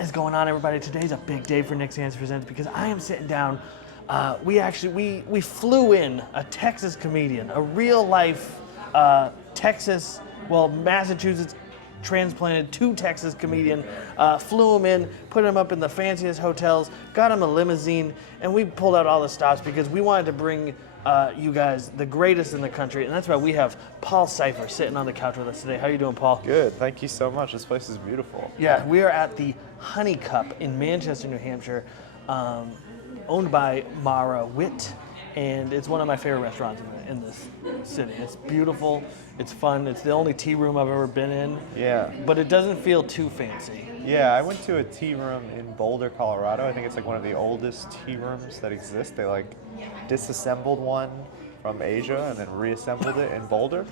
What is going on, everybody? Today's a big day for Nick Sands Presents because I am sitting down. We flew in a Texas comedian, a real life Massachusetts transplanted to Texas comedian. Flew him in, put him up in the fanciest hotels, got him a limousine, and we pulled out all the stops because we wanted to bring you guys the greatest in the country, and that's why we have Paul Cyphers sitting on the couch with us today. How you doing, Paul? Good, thank you so much. This place is beautiful. Yeah, we are at the Honey Cup in Manchester, New Hampshire, owned by Mara Witt, and it's one of my favorite restaurants in this city. It's beautiful, it's fun, it's the only tea room I've ever been in. Yeah. But it doesn't feel too fancy. Yeah, I went to a tea room in Boulder, Colorado. I think it's like one of the oldest tea rooms that exist. They like disassembled one from Asia and then reassembled it in Boulder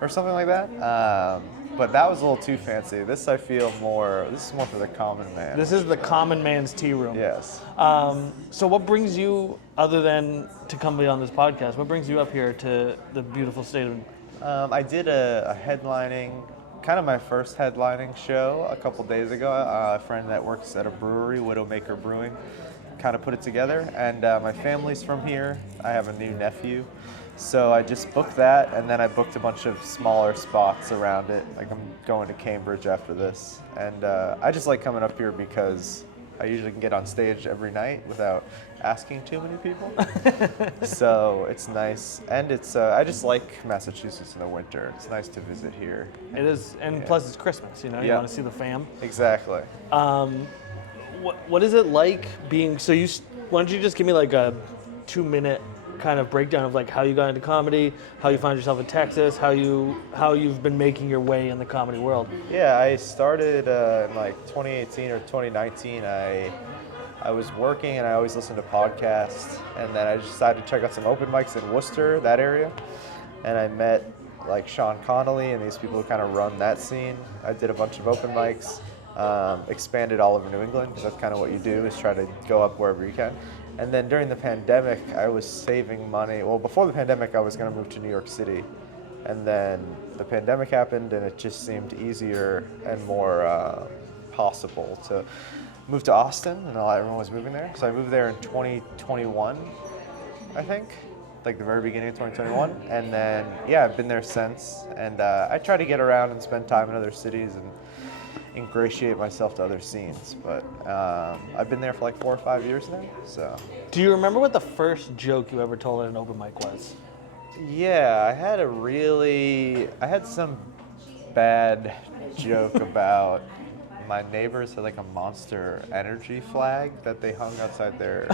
or something like that. But that was a little too fancy. This is more for the common man. This is the common man's tea room. Yes. So what brings you, other than to come be on this podcast, what brings you up here to the beautiful state of... I did a headlining, kind of my first headlining show a couple days ago. A friend that works at a brewery, Widowmaker Brewing, kind of put it together. And my family's from here. I have a new nephew. So I just booked that, and then I booked a bunch of smaller spots around it. Like I'm going to Cambridge after this. And I just like coming up here because I usually can get on stage every night without asking too many people. So it's nice. And it's I just like Massachusetts in the winter. It's nice to visit here. It is, and plus it's Christmas, you know? You want to see the fam. Exactly. What is it like being, why don't you just give me like a 2-minute kind of breakdown of like how you got into comedy, how you find yourself in Texas, how you've been making your way in the comedy world. Yeah, I started in like 2018 or 2019. I was working and I always listened to podcasts, and then I just decided to check out some open mics in Worcester, that area, and I met like Sean Connolly and these people who kind of run that scene. I did a bunch of open mics, expanded all over New England because that's kind of what you do, is try to go up wherever you can. And then during the pandemic, I was saving money. Well, before the pandemic, I was going to move to New York City. And then the pandemic happened, and it just seemed easier and more possible to move to Austin, and everyone was moving there. So I moved there in 2021, I think, like the very beginning of 2021. And then, yeah, I've been there since. And I try to get around and spend time in other cities and ingratiate myself to other scenes, but I've been there for like 4 or 5 years now. So, do you remember what the first joke you ever told at an open mic was? Yeah, I had some bad joke about my neighbors had like a Monster Energy flag that they hung outside their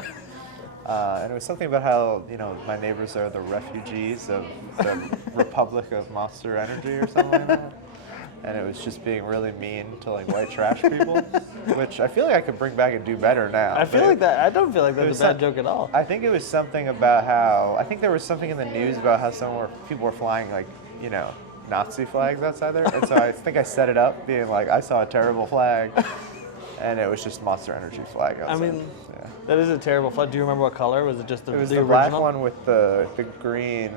and it was something about how, my neighbors are the refugees of the Republic of Monster Energy or something like that. And it was just being really mean to like white trash people, which I feel like I could bring back and do better now. I don't feel like that's a bad joke at all. I think it was something about I think there was something in the news about how people were flying like, Nazi flags outside there. And so I think I set it up being like, I saw a terrible flag, and it was just Monster Energy flag outside. I mean, that is a terrible flag. Do you remember what color? Was it just the original? It was the black one with the green,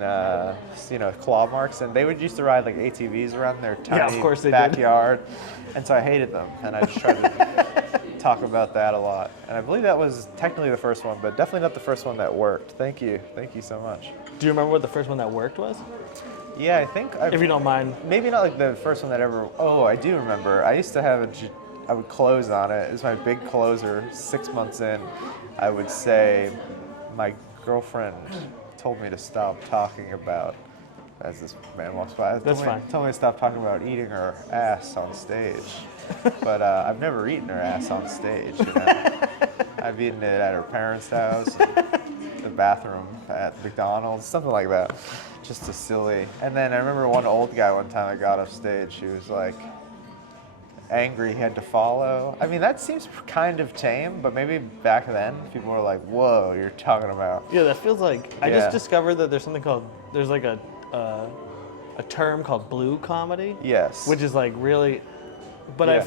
claw marks, and they used to ride like ATVs around their tiny backyard, and so I hated them, and I just tried to talk about that a lot. And I believe that was technically the first one, but definitely not the first one that worked. Thank you so much. Do you remember what the first one that worked was? Yeah, I think. If you don't mind. Maybe not like the first one that ever. Oh, I do remember. I used to have I would close on it. It was my big closer. 6 months in, I would say, my girlfriend told me to stop talking about, as this man walks by, told me to stop talking about eating her ass on stage. But I've never eaten her ass on stage. I've eaten it at her parents' house, the bathroom at McDonald's, something like that. Just a silly. And then I remember one old guy one time I got off stage. He was like angry he had to follow. I mean, that seems kind of tame, but maybe back then people were like, "Whoa, you're talking about." Yeah, that feels like. I just discovered that there's something called like a term called blue comedy. Yes. Which is like really, but yeah.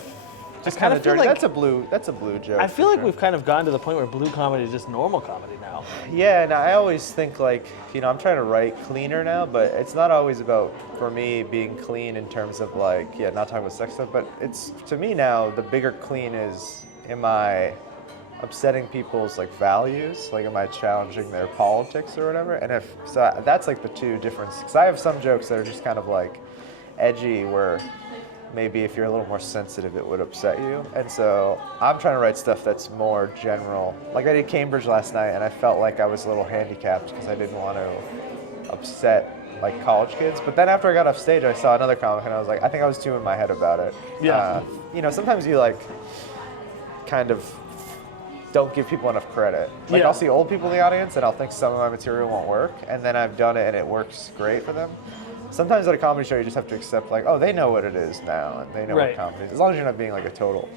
Just kind of dirty. Like, that's a blue joke. I feel like we've kind of gone to the point where blue comedy is just normal comedy now. Yeah, and I always think like, I'm trying to write cleaner now, but it's not always about, for me, being clean in terms of like, not talking about sex stuff, but it's, to me now, the bigger clean is am I upsetting people's like values? Like, am I challenging their politics or whatever? And if so, that's like the two differences. Because I have some jokes that are just kind of like edgy, where maybe if you're a little more sensitive, it would upset you. And so I'm trying to write stuff that's more general. Like I did Cambridge last night, and I felt like I was a little handicapped because I didn't want to upset like college kids. But then after I got off stage, I saw another comic, and I was like, I think I was too in my head about it. Yeah. You know, sometimes you like kind of don't give people enough credit. Like Yeah. I'll see old people in the audience, and I'll think some of my material won't work, and then I've done it and it works great for them. Sometimes at a comedy show, you just have to accept, like, oh, they know what it is now, and they know Right. what comedy is. As long as you're not being, like, a total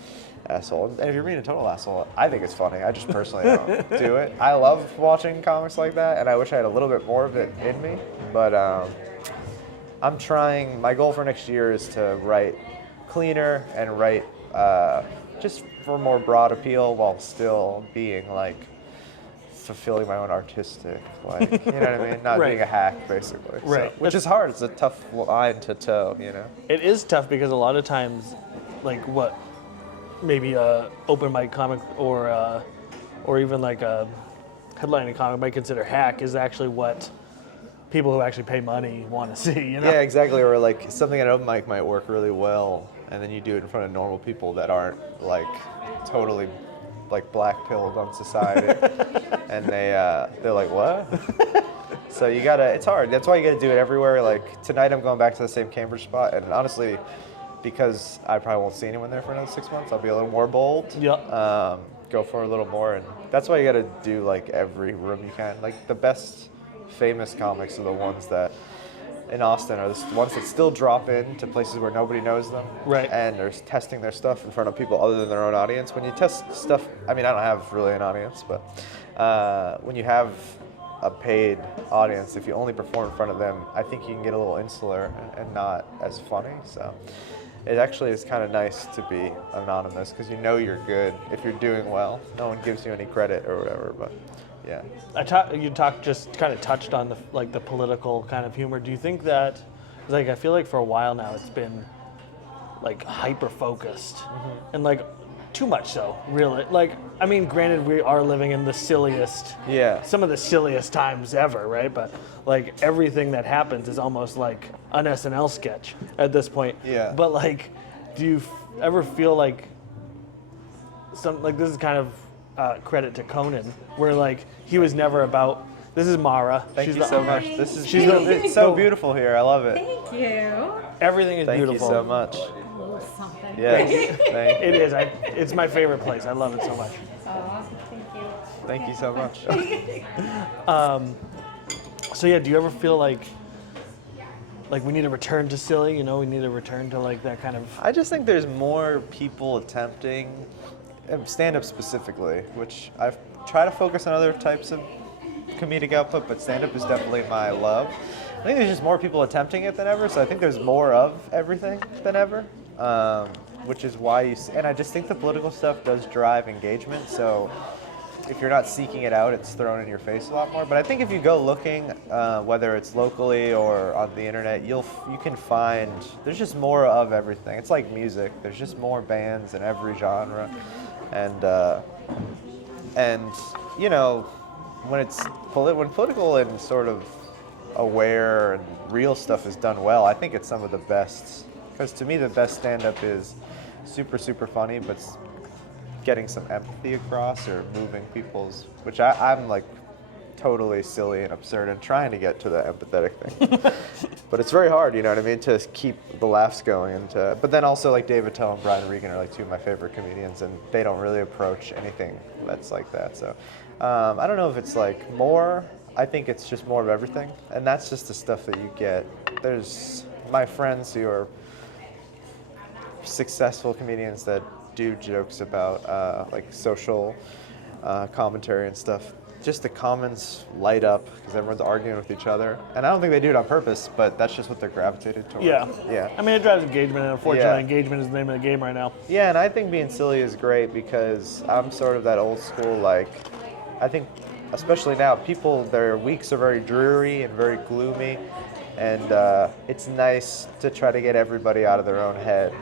asshole. And if you're being a total asshole, I think it's funny. I just personally don't do it. I love watching comics like that, and I wish I had a little bit more of it in me. But I'm trying, my goal for next year is to write cleaner and write just for more broad appeal while still being, like, fulfilling my own artistic, like, you know what I mean? Not Right. being a hack, basically. So, Right. which is hard. It's a tough line to toe, you know? It is tough because a lot of times, like what, maybe a open mic comic or even like a headlining comic might consider hack is actually what people who actually pay money want to see, you know? Yeah, exactly. Or like something at open mic might work really well, and then you do it in front of normal people that aren't like totally like black pilled on society, and they're like, what? So you gotta, it's hard. That's why you gotta do it everywhere. Like tonight I'm going back to the same Cambridge spot, and honestly, because I probably won't see anyone there for another 6 months, I'll be a little more bold. Yeah. Go for a little more, and that's why you gotta do like every room you can. Like the best famous comics are the ones that in Austin are the ones that still drop into places where nobody knows them, Right. and they're testing their stuff in front of people other than their own audience. When you test stuff, I mean, I don't have really an audience, but when you have a paid audience, if you only perform in front of them, I think you can get a little insular and not as funny. So it actually is kind of nice to be anonymous because you know you're good if you're doing well. No one gives you any credit or whatever, but yeah. You just kind of touched on the political kind of humor. Do you think that, like, I feel like for a while now it's been like hyper focused and like too much so, really. Like, I mean, granted, we are living in the silliest, some of the silliest times ever, right? But like everything that happens is almost like an SNL sketch at this point. Yeah. But like, do you ever feel like this is kind of credit to Conan, where like he was never about. This is Mara. Thank you so much. This is it's so beautiful here. I love it. Thank you. Everything is Thank beautiful. you so much. A little something. Yes. Thank you. It is. It's my favorite place. I love it so much. Aw, thank you. Thank you so much. So yeah, do you ever feel like we need to return to silly? You know, we need to return to like that kind of. I just think there's more people attempting stand-up specifically, which I've tried to focus on other types of comedic output, but stand-up is definitely my love. I think there's just more people attempting it than ever, so I think there's more of everything than ever, which is why and I just think the political stuff does drive engagement, so if you're not seeking it out, it's thrown in your face a lot more. But I think if you go looking, whether it's locally or on the internet, you can find, there's just more of everything. It's like music, there's just more bands in every genre. And you know, when political and sort of aware and real stuff is done well, I think it's some of the best. Because to me, the best stand-up is super, super funny, but getting some empathy across or moving people's, which I'm like totally silly and absurd and trying to get to the empathetic thing. But it's very hard, you know what I mean, to keep the laughs going. But then also like Dave Attell and Brian Regan are like two of my favorite comedians, and they don't really approach anything that's like that. So I don't know if it's like more, I think it's just more of everything. And that's just the stuff that you get. There's my friends who are successful comedians that do jokes about like social commentary and stuff. Just the comments light up because everyone's arguing with each other, and I don't think they do it on purpose, but that's just what they're gravitated towards. Yeah. I mean, it drives engagement, and unfortunately, Yeah. engagement is the name of the game right now. Yeah, and I think being silly is great because I'm sort of that old school, like, I think, especially now, their weeks are very dreary and very gloomy, and it's nice to try to get everybody out of their own head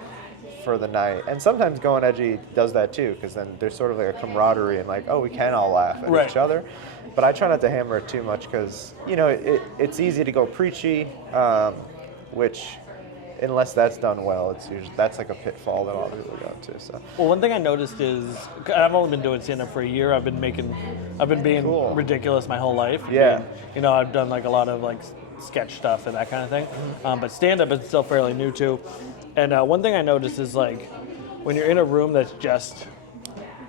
for the night. And sometimes going edgy does that too, because then there's sort of like a camaraderie and like, oh, we can all laugh at each other. But I try not to hammer it too much because, you know, it's easy to go preachy, which, unless that's done well, that's like a pitfall that a lot of people go to. So. Well, one thing I noticed is I've only been doing stand-up for a year. I've been being Cool. ridiculous my whole life. Yeah. You know, I've done like a lot of like sketch stuff and that kind of thing. But stand-up is still fairly new too. And one thing I noticed is like when you're in a room that's just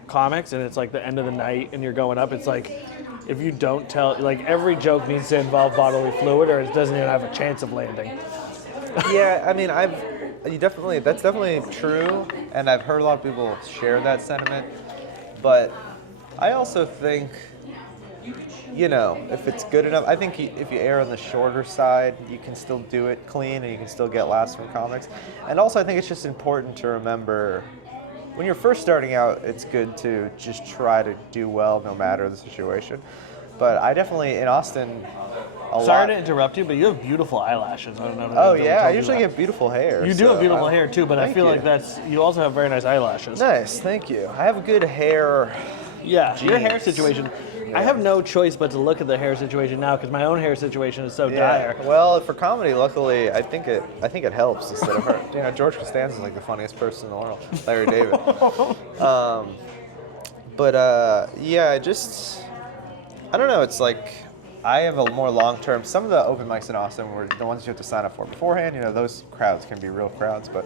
comics and it's like the end of the night and you're going up, it's like if you don't tell, like every joke needs to involve bodily fluid or it doesn't even have a chance of landing. Yeah, I mean, that's definitely true, and I've heard a lot of people share that sentiment, but I also think, you know, if it's good enough, I think if you err on the shorter side, you can still do it clean and you can still get laughs from comics. And also I think it's just important to remember, when you're first starting out, it's good to just try to do well no matter the situation. But I definitely, in Austin, Sorry to interrupt you, but you have beautiful eyelashes. I don't know. Oh yeah, I usually get beautiful hair. You do have beautiful hair too, but I feel like you also have very nice eyelashes. Nice, thank you. I have good hair. Yeah, your hair Genes. situation. I have no choice but to look at the hair situation now because my own hair situation is so dire. Well, for comedy, luckily, I think it helps instead of hurt. You know, George Costanza is like the funniest person in the world, Larry David. Yeah, I don't know. It's like I have a more long-term. Some of the open mics in Austin were the ones you have to sign up for beforehand. You know, those crowds can be real crowds, but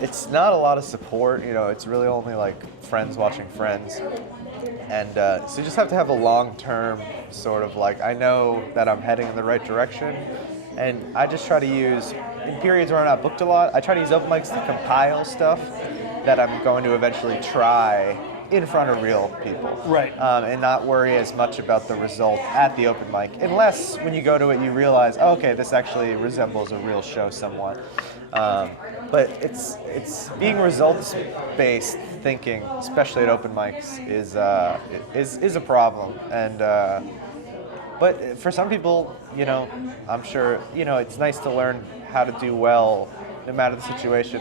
it's not a lot of support. You know, it's really only like friends watching friends. And so you just have to have a long-term sort of like, I know that I'm heading in the right direction. And I just try to use, in periods where I'm not booked a lot, I try to use open mics to compile stuff that I'm going to eventually try in front of real people. Right. And not worry as much about the result at the open mic. Unless when you go to it, you realize, oh, okay, this actually resembles a real show somewhat. But it's being results-based thinking, especially at open mics, is a problem. And but for some people, you know, I'm sure, you know, it's nice to learn how to do well, no matter the situation.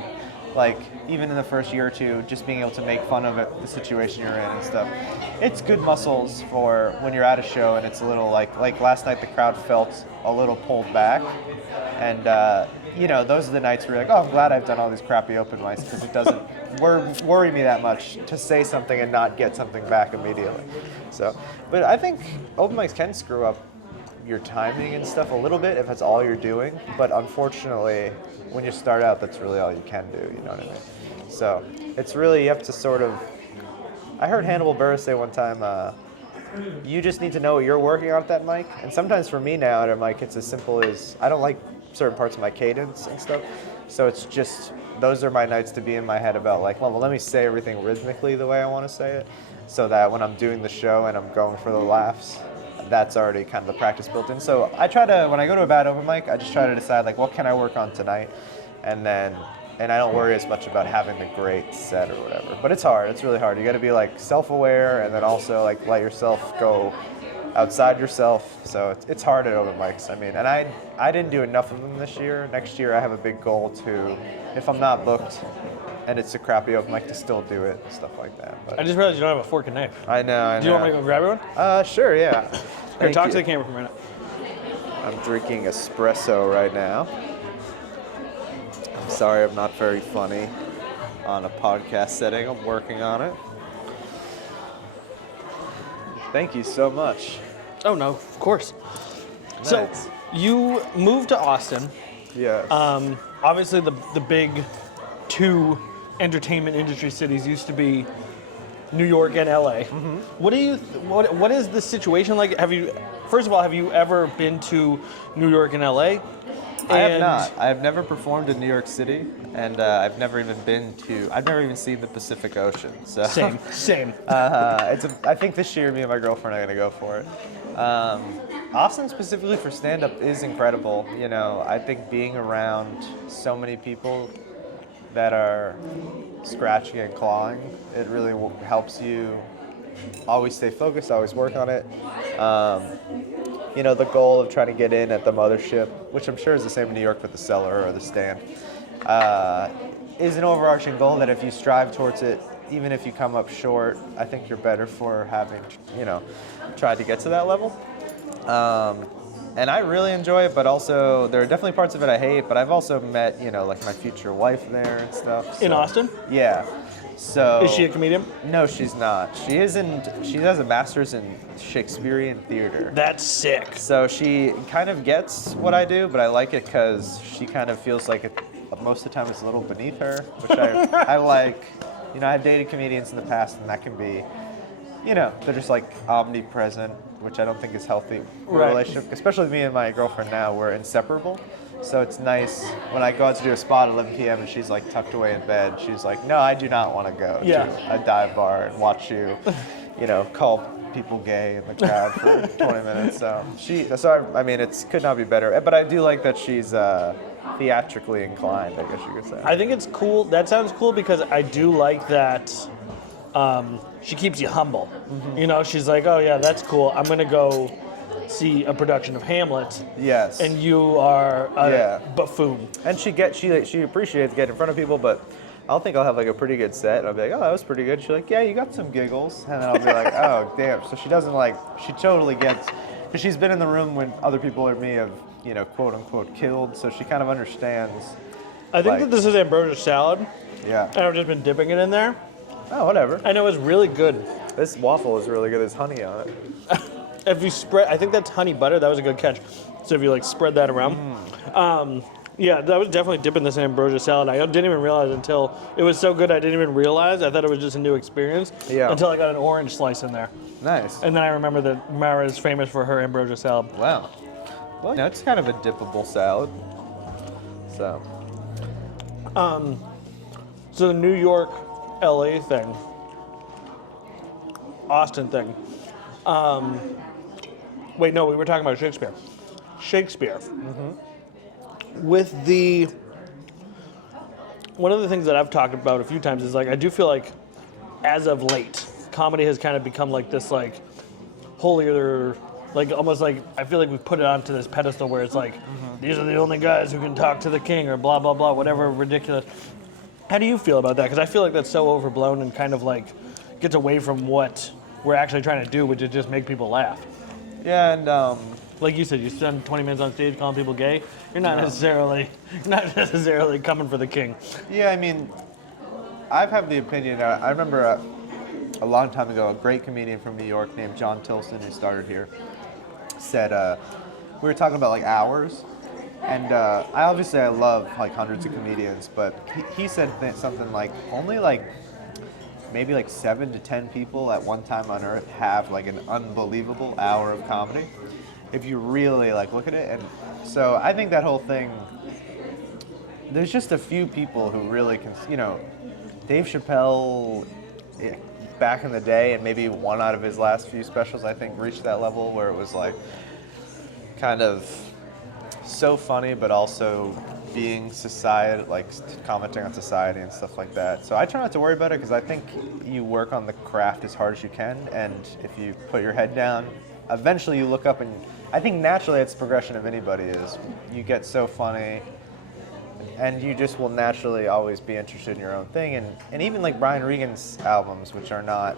Like even in the first year or two, just being able to make fun of it, the situation you're in and stuff. It's good muscles for when you're at a show and it's a little like last night the crowd felt a little pulled back, and you know, those are the nights where you're like, oh, I'm glad I've done all these crappy open mics because it doesn't worry me that much to say something and not get something back immediately. So, but I think open mics can screw up your timing and stuff a little bit if that's all you're doing, but unfortunately, when you start out, that's really all you can do, you know what I mean? So, it's really, you have to sort of, I heard Hannibal Buress say one time, you just need to know what you're working on at that mic, and sometimes for me now at a mic, it's as simple as, I don't like certain parts of my cadence and stuff, so it's just, those are my nights to be in my head about like, well, let me say everything rhythmically the way I want to say it, so that when I'm doing the show and I'm going for the laughs, that's already kind of the practice built in. So I try to, when I go to a bad open mic, I just try to decide like, what can I work on tonight? And I don't worry as much about having the great set or whatever. But it's hard, it's really hard. You gotta be like self-aware and then also like let yourself go outside yourself. So it's hard at open mics. I mean, and I didn't do enough of them this year. Next year I have a big goal to, if I'm not booked and it's a crappy open mic, to still do it and stuff like that. But I just realized you don't have a fork and knife. I know. Do you want me to go grab one? Sure, yeah. Here, Thank talk you. to the camera for a minute. I'm drinking espresso right now. I'm sorry I'm not very funny on a podcast setting. I'm working on it. Thank you so much. Oh no, of course. Nice. So you moved to Austin. Yes. Obviously, the big two entertainment industry cities used to be New York and LA. Mm-hmm. What is the situation like? First of all, have you ever been to New York and LA? I have not. I have never performed in New York City, and I've never even seen the Pacific Ocean. So. Same. I think this year, me and my girlfriend are gonna go for it. Austin specifically for stand-up is incredible. You know, I think being around so many people that are scratching and clawing, it really helps you always stay focused, always work on it. You know, the goal of trying to get in at the mothership, which I'm sure is the same in New York with the Cellar or the Stand, is an overarching goal that if you strive towards it, even if you come up short, I think you're better for having, tried to get to that level. And I really enjoy it, but also there are definitely parts of it I hate, but I've also met, like my future wife there and stuff. In Austin? Yeah. So Is she a comedian? No, she's not. She isn't. She has a master's in Shakespearean theater. That's sick. So she kind of gets what I do, but I like it because she kind of feels like it, most of the time it's a little beneath her, which I like. I've dated comedians in the past, and that can be, they're just like omnipresent, which I don't think is healthy for a relationship. Especially me and my girlfriend now, we're inseparable. So it's nice when I go out to do a spot at 11 p.m. and she's like tucked away in bed. She's like, no, I do not want to go to a dive bar and watch you, call people gay in the crowd for 20 minutes. So it could not be better. But I do like that she's theatrically inclined, I guess you could say. I think it's cool. That sounds cool because I do like that she keeps you humble. Mm-hmm. She's like, oh yeah, that's cool. I'm going to go see a production of Hamlet. Yes. And you are a buffoon. And she appreciates getting in front of people, but I'll think I'll have like a pretty good set. And I'll be like, oh, that was pretty good. She's like, yeah, you got some giggles. And then I'll be like, oh, damn. So she doesn't she totally gets, because she's been in the room when other people or me have, quote unquote killed. So she kind of understands. I think that this is ambrosia salad. Yeah. And I've just been dipping it in there. Oh, whatever. And it was really good. This waffle is really good. There's honey on it. If you spread, I think that's honey butter. That was a good catch. So if you spread that around. Yeah, that was definitely dipping this in ambrosia salad. I didn't even realize until it was so good. I didn't even realize. I thought it was just a new experience. Yeah. Until I got an orange slice in there. Nice. And then I remember that Mara is famous for her ambrosia salad. Wow. Well, it's kind of a dippable salad. So. So the New York, LA thing, Austin thing. Wait, no, we were talking about Shakespeare. Shakespeare. With one of the things that I've talked about a few times is I do feel like as of late, comedy has kind of become this holier, almost I feel like we've put it onto this pedestal where it's these are the only guys who can talk to the king or blah, blah, blah, whatever ridiculous. How do you feel about that? Because I feel like that's so overblown and kind of gets away from what we're actually trying to do, which is just make people laugh. Yeah, and like you said, you spend 20 minutes on stage calling people gay. You're not necessarily coming for the king. Yeah, I mean, I've had the opinion. I remember a long time ago, a great comedian from New York named John Tilson, who started here, said we were talking about hours, and I love hundreds of comedians, but he said something only maybe 7 to 10 people at one time on Earth have an unbelievable hour of comedy, if you really look at it. And so I think that whole thing, there's just a few people who really can, Dave Chappelle back in the day, and maybe one out of his last few specials, I think, reached that level where it was kind of so funny, but also being society, commenting on society and stuff like that. So I try not to worry about it because I think you work on the craft as hard as you can, and if you put your head down, eventually you look up, and I think naturally it's the progression of anybody is you get so funny and you just will naturally always be interested in your own thing. And even Brian Regan's albums, which are not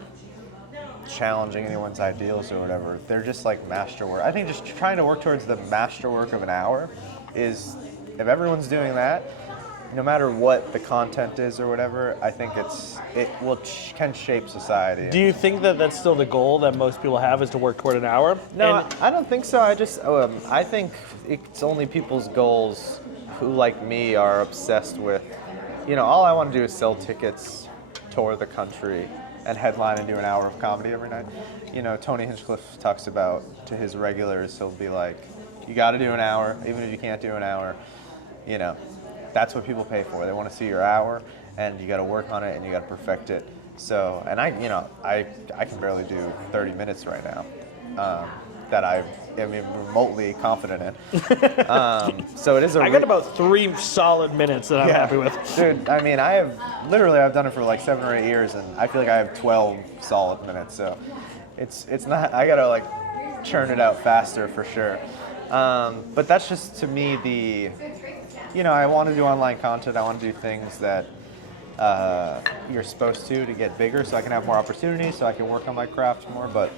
challenging anyone's ideals or whatever, they're just masterwork. I think just trying to work towards the masterwork of an hour is, if everyone's doing that, no matter what the content is or whatever, I think can shape society. Do you think that that's still the goal that most people have, is to work toward an hour? No, I don't think so. I think it's only people's goals who, like me, are obsessed with, all I want to do is sell tickets, tour the country, and headline and do an hour of comedy every night. Tony Hinchcliffe talks about, to his regulars, he'll be like, you got to do an hour, even if you can't do an hour, that's what people pay for. They want to see your hour, and you got to work on it, and you got to perfect it. So, and I can barely do 30 minutes right now, that I am remotely confident in. So it is I got about 3 solid minutes that I'm happy with. Dude, I mean, I've done it for 7 or 8 years, and I feel like I have 12 solid minutes. So it's not, I gotta churn it out faster for sure. But that's just, to me, I want to do online content. I want to do things that you're supposed to get bigger, so I can have more opportunities, so I can work on my craft more. But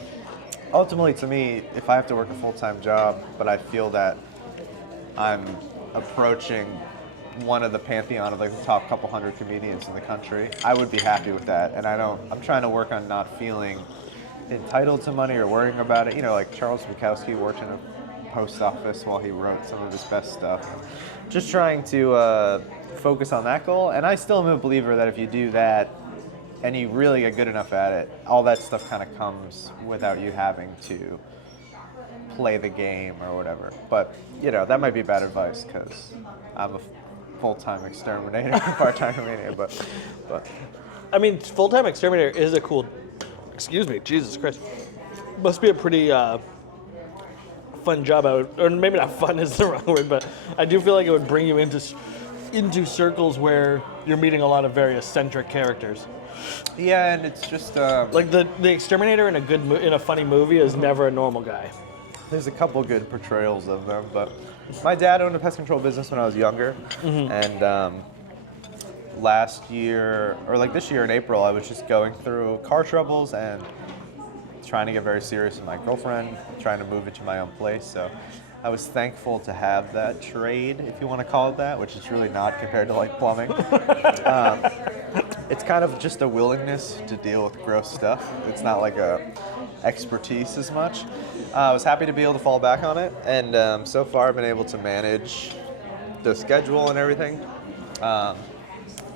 ultimately, to me, if I have to work a full-time job, but I feel that I'm approaching one of the pantheon of like the top couple hundred comedians in the country, I would be happy with that. And I'm trying to work on not feeling entitled to money or worrying about it. You know, like Charles Bukowski worked in a post office while he wrote some of his best stuff. Just trying to focus on that goal. And I still am a believer that if you do that and you really get good enough at it, all that stuff kind of comes without you having to play the game or whatever. But, you know, that might be bad advice because I'm a full-time exterminator, part-time comedian, but. I mean, full-time exterminator is a cool, excuse me, Jesus Christ. Must be a pretty fun job, or maybe not fun is the wrong word, but I do feel like it would bring you into circles where you're meeting a lot of very eccentric characters. Yeah, and it's just like the exterminator in a funny movie is never a normal guy. There's a couple good portrayals of them, but my dad owned a pest control business when I was younger, and last year, or like this year in April, I was just going through car troubles and trying to get very serious with my girlfriend, trying to move into my own place. So I was thankful to have that trade, if you want to call it that, which is really not compared to like plumbing. It's kind of just a willingness to deal with gross stuff. It's not like a expertise as much. I was happy to be able to fall back on it, and so far I've been able to manage the schedule and everything.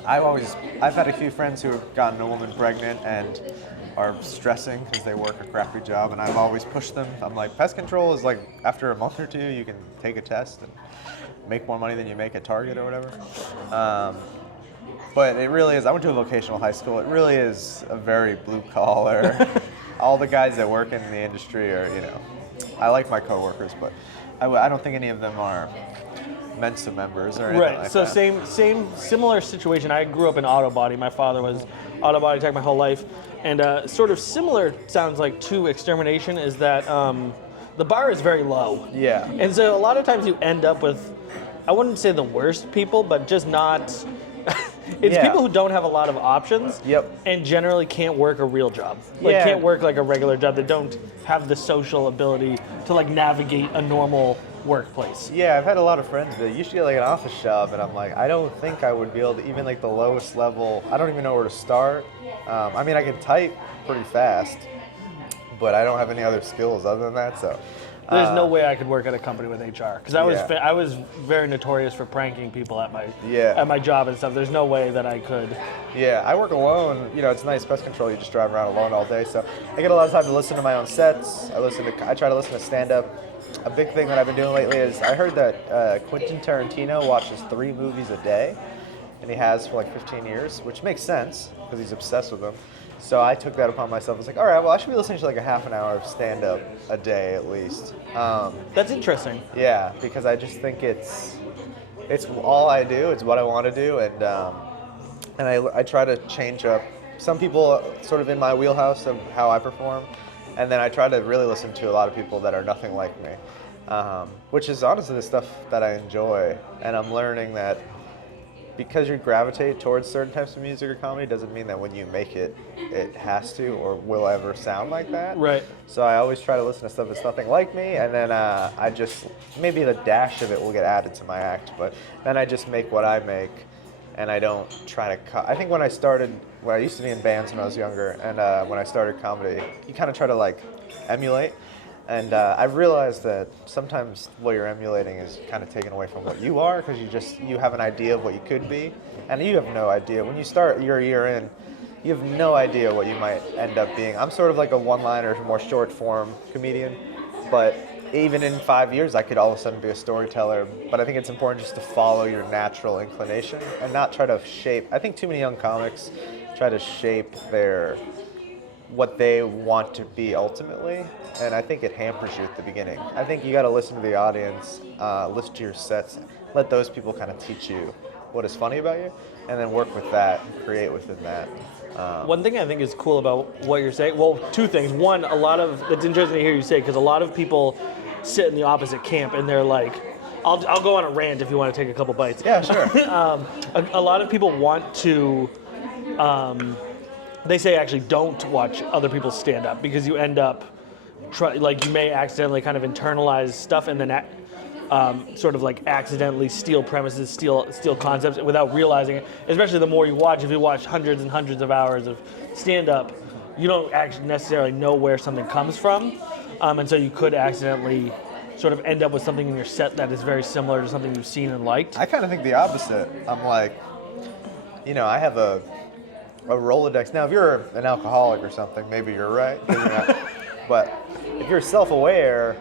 I've had a few friends who have gotten a woman pregnant and are stressing because they work a crappy job, and I've always pushed them. I'm like, pest control is like, after a month or two, you can take a test and make more money than you make at Target or whatever. But it really is, I went to a vocational high school, it really is a very blue collar. All the guys that work in the industry are, you know, I like my coworkers, but I don't think any of them are Mensa members or anything like So that. similar situation. I grew up in auto body. My father was auto body tech my whole life. And sort of similar sounds like to extermination is that the bar is very low. Yeah. And so a lot of times you end up with, I wouldn't say the worst people, but just not, it's people who don't have a lot of options. Yep. And generally can't work a real job. Like can't work like a regular job. They don't have the social ability to like navigate a normal workplace. Yeah, I've had a lot of friends that used to get like an office job, and I'm like, I don't think I would be able to, even like the lowest level, I don't even know where to start. I mean, I can type pretty fast, but I don't have any other skills other than that, so. There's no way I could work at a company with HR because I was very notorious for pranking people at my job and stuff. There's no way that I could. Yeah, I work alone. You know, it's nice pest control. You just drive around alone all day, so I get a lot of time to listen to my own sets. I try to listen to stand-up. A big thing that I've been doing lately is I heard that Quentin Tarantino watches 3 movies a day, and he has for like 15 years, which makes sense because he's obsessed with them. So I took that upon myself. I was like, all right, well, I should be listening to like a half an hour of stand-up a day at least. That's interesting. Yeah, because I just think it's all I do. It's what I want to do, and I try to change up. Some people sort of in my wheelhouse of how I perform, and then I try to really listen to a lot of people that are nothing like me, which is honestly the stuff that I enjoy. And I'm learning that because you gravitate towards certain types of music or comedy doesn't mean that when you make it, it has to or will ever sound like that. Right. So I always try to listen to stuff that's nothing like me, and then I just, maybe the dash of it will get added to my act, but then I just make what I make, and I don't try to I think when I used to be in bands when I was younger, and when I started comedy, you kind of try to like emulate. And I realized that sometimes what you're emulating is kind of taken away from what you are, because you have an idea of what you could be, and you have no idea. When you start your year in, you have no idea what you might end up being. I'm sort of like a one-liner, more short-form comedian, but even in 5 years, I could all of a sudden be a storyteller. But I think it's important just to follow your natural inclination and not try to shape. I think too many young comics try to shape what they want to be ultimately, and I think it hampers you at the beginning. I think you got to listen to the audience, listen to your sets, let those people kind of teach you what is funny about you, and then work with that and create within that. One thing I think is cool about what you're saying, well, 2 things. One, it's interesting to hear you say, because a lot of people sit in the opposite camp and they're like, I'll go on a rant if you want to take a couple bites. Yeah, sure. A lot of people want to they say actually don't watch other people's stand-up because you end up you may accidentally kind of internalize stuff and then sort of like accidentally steal premises, steal concepts without realizing it. Especially the more you watch, if you watch hundreds and hundreds of hours of stand-up, you don't actually necessarily know where something comes from, and so you could accidentally sort of end up with something in your set that is very similar to something you've seen and liked. I kind of think the opposite. I'm like, I have a Rolodex. Now, if you're an alcoholic or something, maybe you're right. Maybe you're not. But if you're self-aware,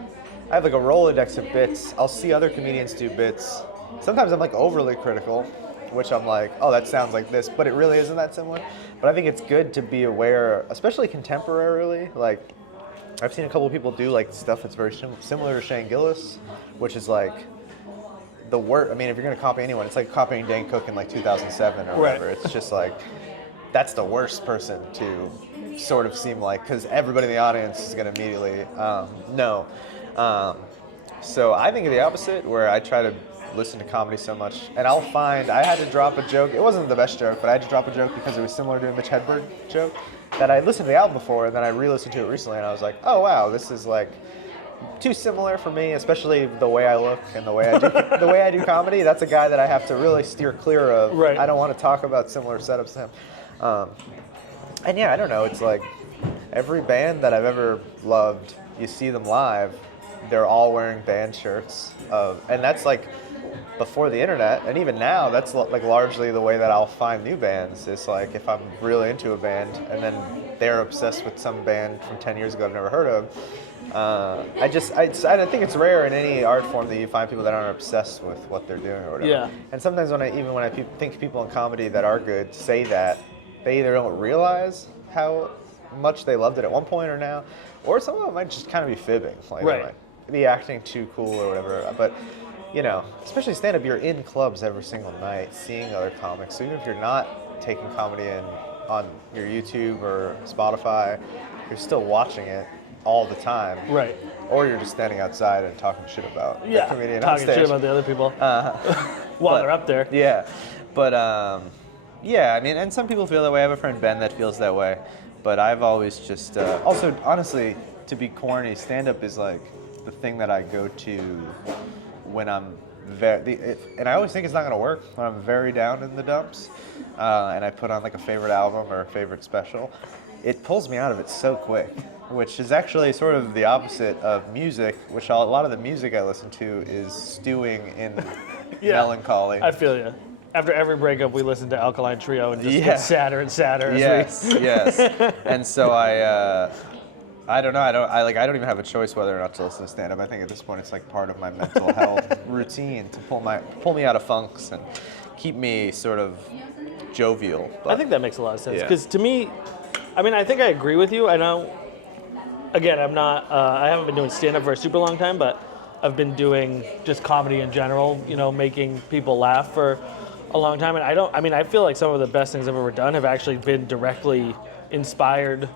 I have like a Rolodex of bits. I'll see other comedians do bits. Sometimes I'm like overly critical, which I'm like, oh, that sounds like this, but it really isn't that similar. But I think it's good to be aware, especially contemporarily. Like, I've seen a couple of people do like stuff that's very similar to Shane Gillis, which is like the worst. I mean, if you're gonna copy anyone, it's like copying Dan Cook in like 2007 or whatever. It's just like, that's the worst person to sort of seem like, because everybody in the audience is gonna immediately know. So I think of the opposite, where I try to listen to comedy so much, and I'll find I had to drop a joke. It wasn't the best joke, but I had to drop a joke because it was similar to a Mitch Hedberg joke that I listened to the album before, and then I re-listened to it recently, and I was like, oh wow, this is like too similar for me, especially the way I look and the way I do the way I do comedy. That's a guy that I have to really steer clear of. Right. I don't want to talk about similar setups to him. And yeah, I don't know. It's like every band that I've ever loved, you see them live, they're all wearing band shirts, and that's like before the internet, and even now, that's like largely the way that I'll find new bands. It's like if I'm really into a band, and then they're obsessed with some band from 10 years ago I've never heard of. I think it's rare in any art form that you find people that aren't obsessed with what they're doing or whatever. Yeah. And sometimes when I think people in comedy that are good say that, they either don't realize how much they loved it at one point or now, or some of them might just kind of be fibbing. Like, Right. They might be acting too cool or whatever. But, especially stand-up, you're in clubs every single night seeing other comics. So even if you're not taking comedy in on your YouTube or Spotify, you're still watching it all the time. Right. Or you're just standing outside and talking shit about the comedian on talking stage. shit about the other people while they're up there. Yeah. But, I mean, and some people feel that way. I have a friend, Ben, that feels that way. But I've always just... also, honestly, to be corny, stand-up is like the thing that I go to when I'm and I always think it's not going to work when I'm very down in the dumps, and I put on like a favorite album or a favorite special. It pulls me out of it so quick, which is actually sort of the opposite of music, which a lot of the music I listen to is stewing in melancholy. I feel you. After every breakup, we listen to Alkaline Trio and just Yeah. get sadder and sadder. Yes. And so I don't know. I don't even have a choice whether or not to listen to stand-up. I think at this point it's like part of my mental health routine to pull me out of funks and keep me sort of jovial. But, I think that makes a lot of sense Yeah. because to me, I mean, I think I agree with you. I know. Again, I'm not. I haven't been doing stand-up for a super long time, but I've been doing just comedy in general. Making people laugh for a long time, and I feel like some of the best things I've ever done have actually been directly inspired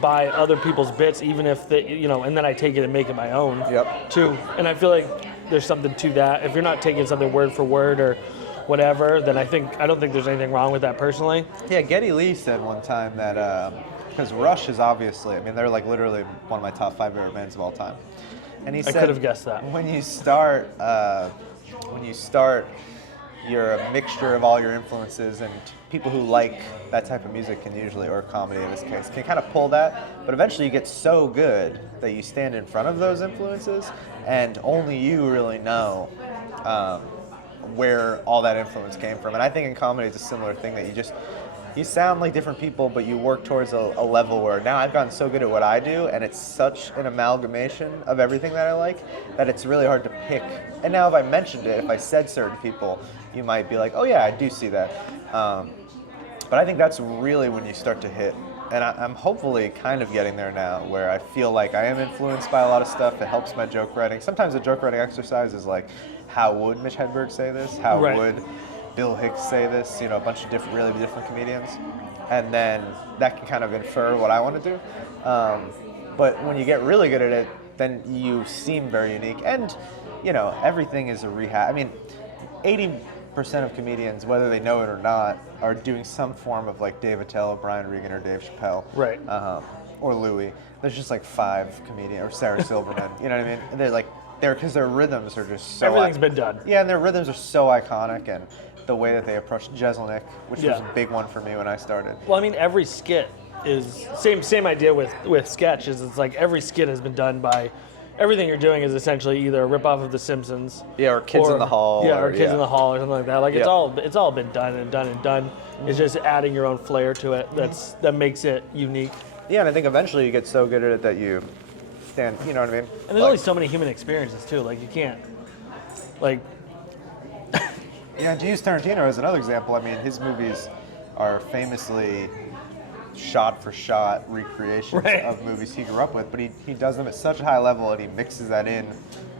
by other people's bits, even if they, and then I take it and make it my own. Yep. Too. And I feel like there's something to that. If you're not taking something word for word or whatever, then I don't think there's anything wrong with that personally. Yeah, Geddy Lee said one time that because Rush is obviously, I mean, they're like literally one of my top 5 favorite bands of all time, and he said I could have guessed that. when you start, you're a mixture of all your influences, and people who like that type of music can usually, or comedy in this case, can kind of pull that, but eventually you get so good that you stand in front of those influences, and only you really know where all that influence came from. And I think in comedy it's a similar thing, that you sound like different people, but you work towards a level where now I've gotten so good at what I do, and it's such an amalgamation of everything that I like, that it's really hard to pick. And now if I mentioned it, if I said certain people, you might be like, oh yeah, I do see that. But I think that's really when you start to hit. And I'm hopefully kind of getting there now, where I feel like I am influenced by a lot of stuff. It helps my joke writing. Sometimes the joke writing exercise is like, how would Mitch Hedberg say this? How Right. would Bill Hicks say this? A bunch of really different comedians. And then that can kind of infer what I want to do. But when you get really good at it, then you seem very unique. And, everything is a rehab. I mean, of comedians, whether they know it or not, are doing some form of like Dave Attell, Brian Regan, or Dave Chappelle. Right. Or Louis. There's just like 5 comedians, or Sarah Silverman. You know what I mean? And because their rhythms are just so... Everything's been done. Yeah, and their rhythms are so iconic, and the way that they approach Jeselnik, which was a big one for me when I started. Well, I mean, every skit is same idea with sketch. Is it's like every skit has been done by... Everything you're doing is essentially either a ripoff of The Simpsons. Yeah, or Kids in the Hall. Yeah, or Kids in the Hall or something like that. Like, Yeah. it's all been done and done and done. It's just adding your own flair to it that makes it unique. Yeah, and I think eventually you get so good at it that you stand, you know what I mean? And there's only so many human experiences, too. Like, you can't... Like... Yeah, to use Tarantino as another example, I mean, his movies are famously shot-for-shot recreations of movies he grew up with, but he does them at such a high level and he mixes that in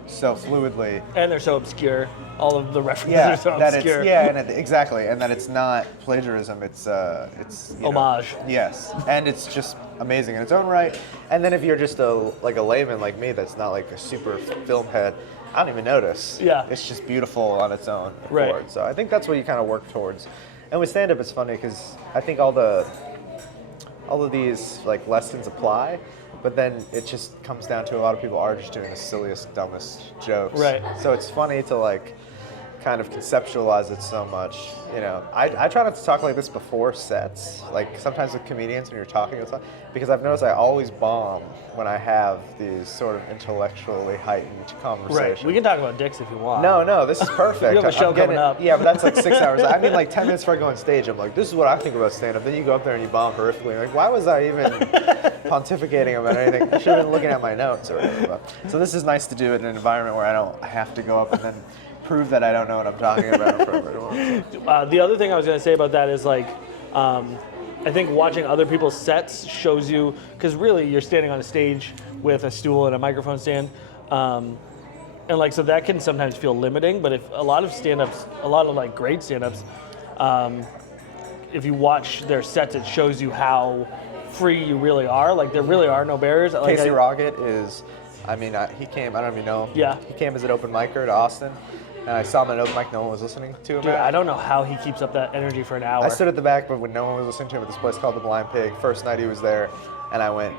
so fluidly. And they're so obscure. All of the references are so obscure. Exactly, and that it's not plagiarism, it's homage. Yes, and it's just amazing in its own right. And then if you're just a layman like me that's not like a super film head, I don't even notice. Yeah. It's just beautiful on its own. Right. So I think that's what you kind of work towards. And with stand-up, it's funny because I think all of these like lessons apply, but then it just comes down to a lot of people are just doing the silliest, dumbest jokes. Right. So it's funny to like kind of conceptualize it so much. You know, I try not to talk like this before sets. Like sometimes with comedians when you're talking with them, because I've noticed I always bomb when I have these sort of intellectually heightened conversations. Right. We can talk about dicks if you want. No, this is perfect. You have a show coming up. Yeah, but that's like 6 hours. I mean, like 10 minutes before I go on stage, I'm like, this is what I think about stand-up. Then you go up there and you bomb horrifically. Like, why was I even pontificating about anything? I should have been looking at my notes or whatever. So this is nice to do in an environment where I don't have to go up and then prove that I don't know what I'm talking about in front of everyone. The other thing I was going to say about that is like, I think watching other people's sets shows you, because really you're standing on a stage with a stool and a microphone stand, and like so that can sometimes feel limiting. But if a lot of stand-ups, a lot of like great stand-ups, if you watch their sets, it shows you how free you really are. Like there really are no barriers. Like, Casey Rocket is, I mean, he came, I don't even know. Yeah. He came as an open micer to Austin. And I saw him at an open mic, no one was listening to him. Dude, I don't know how he keeps up that energy for an hour. I stood at the back, but when no one was listening to him at this place called The Blind Pig, first night he was there, and I went,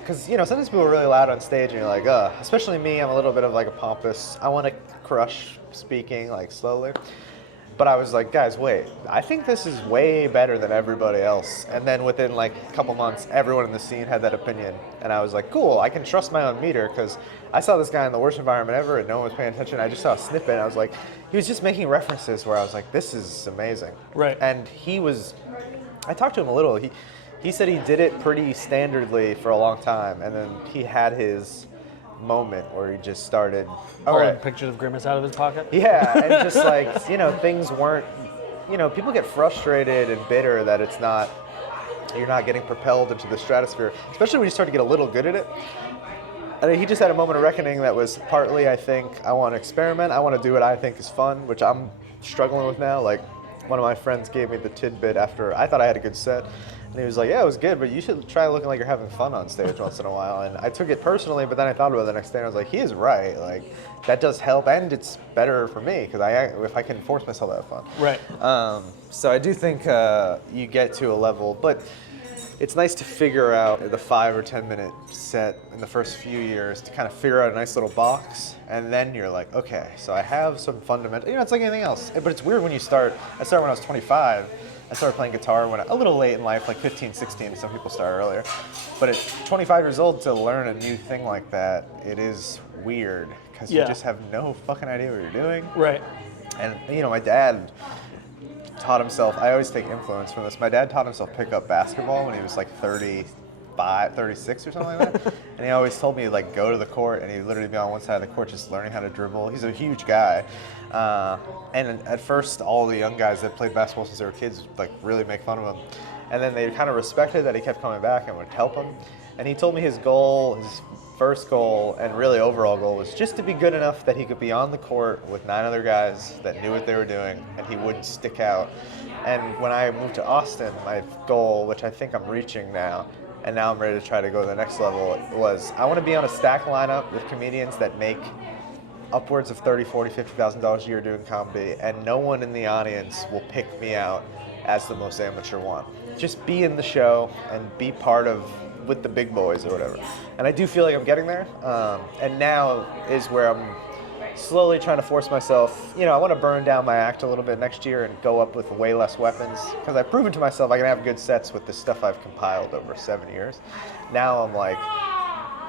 because, you know, sometimes people are really loud on stage, and you're like, especially me, I'm a little bit of like a pompous, I want to crush speaking, like, slowly. But I was like, guys, wait, I think this is way better than everybody else. And then within like a couple months, everyone in the scene had that opinion. And I was like, cool, I can trust my own meter, because I saw this guy in the worst environment ever and no one was paying attention. I just saw a snippet and I was like, he was just making references where I was like, this is amazing. Right. And I talked to him a little. He said he did it pretty standardly for a long time. And then he had his moment where he just started pulling pictures of Grimace out of his pocket. Yeah, and just like, you know, things weren't, you know, people get frustrated and bitter that you're not getting propelled into the stratosphere, especially when you start to get a little good at it. And he just had a moment of reckoning that was partly, I think, I want to experiment, I want to do what I think is fun, which I'm struggling with now. Like, one of my friends gave me the tidbit after I thought I had a good set. And he was like, yeah, it was good, but you should try looking like you're having fun on stage once in a while. And I took it personally, but then I thought about it the next day and I was like, he is right. Like, that does help, and it's better for me, because if I can force myself to have fun. Right. So I do think you get to a level, but it's nice to figure out the 5 or 10 minute set in the first few years to kind of figure out a nice little box, and then you're like, okay, so I have some fundamental, you know, it's like anything else. But it's weird when you start. I started when I was 25. I started playing guitar when a little late in life, like 15, 16. Some people start earlier. But at 25 years old, to learn a new thing like that, it is weird, because you just have no fucking idea what you're doing. Right. And, you know, my dad taught himself, I always take influence from this. My dad taught himself pickup basketball when he was like 35, 36 or something like that. And he always told me, like, go to the court, and he'd literally be on one side of the court just learning how to dribble. He's a huge guy. And at first, all the young guys that played basketball since they were kids, like, really make fun of him. And then they kind of respected that he kept coming back and would help him. And he told me his goal, his first goal, and really overall goal, was just to be good enough that he could be on the court with 9 other guys that knew what they were doing, and he wouldn't stick out. And when I moved to Austin, my goal, which I think I'm reaching now, and now I'm ready to try to go to the next level, was I want to be on a stack lineup with comedians that make upwards of $30, $40, $50,000 a year doing comedy, and no one in the audience will pick me out as the most amateur one. Just be in the show and be part of with the big boys or whatever. And I do feel like I'm getting there. And now is where I'm slowly trying to force myself. I want to burn down my act a little bit next year and go up with way less weapons, because I've proven to myself I can have good sets with the stuff I've compiled over 7 years. Now I'm like,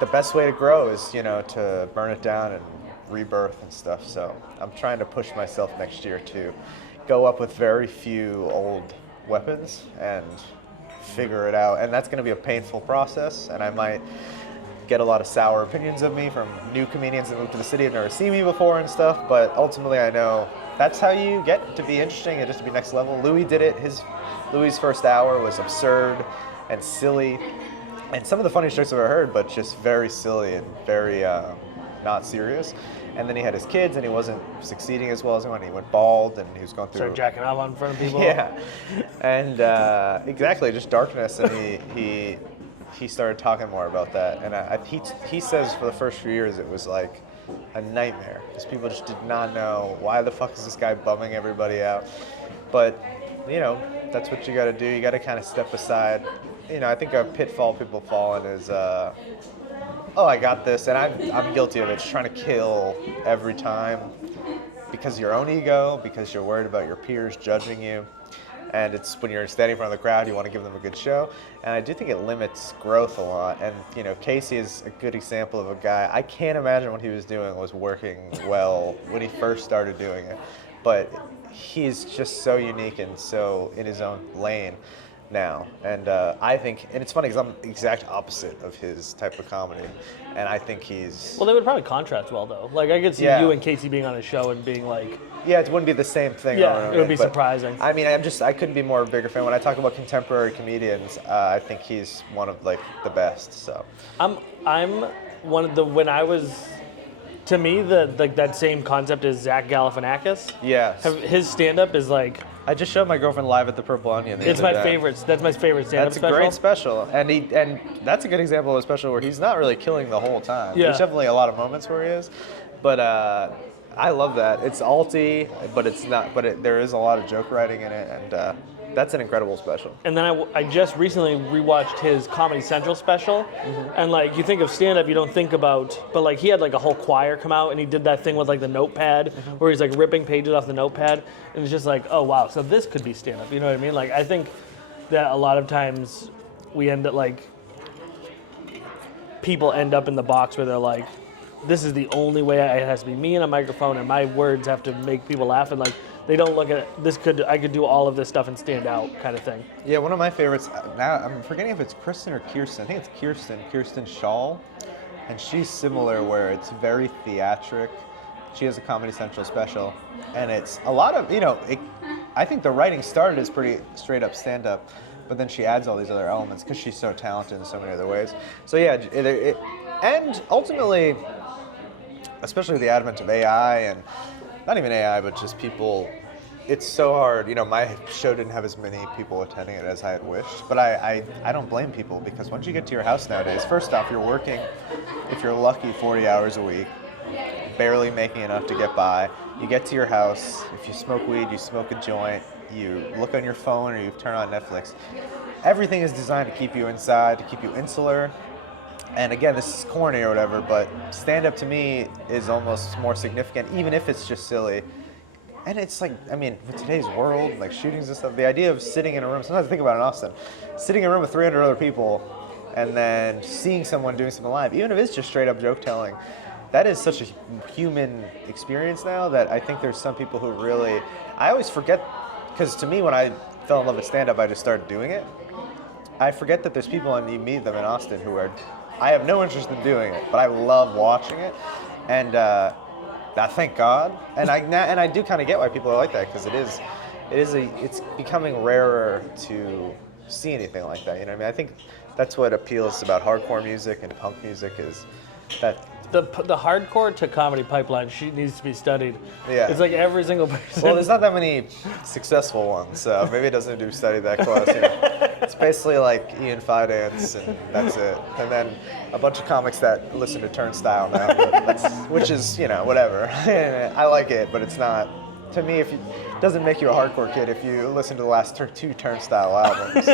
the best way to grow is, to burn it down and rebirth and stuff. So I'm trying to push myself next year to go up with very few old weapons and figure it out. And that's going to be a painful process, and I might get a lot of sour opinions of me from new comedians that moved to the city and never seen me before and stuff, but ultimately I know that's how you get to be interesting and just to be next level. Louis did it. Louis' first hour was absurd and silly, and some of the funniest jokes I've ever heard, but just very silly and very not serious. And then he had his kids, and he wasn't succeeding as well as he wanted. He went bald, and he was going through... Started jacking off in front of people. Yeah, and exactly, just darkness, and he started talking more about that. And he says for the first few years it was like a nightmare, because people just did not know, why the fuck is this guy bumming everybody out? But, that's what you got to do. You got to kind of step aside. I think a pitfall people fall in is... I got this, and I'm guilty of it, just trying to kill every time because of your own ego, because you're worried about your peers judging you. And it's when you're standing in front of the crowd, you want to give them a good show. And I do think it limits growth a lot. And, Casey is a good example of a guy. I can't imagine what he was doing was working well when he first started doing it. But he's just so unique and so in his own lane now, and I think, and it's funny because I'm the exact opposite of his type of comedy, and I think he's... Well, they would probably contrast well, though. Like, I could see you and Casey being on a show and being like... Yeah, it wouldn't be the same thing. Yeah, it would be surprising. I mean, I couldn't be more a bigger fan. When I talk about contemporary comedians, I think he's one of, the best, so... I'm one of the... When I was... To me, that same concept is Zach Galifianakis. Yes. His stand-up is like... I just showed my girlfriend Live at the Purple Onion. It's my favorite. That's my favorite stand-up special. That's a great special, and that's a good example of a special where he's not really killing the whole time. Yeah. There's definitely a lot of moments where he is, but I love that. It's alty, but it's not. But there is a lot of joke writing in it, and that's an incredible special. And then I just recently rewatched his Comedy Central special, and you think of stand-up, you don't think about, but he had a whole choir come out, and he did that thing with the notepad, where he's ripping pages off the notepad, and it's just oh wow, so this could be stand-up, you know what I mean? I think that a lot of times we end up people end up in the box where they're this is the only way it has to be me and a microphone, and my words have to make people laugh, and they don't look at it, I could do all of this stuff and stand out kind of thing. Yeah, one of my favorites, now I'm forgetting if it's Kristen or Kirsten. I think it's Kirsten Shaw. And she's similar where it's very theatric. She has a Comedy Central special. And it's a lot of, I think the writing started as pretty straight up stand up, but then she adds all these other elements because she's so talented in so many other ways. So yeah, and ultimately, especially with the advent of AI and not even AI, but just people, it's so hard. My show didn't have as many people attending it as I had wished, but I don't blame people, because once you get to your house nowadays, first off, you're working, if you're lucky, 40 hours a week, barely making enough to get by. You get to your house, if you smoke weed, you smoke a joint, you look on your phone or you turn on Netflix. Everything is designed to keep you inside, to keep you insular. And again, this is corny or whatever, but stand-up to me is almost more significant, even if it's just silly. And it's with today's world, shootings and stuff, the idea of sitting in a room, sometimes I think about it in Austin, sitting in a room with 300 other people and then seeing someone doing something live, even if it's just straight up joke telling, that is such a human experience now that I think there's some people who really, I always forget, because to me, when I fell in love with stand-up, I just started doing it. I forget that there's people, and you meet them in Austin, who are, I have no interest in doing it, but I love watching it, and thank God. And I do kind of get why people are like that, because it's becoming rarer to see anything like that. You know what I mean? I think that's what appeals about hardcore music and punk music, is that the hardcore to comedy pipeline needs to be studied. Yeah. It's like every single person. Well, there's not that many successful ones, so maybe it doesn't do study that close. You know? It's basically like Ian Fidance, and that's it. And then a bunch of comics that listen to Turnstile now, which is, you know, whatever. I like it, but it's not. To me, it doesn't make you a hardcore kid if you listen to the last two Turnstile albums.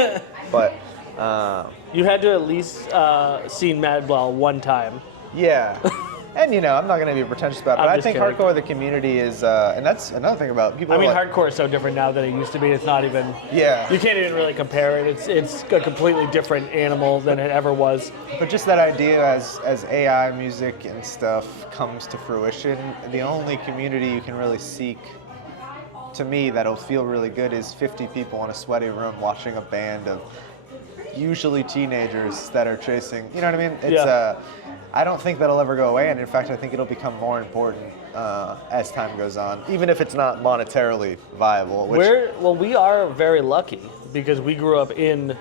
But you had to at least seen Madball one time. yeah. And, you know, I'm not going to be pretentious about it, but I'm I just think kidding. hardcore, the community is, and that's another thing about people. I mean, like, hardcore is so different now than it used to be. It's not even. Yeah. You can't even really compare it. It's a completely different animal than it ever was. But just that idea as AI music and stuff comes to fruition, the only community you can really seek, to me, that'll feel really good is 50 people in a sweaty room watching a band of usually teenagers that are chasing, you know what I mean? It's I don't think that'll ever go away, and in fact, I think it'll become more important as time goes on, even if it's not monetarily viable. Which, We are very lucky because we grew up in,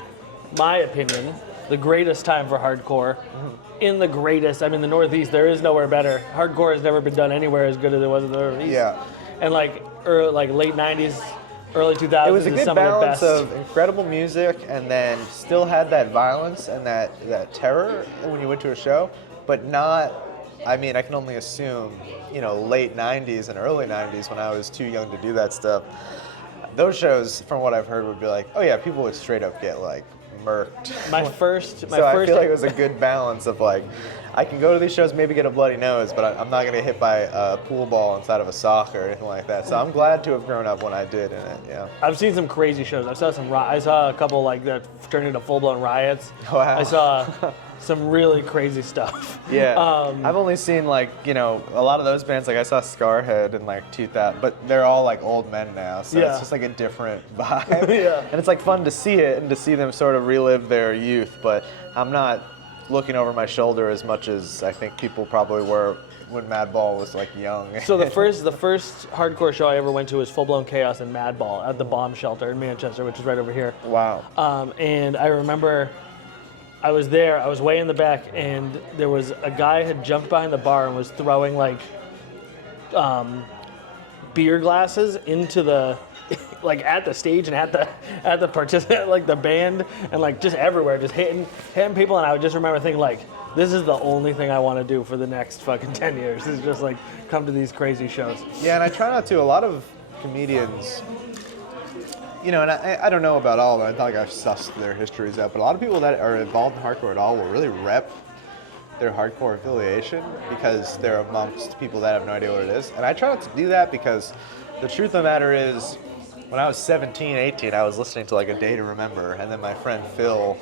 my opinion, the greatest time for hardcore. In the greatest, I mean, the Northeast, there is nowhere better. Hardcore has never been done anywhere as good as it was in the Northeast. Yeah. And like late 90s, early 2000s it was a is good some of the balance best. of incredible music and then still had that violence and that terror when you went to a show, but not, I mean, I can only assume, you know, late 90s and early 90s when I was too young to do that stuff. Those shows, from what I've heard, would be like, oh yeah, people would straight up get like murked. My first. I feel like it was a good balance of like, I can go to these shows, maybe get a bloody nose, but I'm not going to get hit by a pool ball inside of a sock or anything like that. So I'm glad to have grown up when I did in it. Yeah. I've seen some crazy shows. I saw a couple like that turned into full-blown riots. Wow. I saw some really crazy stuff. Yeah. I've only seen like, you know, a lot of those bands, like I saw Scarhead in like 2000, but they're all like old men now, so Yeah. it's just like a different vibe. Yeah. And it's like fun to see it and to see them sort of relive their youth, but I'm not looking over my shoulder as much as I think people probably were when Madball was like young. So the first hardcore show I ever went to was Full Blown Chaos in Madball at the bomb shelter in Manchester, which is right over here. Wow. And I remember I was there, I was way in the back, and there was a guy had jumped behind the bar and was throwing like beer glasses into the like at the stage and at the participant, like the band, and like just everywhere, just hitting people. And I would just remember thinking like, this is the only thing I want to do for the next fucking 10 years is just like come to these crazy shows. Yeah, and I try not to. A lot of comedians, you know, and I don't know about all of them. It's not like I've sussed their histories out, but a lot of people that are involved in hardcore at all will really rep their hardcore affiliation because they're amongst people that have no idea what it is. And I try not to do that because the truth of the matter is, when I was 17, 18, I was listening to like A Day to Remember, and then my friend Phil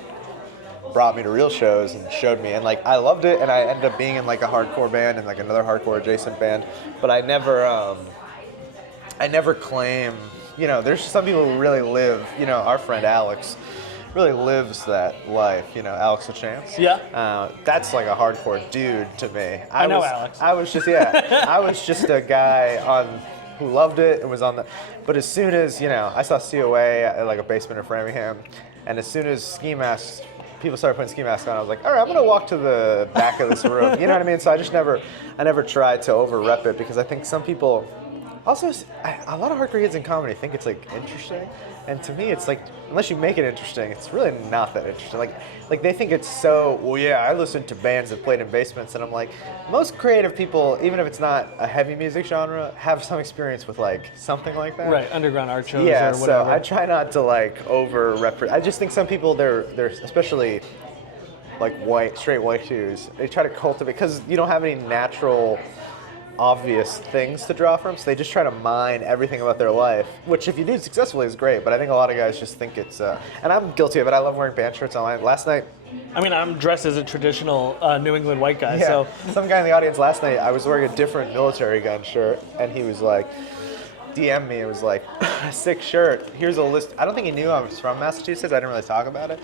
brought me to real shows and showed me, and like I loved it, and I ended up being in like a hardcore band and like another hardcore adjacent band, but I never claim, you know, there's some people who really live, you know, our friend Alex really lives that life, you know, Alex LaChance. Yeah. That's like a hardcore dude to me. I know Alex. I was just a guy who loved it and was on the, but as soon as, you know, I saw COA at like a basement in Framingham, and as soon as ski masks, people started putting ski masks on, I was like, all right, I'm gonna walk to the back of this room, you know what I mean? So I never tried to over rep it because I think some people, also, a lot of hardcore kids in comedy think it's like interesting, and to me, it's like unless you make it interesting, it's really not that interesting. Like they think it's so. Well, yeah, I listened to bands that played in basements, and I'm like, most creative people, even if it's not a heavy music genre, have some experience with like something like that. Right, underground art shows Yeah, or whatever. so I try not to like over represent. I just think some people they're especially like straight white dudes. They try to cultivate because you don't have any natural, obvious things to draw from, so they just try to mine everything about their life, which if you do successfully is great, but I think a lot of guys just think it's, and I'm guilty of it, I love wearing band shirts online. Last night, I mean, I'm dressed as a traditional New England white guy, yeah, so. Some guy in the audience last night, I was wearing a different military gun shirt, and he was like, DM'd me, it was like, sick shirt, here's a list. I don't think he knew I was from Massachusetts, I didn't really talk about it.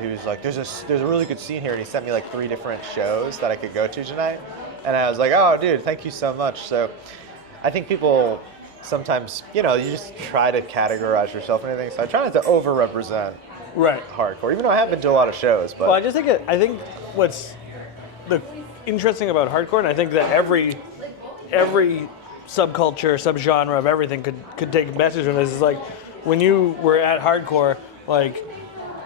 He was like, there's a really good scene here, and he sent me like 3 different shows that I could go to tonight. And I was like, oh, dude, thank you so much. So I think people sometimes, you know, you just try to categorize yourself in anything. So I try not to over-represent Right. hardcore, even though I have been to a lot of shows. But Well, I think what's the interesting about hardcore, and I think that every subculture, subgenre of everything could take a message from this. Is like when you were at hardcore, like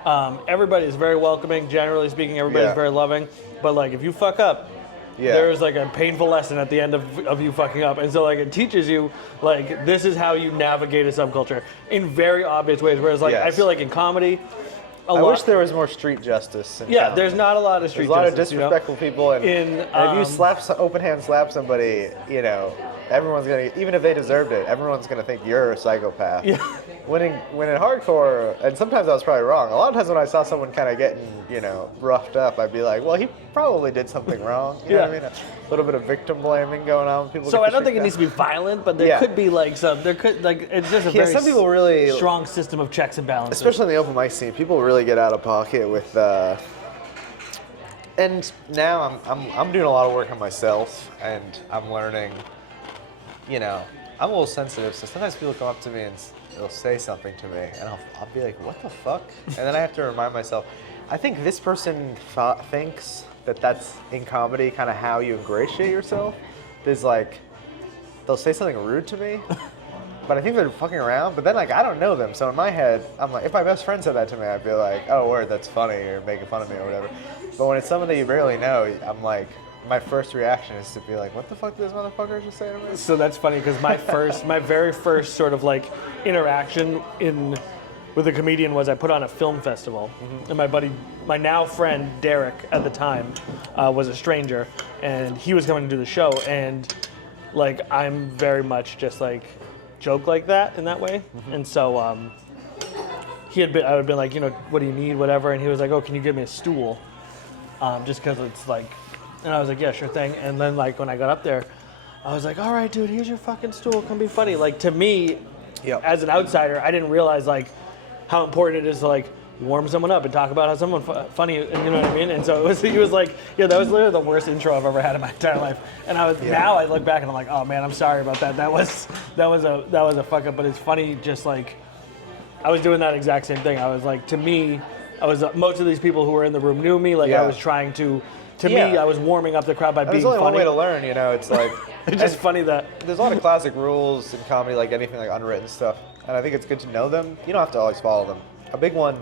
everybody is very welcoming. Generally speaking, everybody's Yeah. very loving. But like if you fuck up, there's like a painful lesson at the end of you fucking up, and so like it teaches you like this is how you navigate a subculture in very obvious ways. Whereas like I Yes. feel like in comedy, I wish there was more street justice. In comedy. there's not a lot of street There's a lot of justice, disrespectful people, and if you open hand slap somebody, everyone's gonna, even if they deserved it, everyone's gonna think you're a psychopath. Yeah. When in hardcore, and sometimes I was probably wrong. A lot of times when I saw someone kind of getting, roughed up, I'd be like, well, he probably did something wrong. You know what I mean? A little bit of victim blaming going on with people. So I don't think it needs to be violent, but there could be like it's just a very some people really strong system of checks and balances. Especially in the open mic scene, people really get out of pocket with. And now I'm doing a lot of work on myself, and I'm learning. I'm a little sensitive, so sometimes people come up to me and they'll say something to me, and I'll be like, "What the fuck?" And then I have to remind myself, I think this person thinks that that's in comedy, kind of how you ingratiate yourself. Is like, they'll say something rude to me. But I think they're fucking around. But then, like, I don't know them. So in my head, I'm like, if my best friend said that to me, I'd be like, oh, word, that's funny, or making fun of me or whatever. But when it's someone that you barely know, I'm like, my first reaction is to be like, what the fuck did this motherfucker just say to me? So that's funny because my very first sort of like interaction with a comedian was I put on a film festival, and my buddy, my now friend Derek at the time, was a stranger, and he was coming to do the show, and like I'm very much just like joke like that in that way, and so I would have been like, what do you need, whatever, and he was like, oh, can you give me a stool, just because it's like, and I was like, yeah, sure thing, and then like when I got up there, I was like, all right, dude, here's your fucking stool, come be funny. Like to me, as an outsider, I didn't realize like how important it is to like warm someone up and talk about how someone funny, and you know what I mean. And so he was like, that was literally the worst intro I've ever had in my entire life. And now I look back and I'm like, oh man, I'm sorry about that. That was a fuck up. But it's funny, just like I was doing that exact same thing. I was like, to me, most of these people who were in the room knew me. Like I was trying to me, I was warming up the crowd by being funny. There's only one way to learn, It's like it's just funny that there's a lot of classic rules in comedy, like anything like unwritten stuff, and I think it's good to know them. You don't have to always follow them. A big one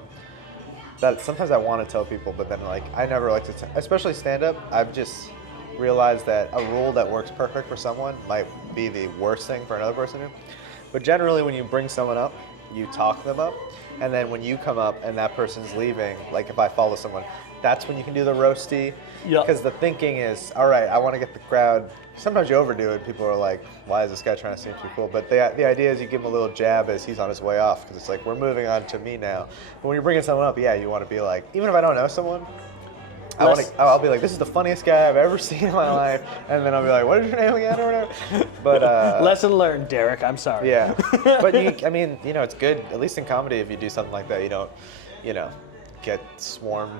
that sometimes I want to tell people, but then like I never like to, especially stand-up. I've just realized that a rule that works perfect for someone might be the worst thing for another person to do. But generally, when you bring someone up, you talk them up, and then when you come up and that person's leaving, like if I follow someone, that's when you can do the roasty. Because the thinking is, all right, I want to get the crowd. Sometimes you overdo it. People are like, why is this guy trying to seem too cool? But the idea is you give him a little jab as he's on his way off, because it's like, we're moving on to me now. But when you're bringing someone up, you want to be like, even if I don't know someone, I'll be like, this is the funniest guy I've ever seen in my life. And then I'll be like, what is your name again or whatever? But lesson learned, Derek. I'm sorry. Yeah. But it's good, at least in comedy, if you do something like that, you don't, get swarmed.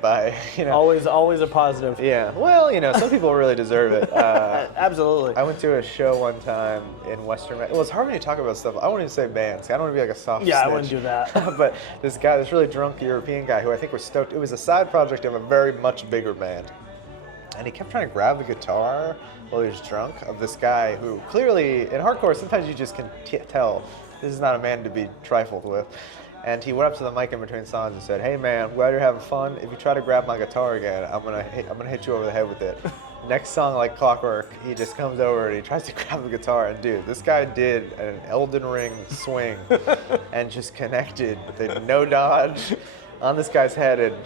By always a positive. Yeah. Well, some people really deserve it. Absolutely. I went to a show one time in Western. Well, it's hard when you talk about stuff. I wouldn't even say bands. I don't want to be like a soft. Yeah, snitch. I wouldn't do that. But this really drunk European guy who I think was stoked. It was a side project of a very much bigger band, and he kept trying to grab the guitar while he was drunk of this guy who clearly in hardcore sometimes you just can tell this is not a man to be trifled with. And he went up to the mic in between songs and said, "Hey man, I'm glad you're having fun. If you try to grab my guitar again, I'm gonna hit you over the head with it." Next song, like clockwork, he just comes over and he tries to grab the guitar. And dude, this guy did an Elden Ring swing and just connected with no dodge on this guy's head. And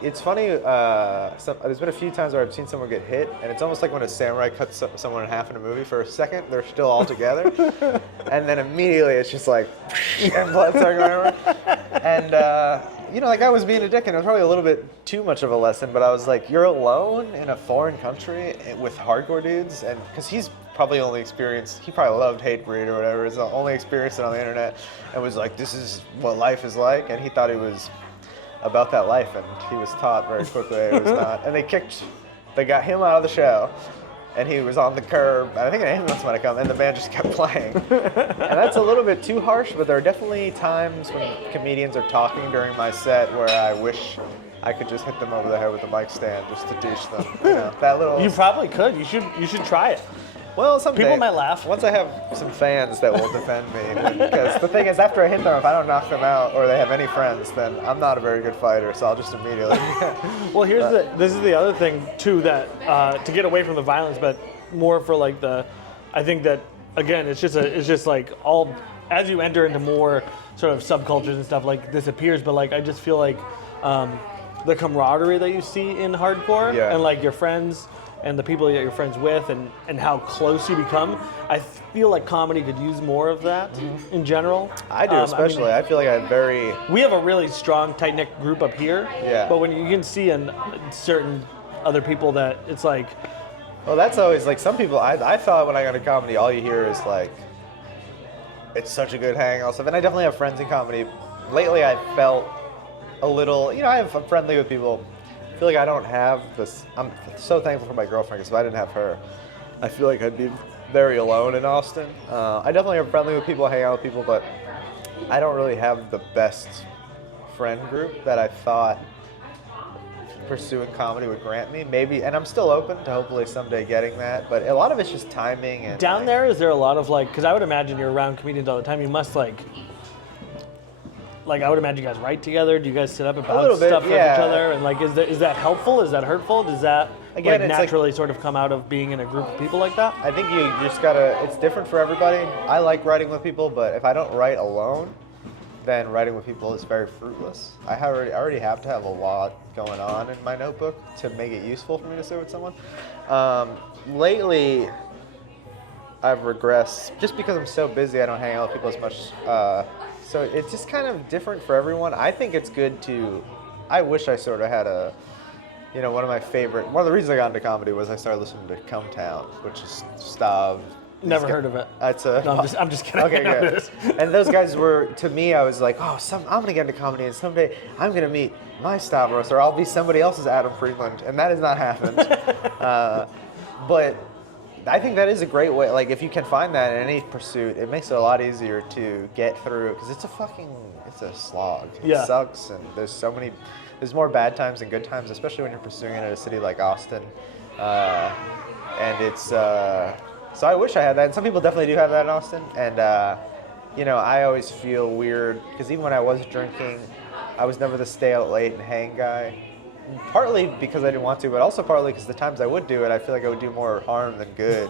it's funny. There's been a few times where I've seen someone get hit, and it's almost like when a samurai cuts someone in half in a movie. For a second, they're still all together, and then immediately it's just like, and blood starting everywhere. And like I was being a dick, and it was probably a little bit too much of a lesson. But I was like, you're alone in a foreign country with hardcore dudes, and because he probably loved Hatebreed or whatever. He's only experienced it on the internet, and was like, this is what life is like, and he thought it was about that life, and he was taught very quickly it was not. And they got him out of the show, and he was on the curb, and I think an ambulance might have come, and the band just kept playing. And that's a little bit too harsh, but there are definitely times when comedians are talking during my set where I wish I could just hit them over the head with a mic stand just to douche them. You know, that little. You probably could. You should try it. Well, someday. People might laugh. Once I have some fans that will defend me. Because the thing is, after I hit them, if I don't knock them out or they have any friends, then I'm not a very good fighter, so I'll just immediately. Well, this is the other thing, too, that to get away from the violence, but more for like I think that, again, it's just like all, as you enter into more sort of subcultures and stuff, like this appears, but like I just feel like the camaraderie that you see in hardcore and like your friends and the people that you're friends with and how close you become, I feel like comedy could use more of that in general. I do, especially. I feel like we have a really strong, tight-knit group up here, but when you can see in certain other people that it's like... Well, that's always, like, some people, I thought when I got into comedy, all you hear is like, it's such a good hang, all stuff, and I definitely have friends in comedy. Lately, I felt a little, I'm friendly with people. I feel like I don't have this. I'm so thankful for my girlfriend, because if I didn't have her, I feel like I'd be very alone in Austin. I definitely am friendly with people, hang out with people, but I don't really have the best friend group that I thought pursuing comedy would grant me. Maybe, and I'm still open to hopefully someday getting that, but a lot of it's just timing. And down there, is there a lot of like, because I would imagine you're around comedians all the time, you must like I would imagine you guys write together. Do you guys sit up and bounce stuff with each other? And like, is that helpful? Is that hurtful? Does that Again, like naturally sort of come out of being in a group of people like that? I think you just gotta, it's different for everybody. I like writing with people, but if I don't write alone, then writing with people is very fruitless. I already have to have a lot going on in my notebook to make it useful for me to sit with someone. Lately, I've regressed, just because I'm so busy, I don't hang out with people as much. So it's just kind of different for everyone. I think it's good to, I wish I sort of had one of the reasons I got into comedy was I started listening to Come Town, which is Stav. Never heard of it. No, I'm just kidding. Okay, good. And those guys were, to me, I was like, I'm going to get into comedy, and someday I'm going to meet my Stavros, or I'll be somebody else's Adam Friedland, and that has not happened. But I think that is a great way, like, if you can find that in any pursuit, it makes it a lot easier to get through, because it's a slog. It sucks, and there's more bad times than good times, especially when you're pursuing it in a city like Austin. And it's, so I wish I had that, and some people definitely do have that in Austin, and I always feel weird, because even when I was drinking, I was never the stay out late and hang guy, partly because I didn't want to, but also partly because the times I would do it, I feel like I would do more harm than good.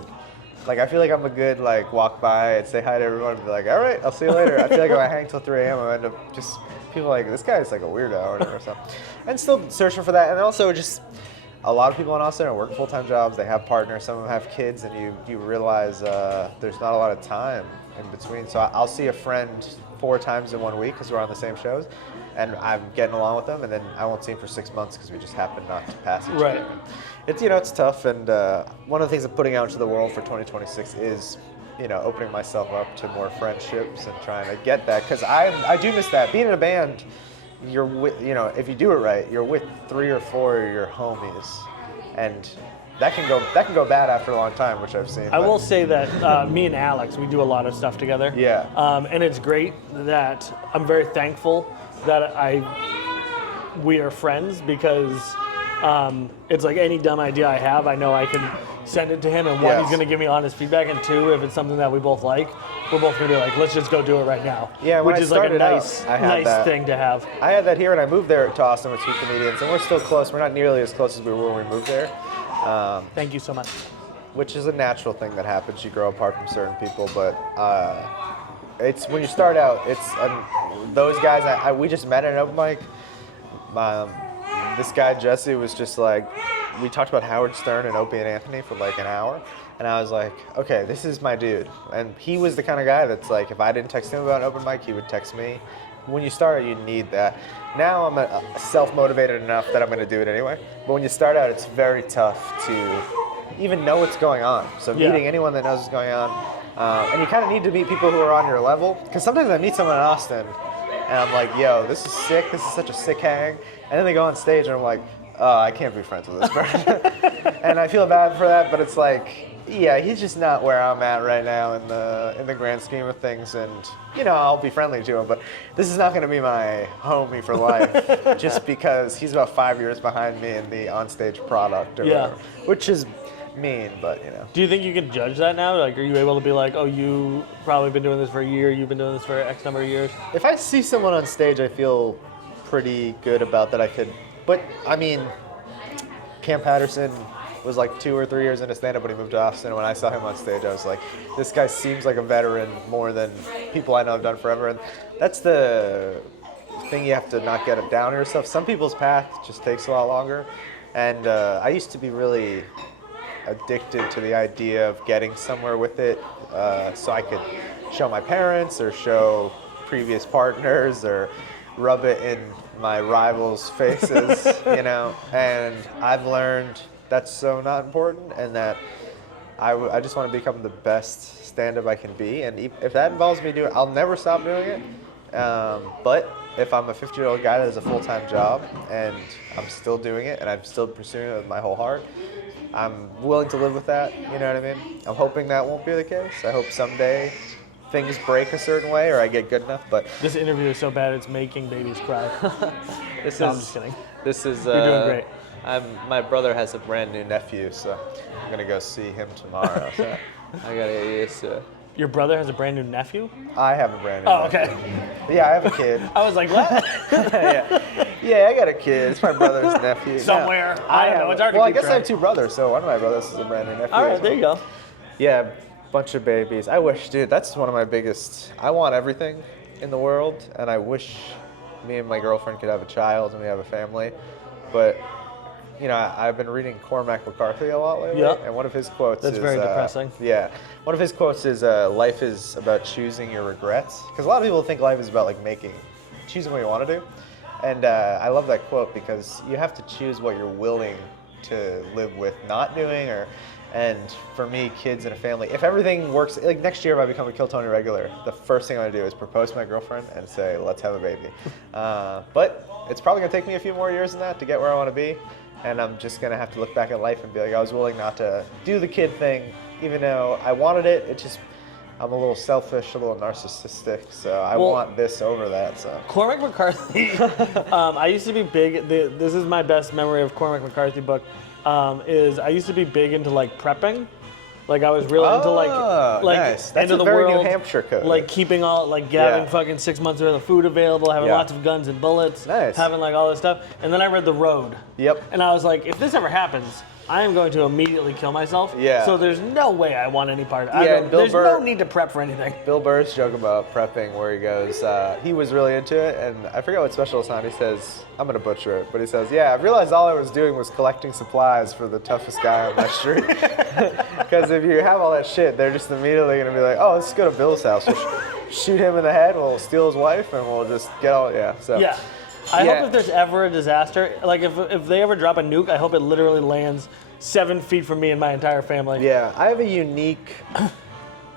Like, I feel like I'm a good, like, walk by and say hi to everyone and be like, all right, I'll see you later. I feel like if I hang till 3 a.m., I end up just, people like, this guy's like a weirdo or whatever, so. And still searching for that, and also just, a lot of people in Austin are working full-time jobs, they have partners, some of them have kids, and you realize there's not a lot of time in between. So I'll see a friend 4 times in 1 week because we're on the same shows, and I'm getting along with them, and then I won't see him for 6 months because we just happen not to pass each other. It's, it's tough, and one of the things I'm putting out into the world for 2026 is, opening myself up to more friendships and trying to get that, because I do miss that. Being in a band, you're with, if you do it right, you're with 3 or 4 of your homies, and that can go bad after a long time, which I've seen. I will say that me and Alex, we do a lot of stuff together. Yeah. And it's great that I'm very thankful that we are friends, because it's like any dumb idea I have, I know I can send it to him, and one, he's going to give me honest feedback, and 2, if it's something that we both like, we're both going to be like, let's just go do it right now. Yeah, which is like a nice thing to have. I had that here, and I moved there to Austin with 2 comedians, and we're still close. We're not nearly as close as we were when we moved there. Thank you so much. Which is a natural thing that happens. You grow apart from certain people, but it's when you start out. It's those guys. We just met at an open mic. This guy Jesse was just like, we talked about Howard Stern and Opie and Anthony for like an hour, and I was like, okay, this is my dude. And he was the kind of guy that's like, if I didn't text him about an open mic, he would text me. When you start out, you need that. Now I'm self-motivated enough that I'm going to do it anyway. But when you start out, it's very tough to even know what's going on. So meeting anyone that knows what's going on, and you kind of need to meet people who are on your level. Because sometimes I meet someone in Austin, and I'm like, yo, this is sick. This is such a sick hang. And then they go on stage, and I'm like, oh, I can't be friends with this person. And I feel bad for that, but it's like, Yeah, he's just not where I'm at right now in the grand scheme of things, and I'll be friendly to him, but this is not going to be my homie for life, just because he's about 5 years behind me in the onstage product, or whatever, which is mean, but Do you think you can judge that now? Like, are you able to be like, oh, you probably been doing this for a year, you've been doing this for X number of years? If I see someone on stage, I feel pretty good about that. I could, but I mean, Cam Patterson was like 2 or 3 years into stand-up when he moved to Austin, and when I saw him on stage, I was like, this guy seems like a veteran more than people I know have done forever, and that's the thing, you have to not get it down on yourself. Some people's path just takes a lot longer, and I used to be really addicted to the idea of getting somewhere with it, so I could show my parents or show previous partners or rub it in my rivals' faces, and I've learned that's so not important, and that I just want to become the best stand-up I can be, and if that involves me doing it, I'll never stop doing it, but if I'm a 50-year-old guy that has a full-time job and I'm still doing it and I'm still pursuing it with my whole heart, I'm willing to live with that, you know what I mean? I'm hoping that won't be the case. I hope someday things break a certain way or I get good enough, but... This interview is so bad it's making babies cry. I'm just kidding. This is... You're doing great. My brother has a brand new nephew, so I'm going to go see him tomorrow. So I got to get used to it. Your brother has a brand new nephew? I have a brand new nephew. Okay. Yeah, I have a kid. I was like, what? Yeah, I got a kid. It's my brother's nephew. Somewhere. No, I don't know. It's hard to Well, I keep guess track. I have 2 brothers, so one of my brothers is a brand new nephew. All right, there you go. Yeah, bunch of babies. I wish, dude, that's one of my biggest... I want everything in the world, and I wish me and my girlfriend could have a child and we have a family. But, I've been reading Cormac McCarthy a lot lately, and one of his quotes is... That's very depressing. Yeah. One of his quotes is, life is about choosing your regrets. Because a lot of people think life is about, choosing what you want to do. And I love that quote because you have to choose what you're willing to live with not doing, and for me, kids and a family, if everything works, like next year if I become a Kill Tony regular, the first thing I'm gonna do is propose to my girlfriend and say, let's have a baby. But it's probably gonna take me a few more years than that to get where I wanna be, and I'm just gonna have to look back at life and be like, I was willing not to do the kid thing, even though I wanted it, I'm a little selfish, a little narcissistic, so I want this over that. So Cormac McCarthy, I used to be big. This is my best memory of Cormac McCarthy book. Is I used to be big into prepping. Like I was really into nice. That's end of a the very world, New Hampshire code. like keeping all having fucking 6 months worth of food available, having lots of guns and bullets, having all this stuff. And then I read The Road. Yep. And I was like, if this ever happens, I am going to immediately kill myself. Yeah. So there's no way I want any part of it. Yeah, There's no need to prep for anything. Bill Burr's joke about prepping where he goes, he was really into it, and I forget what special it's on. He says, I'm going to butcher it, but he says, yeah, I realized all I was doing was collecting supplies for the toughest guy on my street. Because if you have all that shit, they're just immediately going to be like, oh, let's go to Bill's house. We'll shoot him in the head, we'll steal his wife, and we'll just get all, so. Yeah. I hope if there's ever a disaster, if they ever drop a nuke, I hope it literally lands 7 feet from me and my entire family. Yeah, I have a unique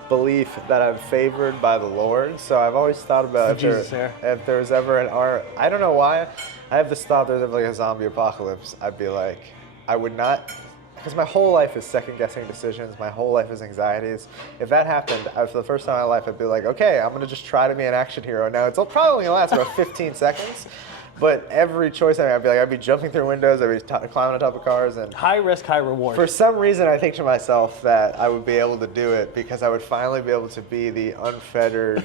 belief that I'm favored by the Lord, so I've always thought about if there's ever I don't know why, I have this thought there's ever a zombie apocalypse, I'd be like, I would not, because my whole life is second-guessing decisions, my whole life is anxieties. If that happened, for the first time in my life, I'd be like, okay, I'm going to just try to be an action hero. Now, it's probably going to last about 15 seconds, but every choice I make, I'd be jumping through windows, I'd be climbing on top of cars. And high risk, high reward. For some reason, I think to myself that I would be able to do it because I would finally be able to be the unfettered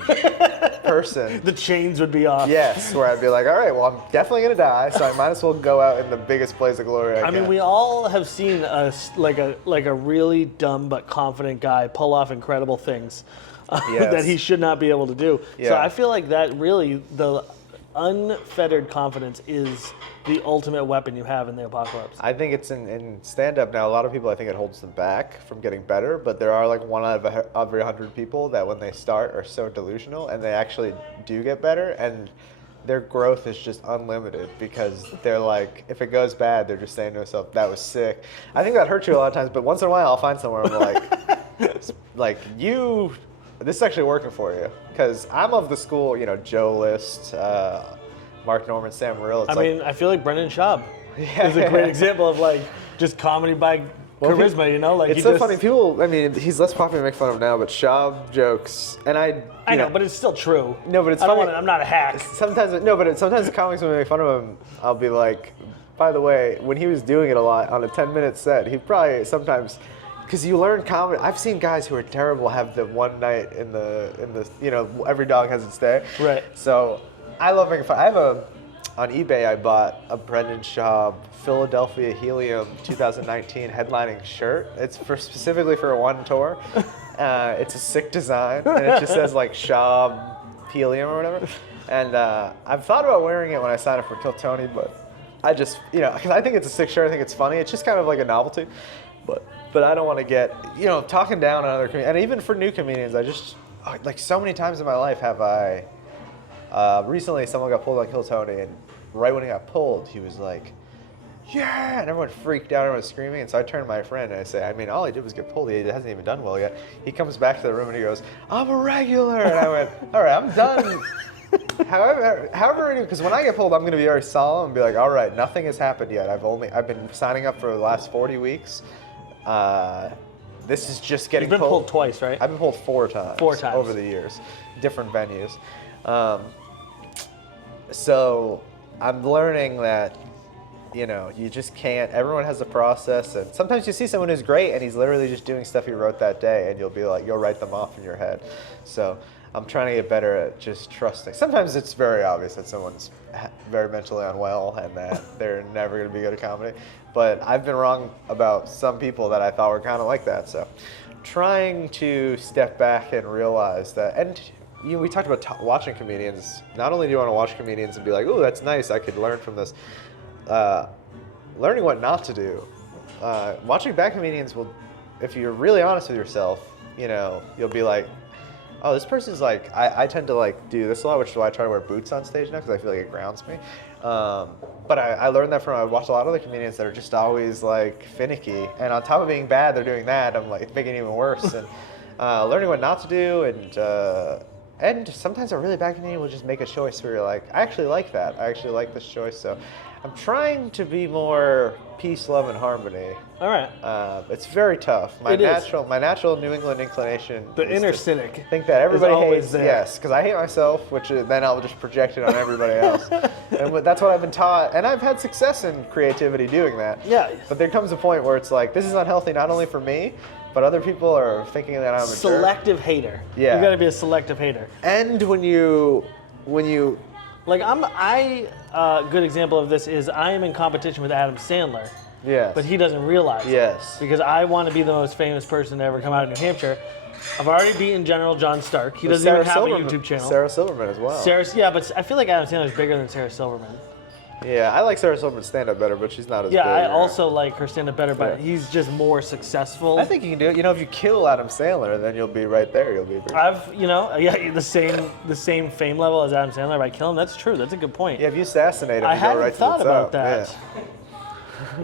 person. The chains would be off. Yes, where I'd be like, all right, well, I'm definitely going to die, so I might as well go out in the biggest blaze of glory I can. I mean, we all have seen a really dumb but confident guy pull off incredible things that he should not be able to do. Yeah. So I feel like that really, the unfettered confidence is the ultimate weapon you have in the apocalypse. I think it's in stand-up now, a lot of people, I think it holds them back from getting better, but there are one out of every 100 people that when they start are so delusional and they actually do get better, and their growth is just unlimited because they're like, if it goes bad, they're just saying to themselves, that was sick. I think that hurts you a lot of times, but once in a while I'll find somewhere I'm like, this is actually working for you. Because I'm of the school, Joe List, Mark Norman, Sam Morrill. I feel like Brendan Schaub is a great example of just comedy by charisma, you know? Like it's so funny. People, I mean, he's less popular to make fun of now, but Shab jokes, and I know, but it's still true. No, but it's I don't funny. I'm not a hack. Sometimes the comics, when we make fun of him, I'll be like, by the way, when he was doing it a lot on a 10-minute set, he probably sometimes, because you learn comedy. I've seen guys who are terrible have the one night in the every dog has its day. Right. So I love making fun. On eBay, I bought a Brendan Schaub Philadelphia Helium 2019 headlining shirt. It's specifically for one tour. It's a sick design, and it just says like Schaub Helium or whatever. And I've thought about wearing it when I signed up for Kill Tony, but I just, because I think it's a sick shirt. I think it's funny. It's just kind of like a novelty. But I don't want to get, talking down on other comedians. And even for new comedians, I just, like so many times in my life have I, recently someone got pulled on Kill Tony, and right when he got pulled, he was like, yeah, and everyone freaked out, everyone was screaming, and so I turned to my friend and I say, I mean, all he did was get pulled, he hasn't even done well yet. He comes back to the room and he goes, I'm a regular, and I went, all right, I'm done. However, because when I get pulled, I'm going to be very solemn and be like, all right, nothing has happened yet. I've been signing up for the last 40 weeks. This is just getting pulled. You've been pulled twice, right? I've been pulled 4 times. 4 times. Over the years, different venues. So I'm learning that, you just can't, everyone has a process, and sometimes you see someone who's great and he's literally just doing stuff he wrote that day, and you'll write them off in your head. So I'm trying to get better at just trusting. Sometimes it's very obvious that someone's very mentally unwell and that they're never going to be good at comedy. But I've been wrong about some people that I thought were kind of like that. So trying to step back and realize that, and we talked about watching comedians. Not only do you want to watch comedians and be like, oh, that's nice, I could learn from this. Learning what not to do. Watching bad comedians will, if you're really honest with yourself, you'll be like, oh, this person's like, I tend to like do this a lot, which is why I try to wear boots on stage now, because I feel like it grounds me. But I learned that I watched a lot of other comedians that are just always like finicky, and on top of being bad, they're doing that. I'm like, it's making it even worse. And learning what not to do, and sometimes a really bad comedian will just make a choice where you're like, I actually like that. I actually like this choice. So I'm trying to be more peace, love, and harmony. All right. It's very tough. My natural New England inclination. The inner cynic. Think that everybody hates. There. Yes, because I hate myself, which then I'll just project it on everybody else. And that's what I've been taught, and I've had success in creativity doing that. Yeah. But there comes a point where it's like, this is unhealthy not only for me, but other people are thinking that I'm a selective hater. Yeah. You got to be a selective hater. And when you like good example of this is I am in competition with Adam Sandler. Yes. But he doesn't realize Yes. it. Because I want to be the most famous person to ever come out of New Hampshire. I've already beaten General John Stark. He doesn't even have a YouTube channel. Sarah Silverman as well. Yeah, but I feel like Adam Sandler is bigger than Sarah Silverman. Yeah, I like Sarah Silverman's stand-up better, but she's not as big. Yeah, I also like her stand-up better, but he's just more successful. I think you can do it. If you kill Adam Sandler, then you'll be right there. You'll be. The same fame level as Adam Sandler. If I kill him, that's true. That's a good point. Yeah, if you assassinate him, I you go hadn't right thought to the about top. that. Yeah.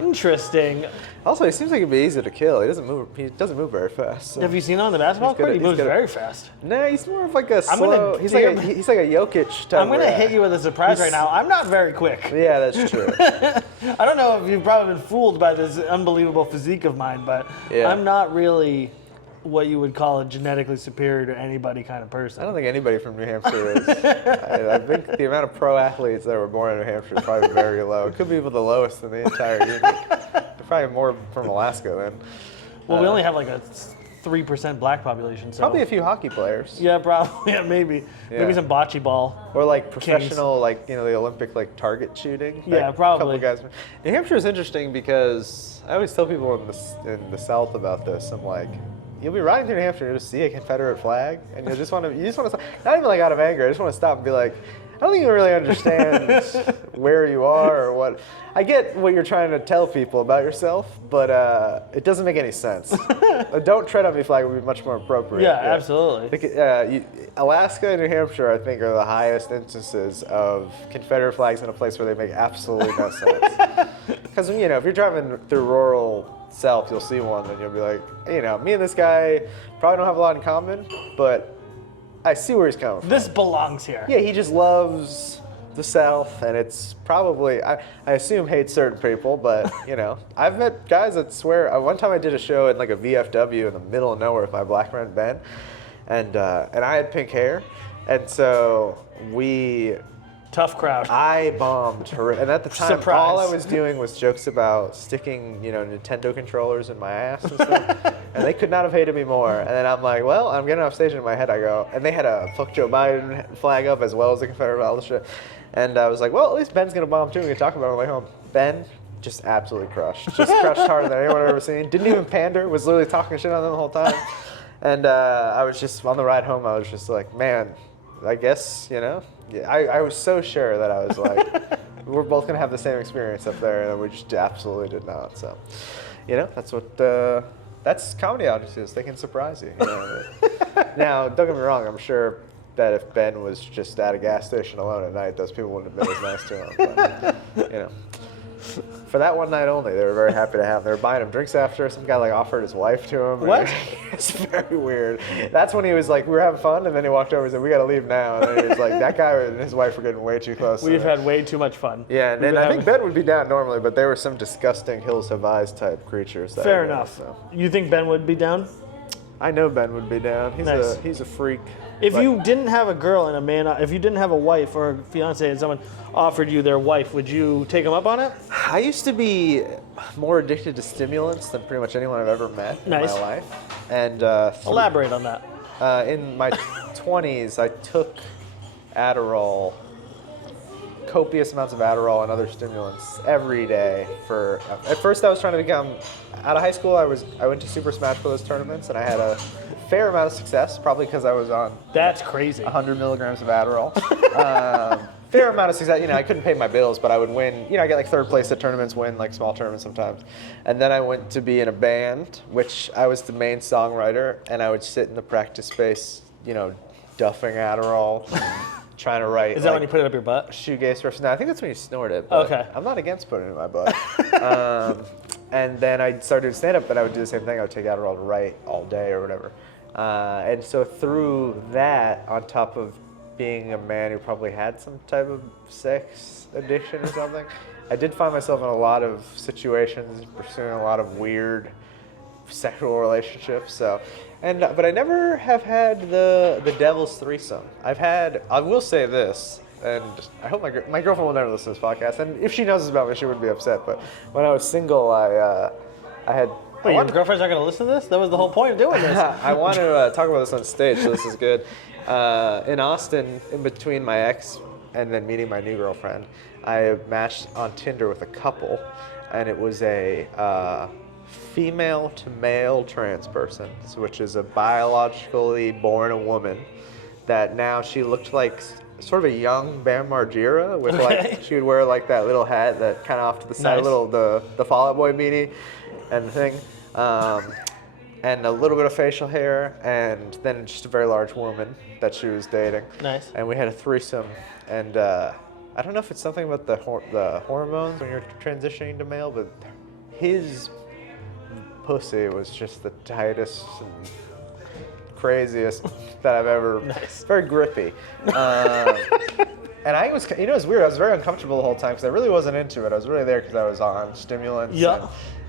Interesting. Also, he seems like he'd be easy to kill. He doesn't move very fast. So. Have you seen him on the basketball court? He moves very fast. No, he's more of like a slow. He's like a Jokic type. I'm gonna hit you with a surprise right now. I'm not very quick. Yeah, that's true. I don't know if you've probably been fooled by this unbelievable physique of mine, but I'm not really what you would call a genetically superior to anybody kind of person. I don't think anybody from New Hampshire is. I think the amount of pro athletes that were born in New Hampshire is probably very low. It could be the lowest in the entire union. Probably more from Alaska then. Well, we only have like a 3% black population, so probably a few hockey players. Yeah, probably. Yeah, maybe. Yeah. Maybe some bocce ball. Or like professional, the Olympic target shooting. Yeah, probably. A couple guys. New Hampshire is interesting because I always tell people in the South about this. I'm like, you'll be riding through New Hampshire and you'll just see a Confederate flag, and you just want to stop. Not even like out of anger. I just want to stop and be like, I don't think you really understand where you are or what. I get what you're trying to tell people about yourself, but it doesn't make any sense. Don't tread on me flag would be much more appropriate. Yeah, absolutely. Alaska and New Hampshire, I think, are the highest instances of Confederate flags in a place where they make absolutely no sense. Because, if you're driving through rural South, you'll see one and you'll be like, me and this guy probably don't have a lot in common, but I see where he's coming from. This belongs here. Yeah, he just loves the South, and it's probably, I assume hates certain people, but, you know, I've met guys that swear. One time I did a show in like a VFW in the middle of nowhere with my black friend Ben, and I had pink hair, and so Tough crowd. I bombed her, and at the time, Surprise. all I was doing was jokes about sticking, you know, Nintendo controllers in my ass and stuff, and they could not have hated me more. And then I'm like, well, I'm getting off stage, and in my head I go, and they had a "fuck Joe Biden" flag up as well as the Confederate all this shit, and I was like, well, at least Ben's gonna bomb too. We can talk about it on the way home. Ben just absolutely crushed, just crushed harder than anyone I've ever seen. Didn't even pander. Was literally talking shit on them the whole time, and I was just on the ride home. I was just like, man, I guess, you know. Yeah, I was so sure that I was like, we're both gonna have the same experience up there, and we just absolutely did not. So, you know, that's what that's comedy audiences. They can surprise you. You know? Now, don't get me wrong. I'm sure that if Ben was just at a gas station alone at night, those people wouldn't have been as nice to him. But, you know. For that one night only, they were very happy to have him. They were buying him drinks after. Some guy like offered his wife to him. What? It's very weird. That's when he was like, we were having fun, and then he walked over and said, we got to leave now. And then he was like, that guy and his wife were getting way too close. We've had way too much fun. Yeah, and then I think Ben would be down normally, but there were some disgusting Hills Have Eyes type creatures. That Fair were there, enough. so. You think Ben would be down? I know Ben would be down. He's a freak. If But- you didn't have a girl and a man, if you didn't have a wife or a fiance and someone offered you their wife, would you take them up on it? I used to be more addicted to stimulants than pretty much anyone I've ever met Nice. in my life. And Elaborate on that. in my 20s, I took Adderall, copious amounts of Adderall and other stimulants every day. At first, I was trying to become. Out of high school, I went to Super Smash Bros. Tournaments, and I had a fair amount of success, probably because I was on That's crazy. 100 milligrams of Adderall. Fair amount of success. You know, I couldn't pay my bills, but I would win. You know, I get like third place at tournaments, win like small tournaments sometimes. And then I went to be in a band, which I was the main songwriter, and I would sit in the practice space, you know, duffing Adderall, trying to write. Is that when you put it up your butt? Shoegaze riffs? No, I think that's when you snort it. But Okay. I'm not against putting it in my butt. And then I started doing stand-up, but I would do the same thing. I would take Adderall to write all day or whatever. And so through that, on top of being a man who probably had some type of sex addiction or something, I did find myself in a lot of situations pursuing a lot of weird sexual relationships. So, but I never have had the devil's threesome. I will say this, and I hope my girlfriend will never listen to this podcast. And if she knows this about me, she wouldn't be upset. But when I was single, I had. Wait, your girlfriend's not going to listen to this? That was the whole point of doing this. I want to talk about this on stage, so this is good. In Austin, in between my ex and then meeting my new girlfriend, I matched on Tinder with a couple, and it was a female to male trans person, which is a biologically born a woman that now she looked like sort of a young Bam Margera with like she would wear like that little hat that kind of off to the side, Nice. little the Fall Out Boy beanie and thing. And a little bit of facial hair, and then just a very large woman that she was dating. Nice. And we had a threesome, and I don't know if it's something about the hormones when you're transitioning to male, but his pussy was just the tightest and craziest that I've ever. Nice. Very grippy. And I was, you know, it's weird. I was very uncomfortable the whole time because I really wasn't into it. I was really there because I was on stimulants. Yeah.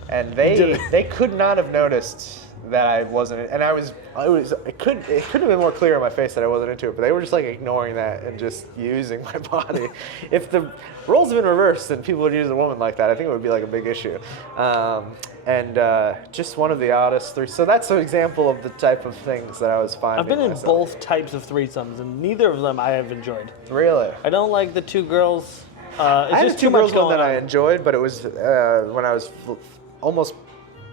And they could not have noticed that I wasn't, and it couldn't have been more clear on my face that I wasn't into it, but they were just like ignoring that and just using my body. If the roles had been reversed and people would use a woman like that, I think it would be like a big issue. Just one of the oddest three. So that's an example of the type of things that I was finding. I've been in myself. both types of threesomes, and neither of them I have enjoyed. Really? I don't like the two girls. It's I had just a too two much girls one going that I on. enjoyed, but it was when I was almost.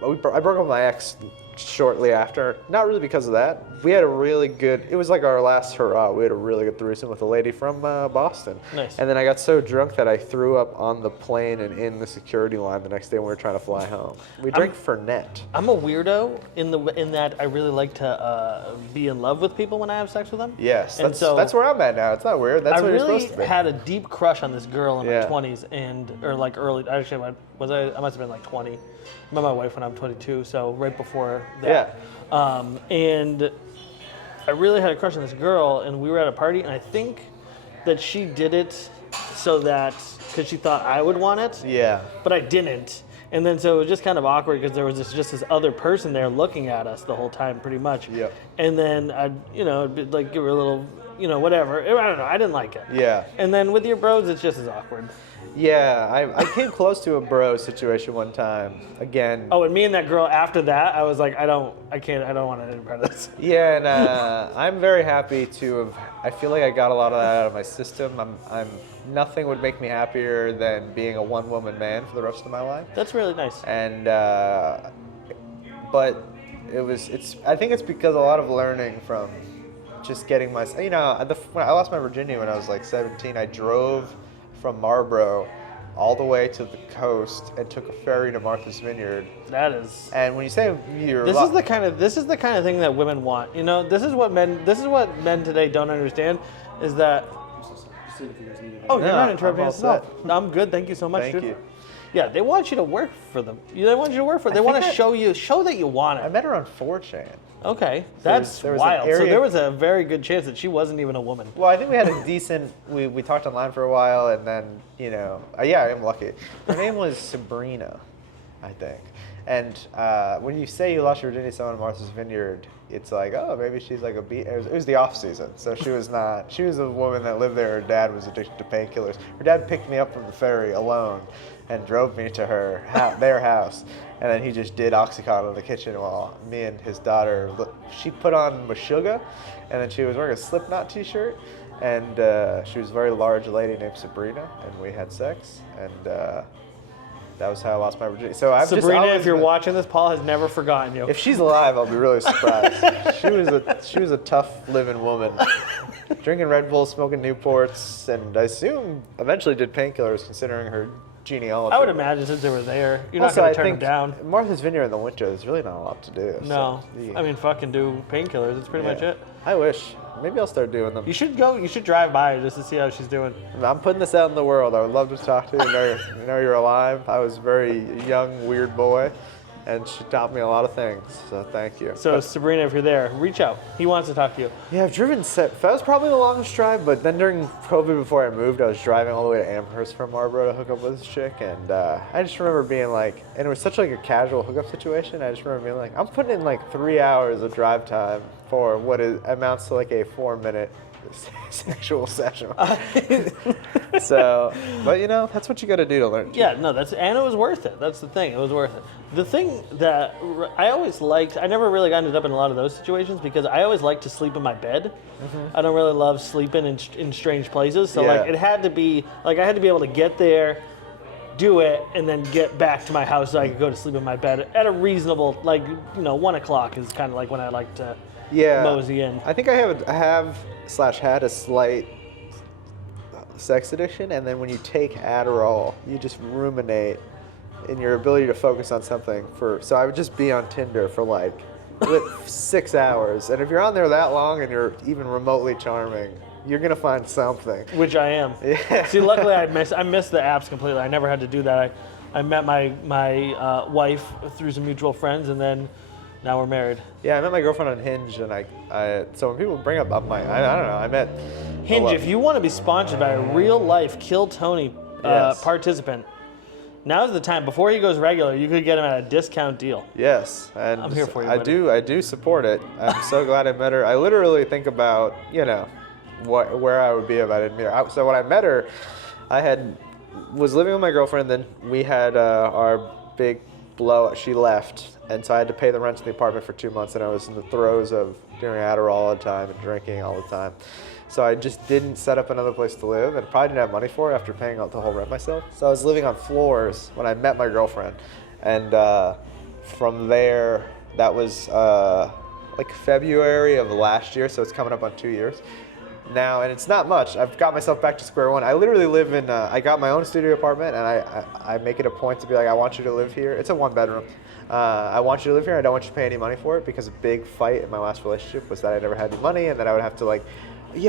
I broke up with my ex shortly after. Not really because of that. We had a really good. It was like our last hurrah. We had a really good threesome with a lady from Boston. Nice. And then I got so drunk that I threw up on the plane and in the security line the next day when we were trying to fly home. We drank Fernet. I'm a weirdo in that I really like to be in love with people when I have sex with them. Yes, And that's where I'm at now. It's not weird. That's I where you're really supposed to be. had a deep crush on this girl in Yeah. my 20s or like early. Actually, I must have been like 20. I met my wife when I'm 22, so right before that. And I really had a crush on this girl, and we were at a party, and I think that she did it so that because she thought I would want it, Yeah. but I didn't. And then so it was just kind of awkward because there was just this other person there looking at us the whole time, pretty much. Yep. And then it'd be like give her a little, whatever. I don't know. I didn't like it. Yeah. And then with your bros, it's just as awkward. Yeah, I came close to a bro situation one time. Again. Oh, and me and that girl after that, I was like, I don't want any part of this. Yeah, and I'm very happy to have. I feel like I got a lot of that out of my system. Nothing would make me happier than being a one-woman man for the rest of my life. That's really nice. And but I think it's because a lot of learning from just getting my. When I lost my virginity when I was like 17, I drove from Marlboro all the way to the coast and took a ferry to Martha's Vineyard. That is. And when you say this is the kind of thing that women want. This is what men today don't understand is that. Oh, you're not interrupting us. No, I'm good. Thank you so much. Thank you. Yeah, they want you to work for them. They want you to work for them. They want to show that you want it. I met her on 4chan. Okay, that's there was wild. an area- So there was a very good chance that she wasn't even a woman. Well, I think we had a decent. We talked online for a while, and then I am lucky. Her name was Sabrina, I think. And when you say you lost your virginity to someone in Martha's Vineyard, it's like, oh, maybe she's like a bee. It was the off season, so she was not. She was a woman that lived there. Her dad was addicted to painkillers. Her dad picked me up from the ferry alone and drove me to their house, and then he just did Oxycontin in the kitchen while me and his daughter. She put on Meshuggah, and then she was wearing a Slipknot T-shirt, and she was a very large lady named Sabrina, and we had sex, and. That was how I lost my virginity. So Sabrina, if you're watching this, Paul has never forgotten you. If she's alive, I'll be really surprised. she was a tough living woman, drinking Red Bull, smoking Newports, and I assume eventually did painkillers, considering her genealogy. I would imagine since they were there, you're Also, not going I to turn think them down. Martha's Vineyard in the winter, there's really not a lot to do. No, so, I mean fucking do painkillers. That's pretty much it. I wish. Maybe I'll start doing them. You should go. You should drive by just to see how she's doing. I'm putting this out in the world. I would love to talk to you. You know you're alive. I was a very young, weird boy, and she taught me a lot of things. So thank you. So Sabrina, if you're there, reach out. He wants to talk to you. Yeah, I've driven. That was probably the longest drive, but then during COVID, before I moved, I was driving all the way to Amherst from Marlboro to hook up with this chick, and I just remember being like, and it was such like a casual hookup situation. I just remember being like, I'm putting in like 3 hours of drive time for what amounts to like a 4-minute sexual session. So, but that's what you got to do to learn. Yeah, no, and it was worth it. That's the thing. It was worth it. The thing that I always liked, I never really ended up in a lot of those situations because I always liked to sleep in my bed. Mm-hmm. I don't really love sleeping in strange places. So like it had to be like I had to be able to get there, do it, and then get back to my house so I could go to sleep in my bed at a reasonable 1 o'clock is kind of like when I like to mosey in. I think I have had a slight sex addiction, and then when you take Adderall, you just ruminate in your ability to focus on something so I would just be on Tinder for like 6 hours, and if you're on there that long and you're even remotely charming, you're gonna find something. Which I am. Yeah. See, luckily I miss the apps completely. I never had to do that. I met my wife through some mutual friends, and then now we're married. Yeah, I met my girlfriend on Hinge, and so when people bring up I don't know, I met Hinge. If you want to be sponsored by a real life Kill Tony participant, now's the time. Before he goes regular, you could get him at a discount deal. Yes, and I'm here for you. I do support it. I'm so glad I met her. I literally think about where I would be if I didn't meet her. So when I met her, was living with my girlfriend. Then we had our big blow. She left, and so I had to pay the rent in the apartment for 2 months, and I was in the throes of doing Adderall all the time and drinking all the time. So I just didn't set up another place to live, and probably didn't have money for it after paying out the whole rent myself. So I was living on floors when I met my girlfriend, and from there, that was like February of last year, so it's coming up on 2 years now, and it's not much. I've got myself back to square one. I literally live in, I got my own studio apartment, and I make it a point to be like, I want you to live here. It's a 1-bedroom. I want you to live here. I don't want you to pay any money for it, because a big fight in my last relationship was that I never had any money, and that I would have to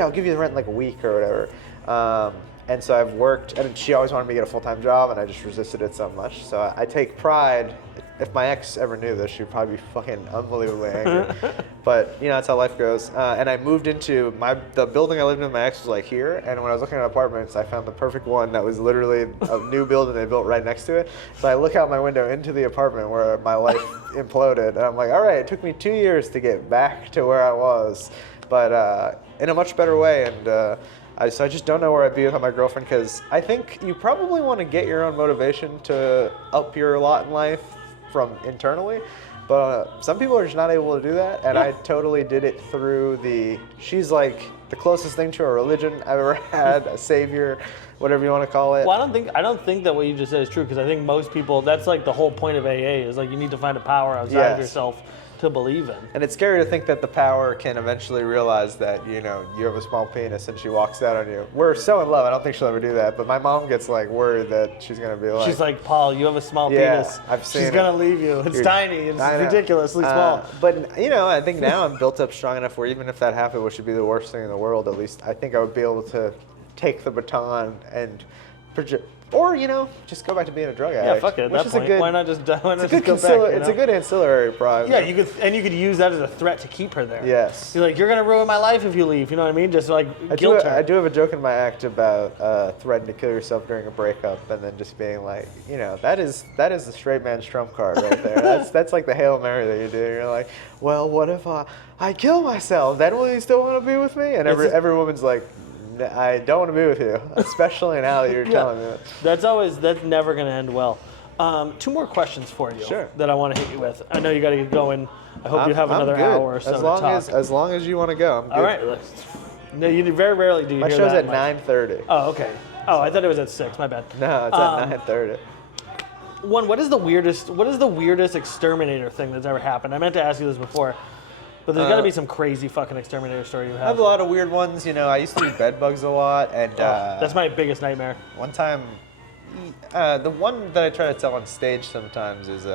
I'll give you the rent in like a week or whatever. And so I've worked, and she always wanted me to get a full-time job, and I just resisted it so much. So I take pride if my ex ever knew this, she'd probably be fucking unbelievably angry. But that's how life goes. And I moved into the building I lived in. My ex was like here, and when I was looking at apartments, I found the perfect one that was literally a new building they built right next to it. So I look out my window into the apartment where my life imploded, and I'm like, all right, it took me 2 years to get back to where I was, but in a much better way. And I just don't know where I'd be without my girlfriend, because I think you probably want to get your own motivation to up your lot in life from internally, but some people are just not able to do that, and I totally did it through she's like the closest thing to a religion I've ever had, a savior, whatever you want to call it. Well, I don't think that what you just said is true, because I think most people, that's like the whole point of AA, is like you need to find a power outside of yourself to believe in. And it's scary to think that the power can eventually realize that, you have a small penis and she walks out on you. We're so in love, I don't think she'll ever do that, but my mom gets like worried that she's going to be like... She's like, Paul, you have a small penis. I've seen She's going to leave you. It's tiny. It's ridiculously small. But, I think now I'm built up strong enough where even if that happened, which would be the worst thing in the world, at least I think I would be able to take the baton and project... Or, just go back to being a drug addict. Yeah, fuck it. At that point, why not just go back? It's a good ancillary prize. Yeah, you could use that as a threat to keep her there. Yes. You're like, you're gonna ruin my life if you leave. You know what I mean? Just like guilt her. I do have a joke in my act about threatening to kill yourself during a breakup, and then just being like, that is the straight man's trump card right there. That's like the Hail Mary that you do. You're like, well, what if I kill myself? Then will you still want to be with me? And every woman's like, I don't want to be with you, especially now that you're telling me that. That's never going to end well. 2 more questions for you that I want to hit you with. I know you got to get going. I hope you have another hour or so to talk. As long as you want to go, I'm good. All right. No, you very rarely do. My show's at 9:30. Oh, okay. Oh, I thought it was at 6. My bad. No, it's at 9:30. What is the weirdest exterminator thing that's ever happened? I meant to ask you this before. But there's got to be some crazy fucking exterminator story you have. I have a lot of weird ones. I used to do bed bugs a lot, and that's my biggest nightmare. One time, the one that I try to tell on stage sometimes is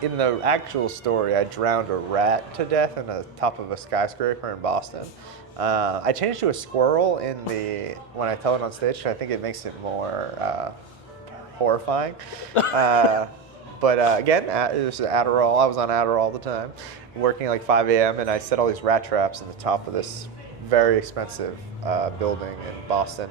in the actual story, I drowned a rat to death on the top of a skyscraper in Boston. I changed to a squirrel when I tell it on stage, because I think it makes it more horrifying. But again, it was Adderall. I was on Adderall all the time, working like 5 a.m. and I set all these rat traps in the top of this very expensive building in Boston.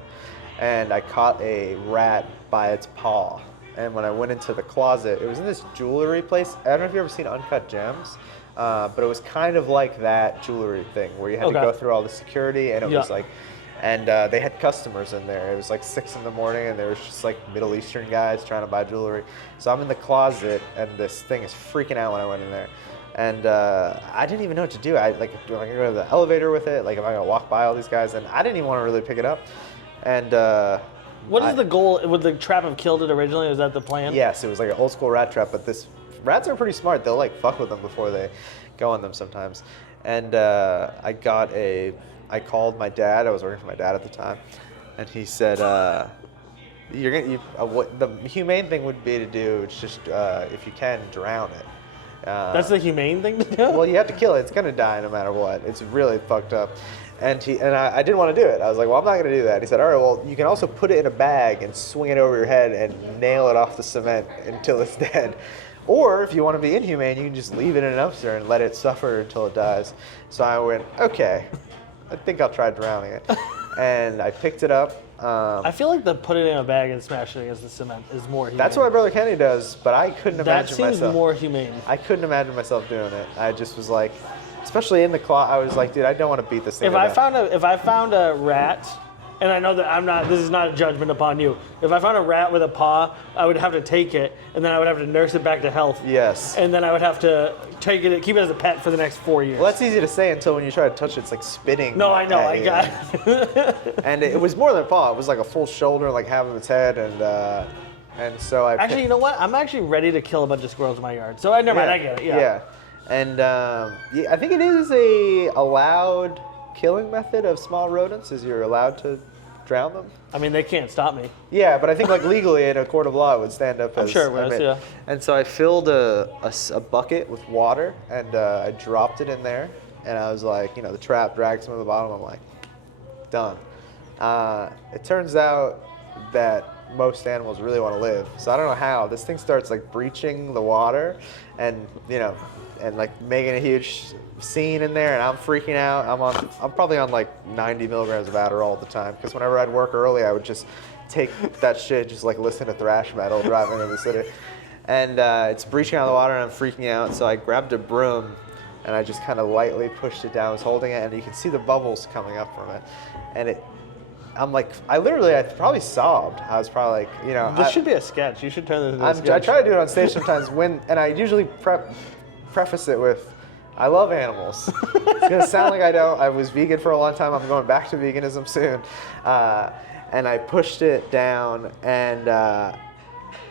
And I caught a rat by its paw. And when I went into the closet, it was in this jewelry place. I don't know if you've ever seen Uncut Gems, but it was kind of like that jewelry thing where you had to go through all the security, and it was like, and they had customers in there. It was like 6 in the morning, and there was just like Middle Eastern guys trying to buy jewelry. So I'm in the closet, and this thing is freaking out when I went in there. And I didn't even know what to do. I go to the elevator with it, like if I gotta walk by all these guys, and I didn't even want to really pick it up. And what is the goal? Would the trap have killed it originally? Was that the plan? Yes, it was like an old school rat trap, but rats are pretty smart. They'll like fuck with them before they go on them sometimes. And I called my dad. I was working for my dad at the time, and he said, what the humane thing would be to do is just, if you can, drown it. That's the humane thing to do? Well, you have to kill it. It's going to die no matter what. It's really fucked up. And I didn't want to do it. I was like, well, I'm not going to do that. He said, all right, well, you can also put it in a bag and swing it over your head and nail it off the cement until it's dead. Or if you want to be inhumane, you can just leave it in an dumpster and let it suffer until it dies. So I went, okay, I think I'll try drowning it. And I picked it up. I feel like put it in a bag and smash it against the cement is more humane. That's what my brother Kenny does, but I couldn't imagine myself. That seems more humane. I couldn't imagine myself doing it. I just was like, especially in the closet, I was like, dude, I don't want to beat this thing. If I found a rat, and I know that this is not a judgment upon you. If I found a rat with a paw, I would have to take it, and then I would have to nurse it back to health. Yes. And then I would have to keep it as a pet for the next 4 years. Well, that's easy to say until when you try to touch it, it's like spitting. No, I know, I got it. And it was more than a paw. It was like a full shoulder, like half of its head, and so I. Actually, you know what? I'm actually ready to kill a bunch of squirrels in my yard. So never mind, I get it. Yeah. And I think it is a allowed killing method of small rodents. Is you're allowed to drown them. I mean, they can't stop me. Yeah, but I think like legally in a court of law it would stand up as. I'm sure it was, yeah. And so I filled a bucket with water and I dropped it in there, and I was like, the trap drags from the bottom. I'm like, done. It turns out that most animals really want to live. So I don't know how this thing starts like breaching the water, and and like making a huge scene in there, and I'm freaking out. I'm probably on like 90 milligrams of Adderall all the time, because whenever I'd work early, I would just take that shit, just like listen to thrash metal driving in the city. And it's breaching out of the water, and I'm freaking out. So I grabbed a broom, and I just kind of lightly pushed it down. I was holding it, and you can see the bubbles coming up from it. And I'm like, I probably sobbed. I was probably like, This should be a sketch. You should turn this into a sketch. I try to do it on stage sometimes and I usually preface it with, I love animals. It's gonna sound like I don't. I was vegan for a long time. I'm going back to veganism soon. And I pushed it down, and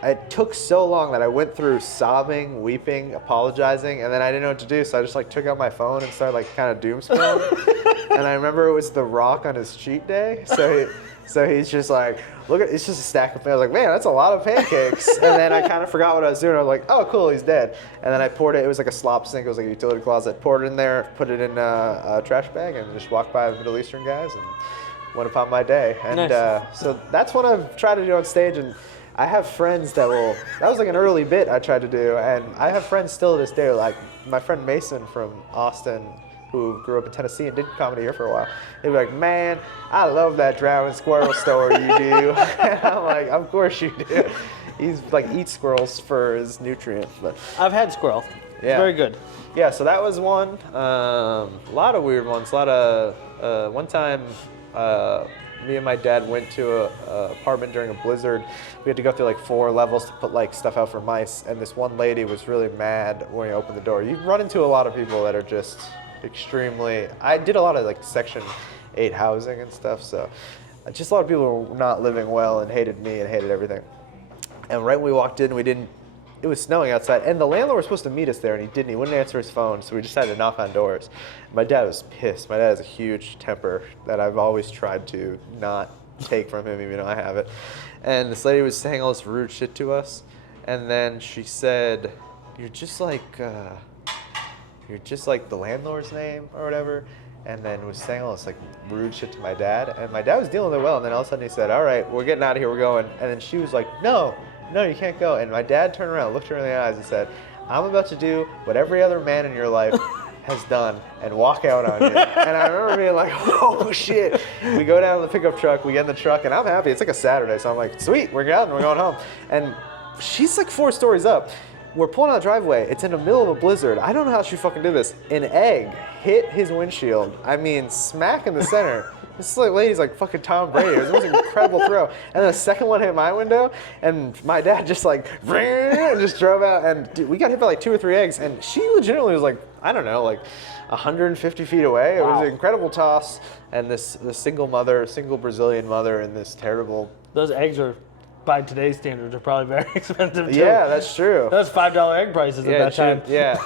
it took so long that I went through sobbing, weeping, apologizing, and then I didn't know what to do, so I just like took out my phone and started like kind of doom scrolling. And I remember it was The Rock on his cheat day, so he's just like, it's just a stack of pancakes. I was like, man, that's a lot of pancakes. And then I kind of forgot what I was doing. I was like, oh, cool, he's dead. And then I poured it. It was like a slop sink. It was like a utility closet. Poured it in there, put it in a trash bag, and just walked by the Middle Eastern guys and went upon my day. And Nice. So that's what I've tried to do on stage. And I have friends that was like an early bit I tried to do. And I have friends still to this day, like my friend Mason from Austin, who grew up in Tennessee and did comedy here for a while. They'd be like, man, I love that drowning squirrel story you do. And I'm like, of course you do. He's like, eats squirrels for his nutrients. But I've had squirrel. Yeah. It's very good. yeah, so that was one. A lot of weird ones. One time, me and my dad went to a apartment during a blizzard. We had to go through like 4 levels to put like stuff out for mice. And this one lady was really mad when you opened the door. You run into a lot of people that are just extremely. I did a lot of like Section 8 housing and stuff, so just a lot of people were not living well and hated me and hated everything. And right when we walked in, it was snowing outside, and the landlord was supposed to meet us there, and he didn't. He wouldn't answer his phone, so we decided to knock on doors. My dad was pissed. My dad has a huge temper that I've always tried to not take from him, even though I have it. And this lady was saying all this rude shit to us, and then she said, you're just like the landlord's name or whatever, and then was saying all this like rude shit to my dad, and my dad was dealing with it well, and then all of a sudden he said, all right, we're getting out of here, we're going, and then she was like, no, you can't go, and my dad turned around, looked her in the eyes and said, I'm about to do what every other man in your life has done and walk out on you. And I remember being like, oh shit. We go down to the pickup truck, we get in the truck, and I'm happy, it's like a Saturday, so I'm like, sweet, we're out and we're going home. And she's like 4 stories up. We're pulling out the driveway. It's in the middle of a blizzard. I don't know how she fucking did this. An egg hit his windshield. I mean, smack in the center. This lady's like fucking Tom Brady. It was the most incredible throw. And then the second one hit my window, and my dad just like, and just drove out. And dude, we got hit by like 2 or 3 eggs. And she legitimately was like, I don't know, like 150 feet away. It was an incredible toss. And this single Brazilian mother in this terrible. Those eggs are, by today's standards, are probably very expensive too. Yeah, that's true. Those $5 egg prices at that time. Yeah.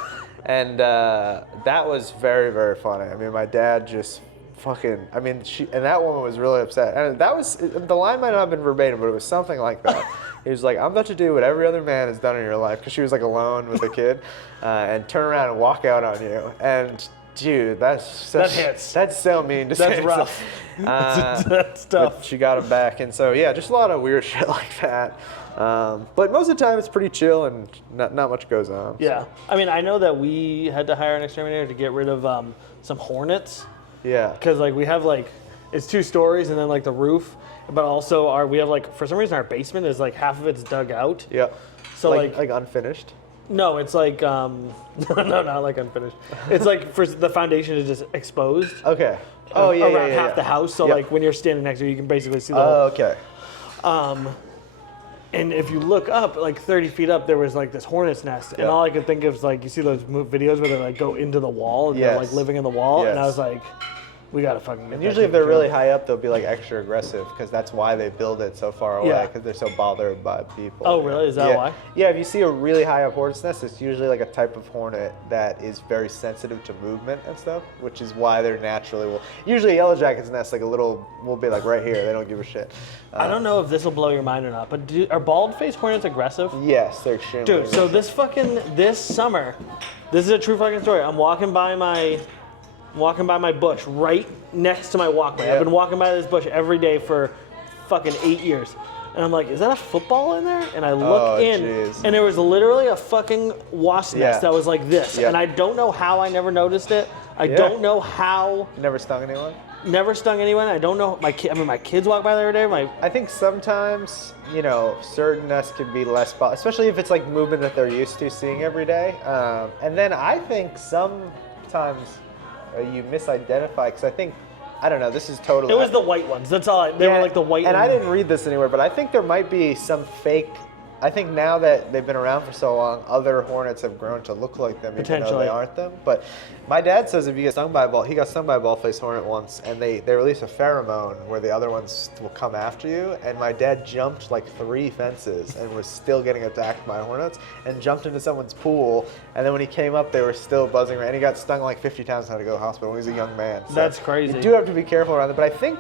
And that was very, very funny. I mean, my dad just fucking, and that woman was really upset. And that was, the line might not have been verbatim, but it was something like that. He was like, I'm about to do what every other man has done in your life, because she was like alone with a kid, and turn around and walk out on you. And dude, that hits. That's so mean to say. That's rough. That's tough. But she got him back. And so, yeah, just a lot of weird shit like that. But most of the time it's pretty chill and not much goes on. Yeah. I mean, I know that we had to hire an exterminator to get rid of some hornets. Yeah. Because like we have like, it's 2 stories and then like the roof, but also we have like, for some reason our basement is like half of it's dug out. Yeah. So like unfinished? No, it's like, no, not like unfinished. It's like for the foundation is just exposed. Okay. Oh, yeah, around half the house, so like when you're standing next to it, you can basically see the whole. Oh, okay. And if you look up, like 30 feet up, there was like this hornet's nest, and all I could think of is like, you see those videos where they like go into the wall and they're like living in the wall, and I was like, we gotta fucking get And that usually if taken they're care of. really high up, they'll be like extra aggressive, because that's why they build it so far away, because they're so bothered by people. Oh, really? Is that why? Yeah, if you see a really high up hornet's nest, it's usually like a type of hornet that is very sensitive to movement and stuff, which is why they're naturally usually yellow jacket's nest will be like right here. They don't give a shit. I don't know if this will blow your mind or not, but are bald-faced hornets aggressive? Yes, they're extremely Dude, aggressive. so this summer, this is a true fucking story. I'm walking by my bush right next to my walkway. I've been walking by this bush every day for fucking 8 years. And I'm like, is that a football in there? And I look in, jeez. and there was literally a fucking wasp nest Yeah. that was like this. Yep. And I don't know how I never noticed it. I don't know how. Never stung anyone? Never stung anyone. I don't know. My kids walk by there every day. I think sometimes, certain nests can be less, especially if it's like movement that they're used to seeing every day. And then I think sometimes you misidentify, because I think, I don't know, this is totally... It was the white ones. That's all. They were like the white and ones. I didn't read this anywhere, but I think there might be some fake... I think now that they've been around for so long, other hornets have grown to look like them, even though Potentially. they aren't them. But my dad says if you get stung by a ball, he got stung by a ball-faced hornet once, and they release a pheromone where the other ones will come after you. And my dad jumped like 3 fences and was still getting attacked by hornets, and jumped into someone's pool. And then when he came up, they were still buzzing around. And he got stung like 50 times and had to go to the hospital when he was a young man. So That's crazy. You do have to be careful around it, but I think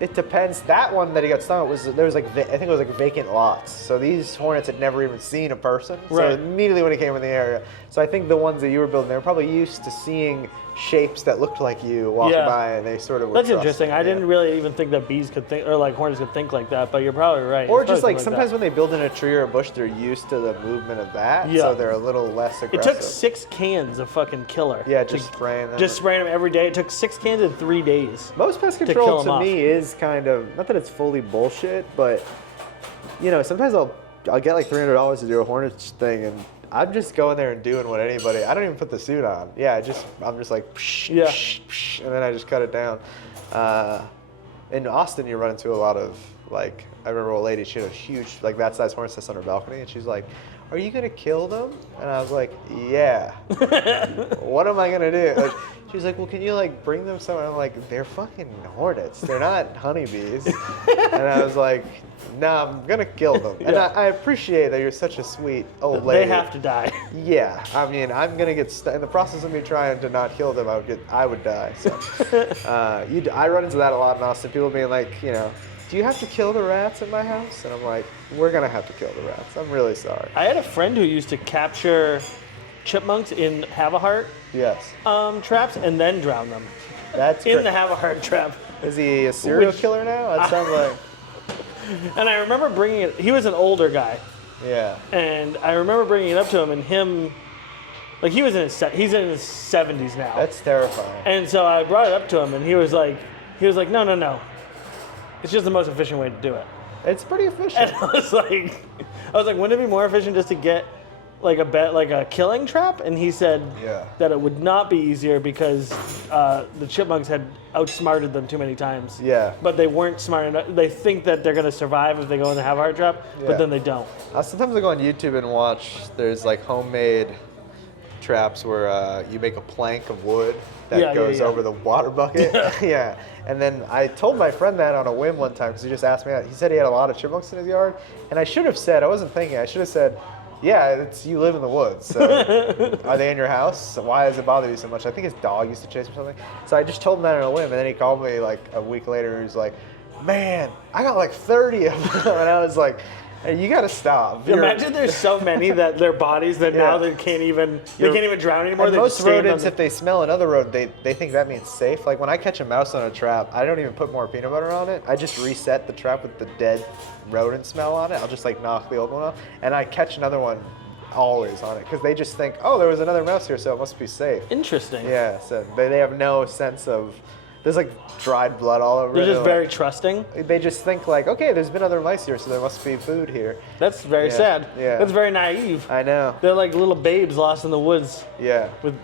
it depends. That one that he got stung at there was like I think it was like vacant lots. So these hornets had never even seen a person. So Right. immediately when he came in the area. So I think the ones that you were building, they were probably used to seeing shapes that looked like you walking Yeah. by, and they sort of were That's trusting. interesting. I Yeah. didn't really even think that bees could think, or like hornets could think like that. But you're probably right. Or It's just probably like something sometimes when they build in a tree or a bush, they're used to the movement of that. Yeah. So they're a little less It aggressive. took 6 cans of fucking killer. Yeah, just spraying them. Just spraying them every day. It took 6 cans in 3 days. Most pest kill control 'em to off. me is kind of, not that it's fully bullshit, but sometimes I'll get like $300 to do a hornets thing, and I'm just going there and doing what anybody. I don't even put the suit on. Yeah, I'm just like, psh, Yeah. psh, psh, and then I just cut it down. In Austin, you run into a lot of like. I remember a lady. She had a huge like that size hornet's nest on her balcony, and she's like, "Are you gonna kill them?" And I was like, "Yeah." What am I gonna do? Like, she's like, "Well, can you like bring them somewhere?" I'm like, "They're fucking hornets. They're not honeybees." And I was like, "Nah, I'm gonna kill them." And Yeah. I appreciate that you're such a sweet old lady. They have to die. Yeah, I mean, I'm gonna get in the process of me trying to not kill them. I would die. So, I run into that a lot in Austin. People being like, do you have to kill the rats in my house? And I'm like, we're gonna have to kill the rats. I'm really sorry. I had a friend who used to capture chipmunks in have-a-heart Yes, traps and then drown them that's in great. the have-a-heart trap. Is he a serial Which- killer now? That sounds like. And I remember bringing it. He was an older guy, Yeah. and I remember bringing it up to him, and him, like he's in his 70s now. That's terrifying. And so I brought it up to him, and he was like, no. It's just the most efficient way to do it. It's pretty efficient. And I was like, wouldn't it be more efficient just to get like a killing trap? And he said Yeah. that it would not be easier because the chipmunks had outsmarted them too many times. Yeah. But they weren't smart enough. They think that they're gonna survive if they go in the have-a-heart trap, Yeah. but then they don't. Sometimes I go on YouTube and watch. There's like homemade traps where you make a plank of wood that Yeah, goes yeah. over the water bucket. Yeah. And then I told my friend that on a whim one time because he just asked me out. He said he had a lot of chipmunks in his yard, and I should have said, I wasn't thinking, I should have said, yeah, you live in the woods. So are they in your house? So why does it bother you so much? I think his dog used to chase him or something. So I just told him that on a whim, and then he called me like a week later. He was like, man, I got like 30 of them. And I was like, hey, you gotta stop. Imagine there's so many that their bodies that now they can't even drown anymore. And They most just stand rodents, on if they smell another rodent, they think that means safe. Like when I catch a mouse on a trap, I don't even put more peanut butter on it. I just reset the trap with the dead rodent smell on it. I'll just like knock the old one off, and I catch another one always on it because they just think, oh, there was another mouse here, so it must be safe. Interesting. Yeah, so they have no sense of. There's like dried blood all over. They're it. just very trusting. They just think like, okay, there's been other mice here, so there must be food here. That's very Yeah, sad. yeah. That's very naive. I know. They're like little babes lost in the woods Yeah. with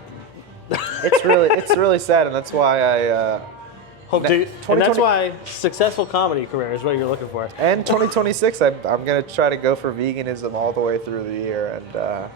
It's really sad, and that's why I. hope Ne- to, and that's 2020 why successful comedy career is what you're looking for. And 2026, I'm going to try to go for veganism all the way through the year. And,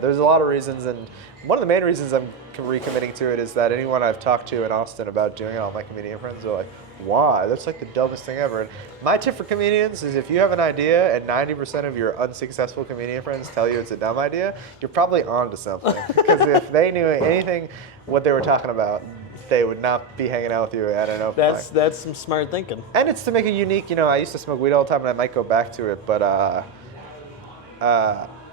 there's a lot of reasons. And one of the main reasons I'm recommitting to it is that anyone I've talked to in Austin about doing it, all my comedian friends are like, why? That's like the dumbest thing ever. And my tip for comedians is if you have an idea and 90% of your unsuccessful comedian friends tell you it's a dumb idea, you're probably onto something. Because if they knew anything what they were talking about, they would not be hanging out with you at an open mic. That's some smart thinking. And it's to make it unique. I used to smoke weed all the time, and I might go back to it. But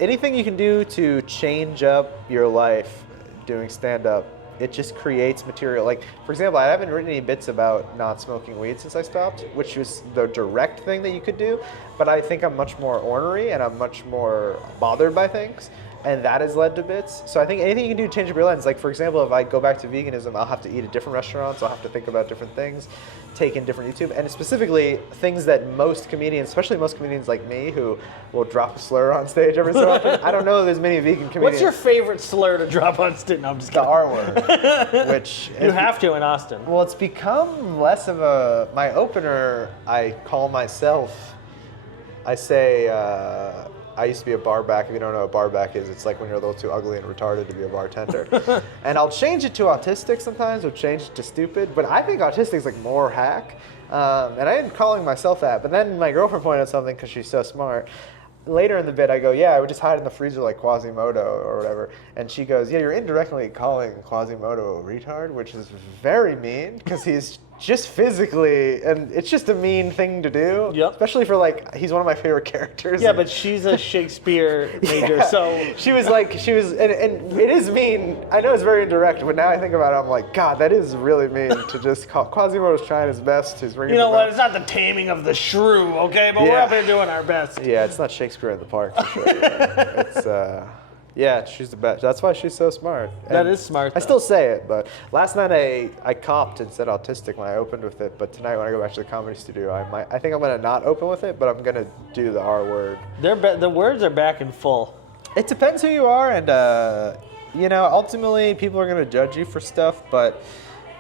anything you can do to change up your life doing stand-up it just creates material. Like, for example, I haven't written any bits about not smoking weed since I stopped, which was the direct thing that you could do. But I think I'm much more ornery and I'm much more bothered by things. And that has led to bits. So I think anything you can do to change up your lens. Like, for example, if I go back to veganism, I'll have to eat at different restaurants. I'll have to think about different things, take in different YouTube. And specifically, things that most comedians, especially most comedians like me, who will drop a slur on stage every so often. I don't know if there's many vegan comedians. What's your favorite slur to drop on stage? No, I'm just The kidding. R word, which You have to in Austin. well, it's become less of my opener. I call myself. I say. I used to be a bar back. If you don't know what a bar back is, it's like when you're a little too ugly and retarded to be a bartender. And I'll change it to autistic sometimes, or change it to stupid. But I think autistic is like more hack. And I am calling myself that. But then my girlfriend pointed out something because she's so smart. Later in the bit, I go, yeah, I would just hide in the freezer like Quasimodo or whatever. And she goes, yeah, you're indirectly calling Quasimodo a retard, which is very mean because he's just physically, and it's just a mean thing to do. Yep. Especially for like, he's one of my favorite characters. Yeah, but she's a Shakespeare major, Yeah. so she was, and it is mean. I know it's very indirect, but now I think about it, I'm like, God, that is really mean to just call. Quasimodo's trying his best. He's ringing. you know the what? bell. It's not the taming of the shrew, okay? But we're Yeah. up here doing our best. Yeah, it's not Shakespeare in the Park for sure. It's yeah, she's the best. That's why she's so smart. That And is smart, I though. still say it, but last night I copped and said autistic when I opened with it. But tonight when I go back to the comedy studio, I think I'm gonna not open with it, but I'm gonna do the R word. The words are back in full. It depends who you are, and you know, ultimately people are gonna judge you for stuff, but.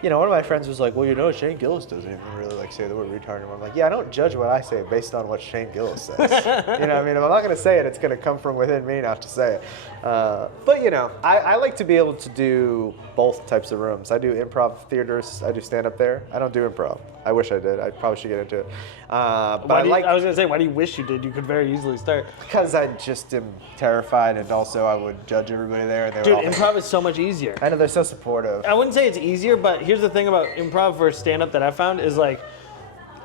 You know, one of my friends was like, well, you know, Shane Gillis doesn't even really like say the word retard anymore. I'm like, yeah, I don't judge what I say based on what Shane Gillis says. You know what I mean? If I'm not going to say it, it's going to come from within me not to say it. But, you know, I like to be able to do both types of rooms. I do improv theaters. I do stand-up there. I don't do improv. I wish I did. I probably should get into it. But I was going to say, why do you wish you did? You could very easily start. Because I just am terrified, and also I would judge everybody there. And they Dude, would all improv is so much easier. I know, they're so supportive. I wouldn't say it's easier, but here's the thing about improv versus stand-up that I found is like,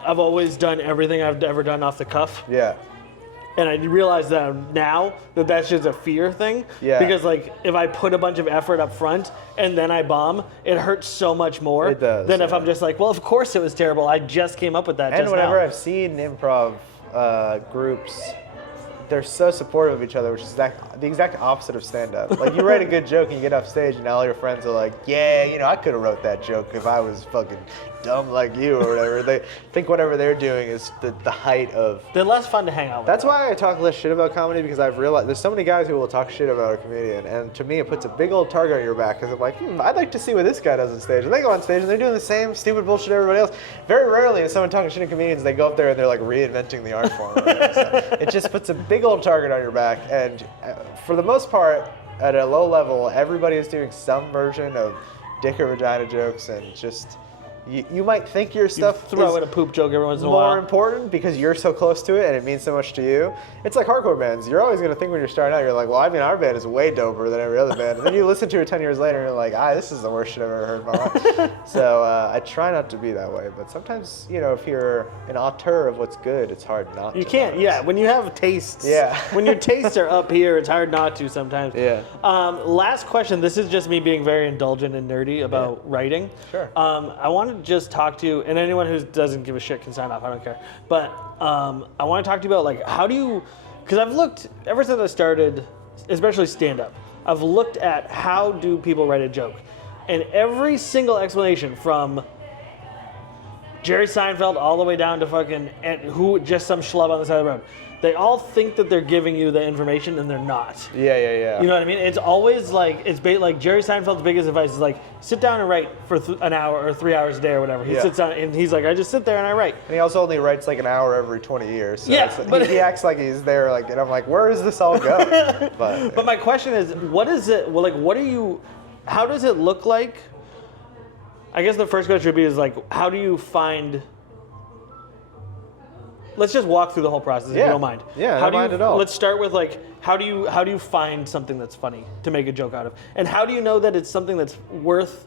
I've always done everything I've ever done off the cuff. Yeah. And I realize that now that that's just a fear thing. Yeah. Because like if I put a bunch of effort up front and then I bomb, it hurts so much more It does, than if yeah. I'm just like, well, of course it was terrible. I just came up with that And just whenever now. I've seen improv groups, they're so supportive of each other, which is the exact opposite of stand-up. Like, you write a good joke and you get off stage and all your friends are like, yeah, you know, I could have wrote that joke if I was fucking dumb like you or whatever. They think whatever they're doing is the height of... They're less fun to hang out with. That's why I talk less shit about comedy, because I've realized there's so many guys who will talk shit about a comedian, and to me it puts a big old target on your back, because I'm like, I'd like to see what this guy does on stage. And they go on stage and they're doing the same stupid bullshit everybody else. Very rarely is someone talking shit to comedians, they go up there and they're like reinventing the art form. So it just puts a big old target on your back, and for the most part, at a low level, everybody is doing some version of dick or vagina jokes, and just... You might think your stuff throw is in a poop joke every once in a more while. important because you're so close to it and it means so much to you. It's like hardcore bands. You're always going to think when you're starting out, you're like, well, I mean, our band is way doper than every other band. And then you listen to it 10 years later and you're like, this is the worst shit I've ever heard in my life. So I try not to be that way. But sometimes, you know, if you're an auteur of what's good, it's hard not to. You can't, yeah. When you have tastes, Yeah. when your tastes are up here, it's hard not to sometimes. Yeah. Last question. This is just me being very indulgent and nerdy about writing. Sure. I want to just talk to you, and anyone who doesn't give a shit can sign off. I don't care. But I want to talk to you about, like, how do you, because I've looked, ever since I started, especially stand-up, I've looked at how do people write a joke. And every single explanation from Jerry Seinfeld all the way down to fucking just some schlub on the side of the road. They all think that they're giving you the information and they're not. Yeah. You know what I mean? It's always like, like Jerry Seinfeld's biggest advice is like, sit down and write for an hour or 3 hours a day or whatever. He Yeah. sits down and he's like, I just sit there and I write. And he also only writes like an hour every 20 years. So Yeah, it's- but- he acts like he's there, like, and I'm like, where is this all going? But my question is, what is it, well, like, how does it look like? I guess the first question would be is like, how do you find, let's just walk through the whole process if you don't mind. Yeah, how don't mind at all. Let's start with like, how do you find something that's funny to make a joke out of? And how do you know that it's something that's worth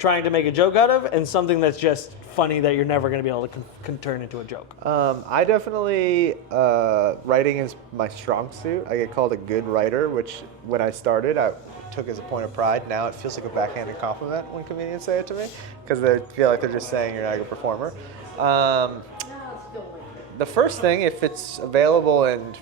trying to make a joke out of, and something that's just funny that you're never going to be able to turn into a joke? I definitely, writing is my strong suit. I get called a good writer, which when I started, I took as a point of pride. Now it feels like a backhanded compliment when comedians say it to me, because they feel like they're just saying you're not a good performer. The first thing, if it's available and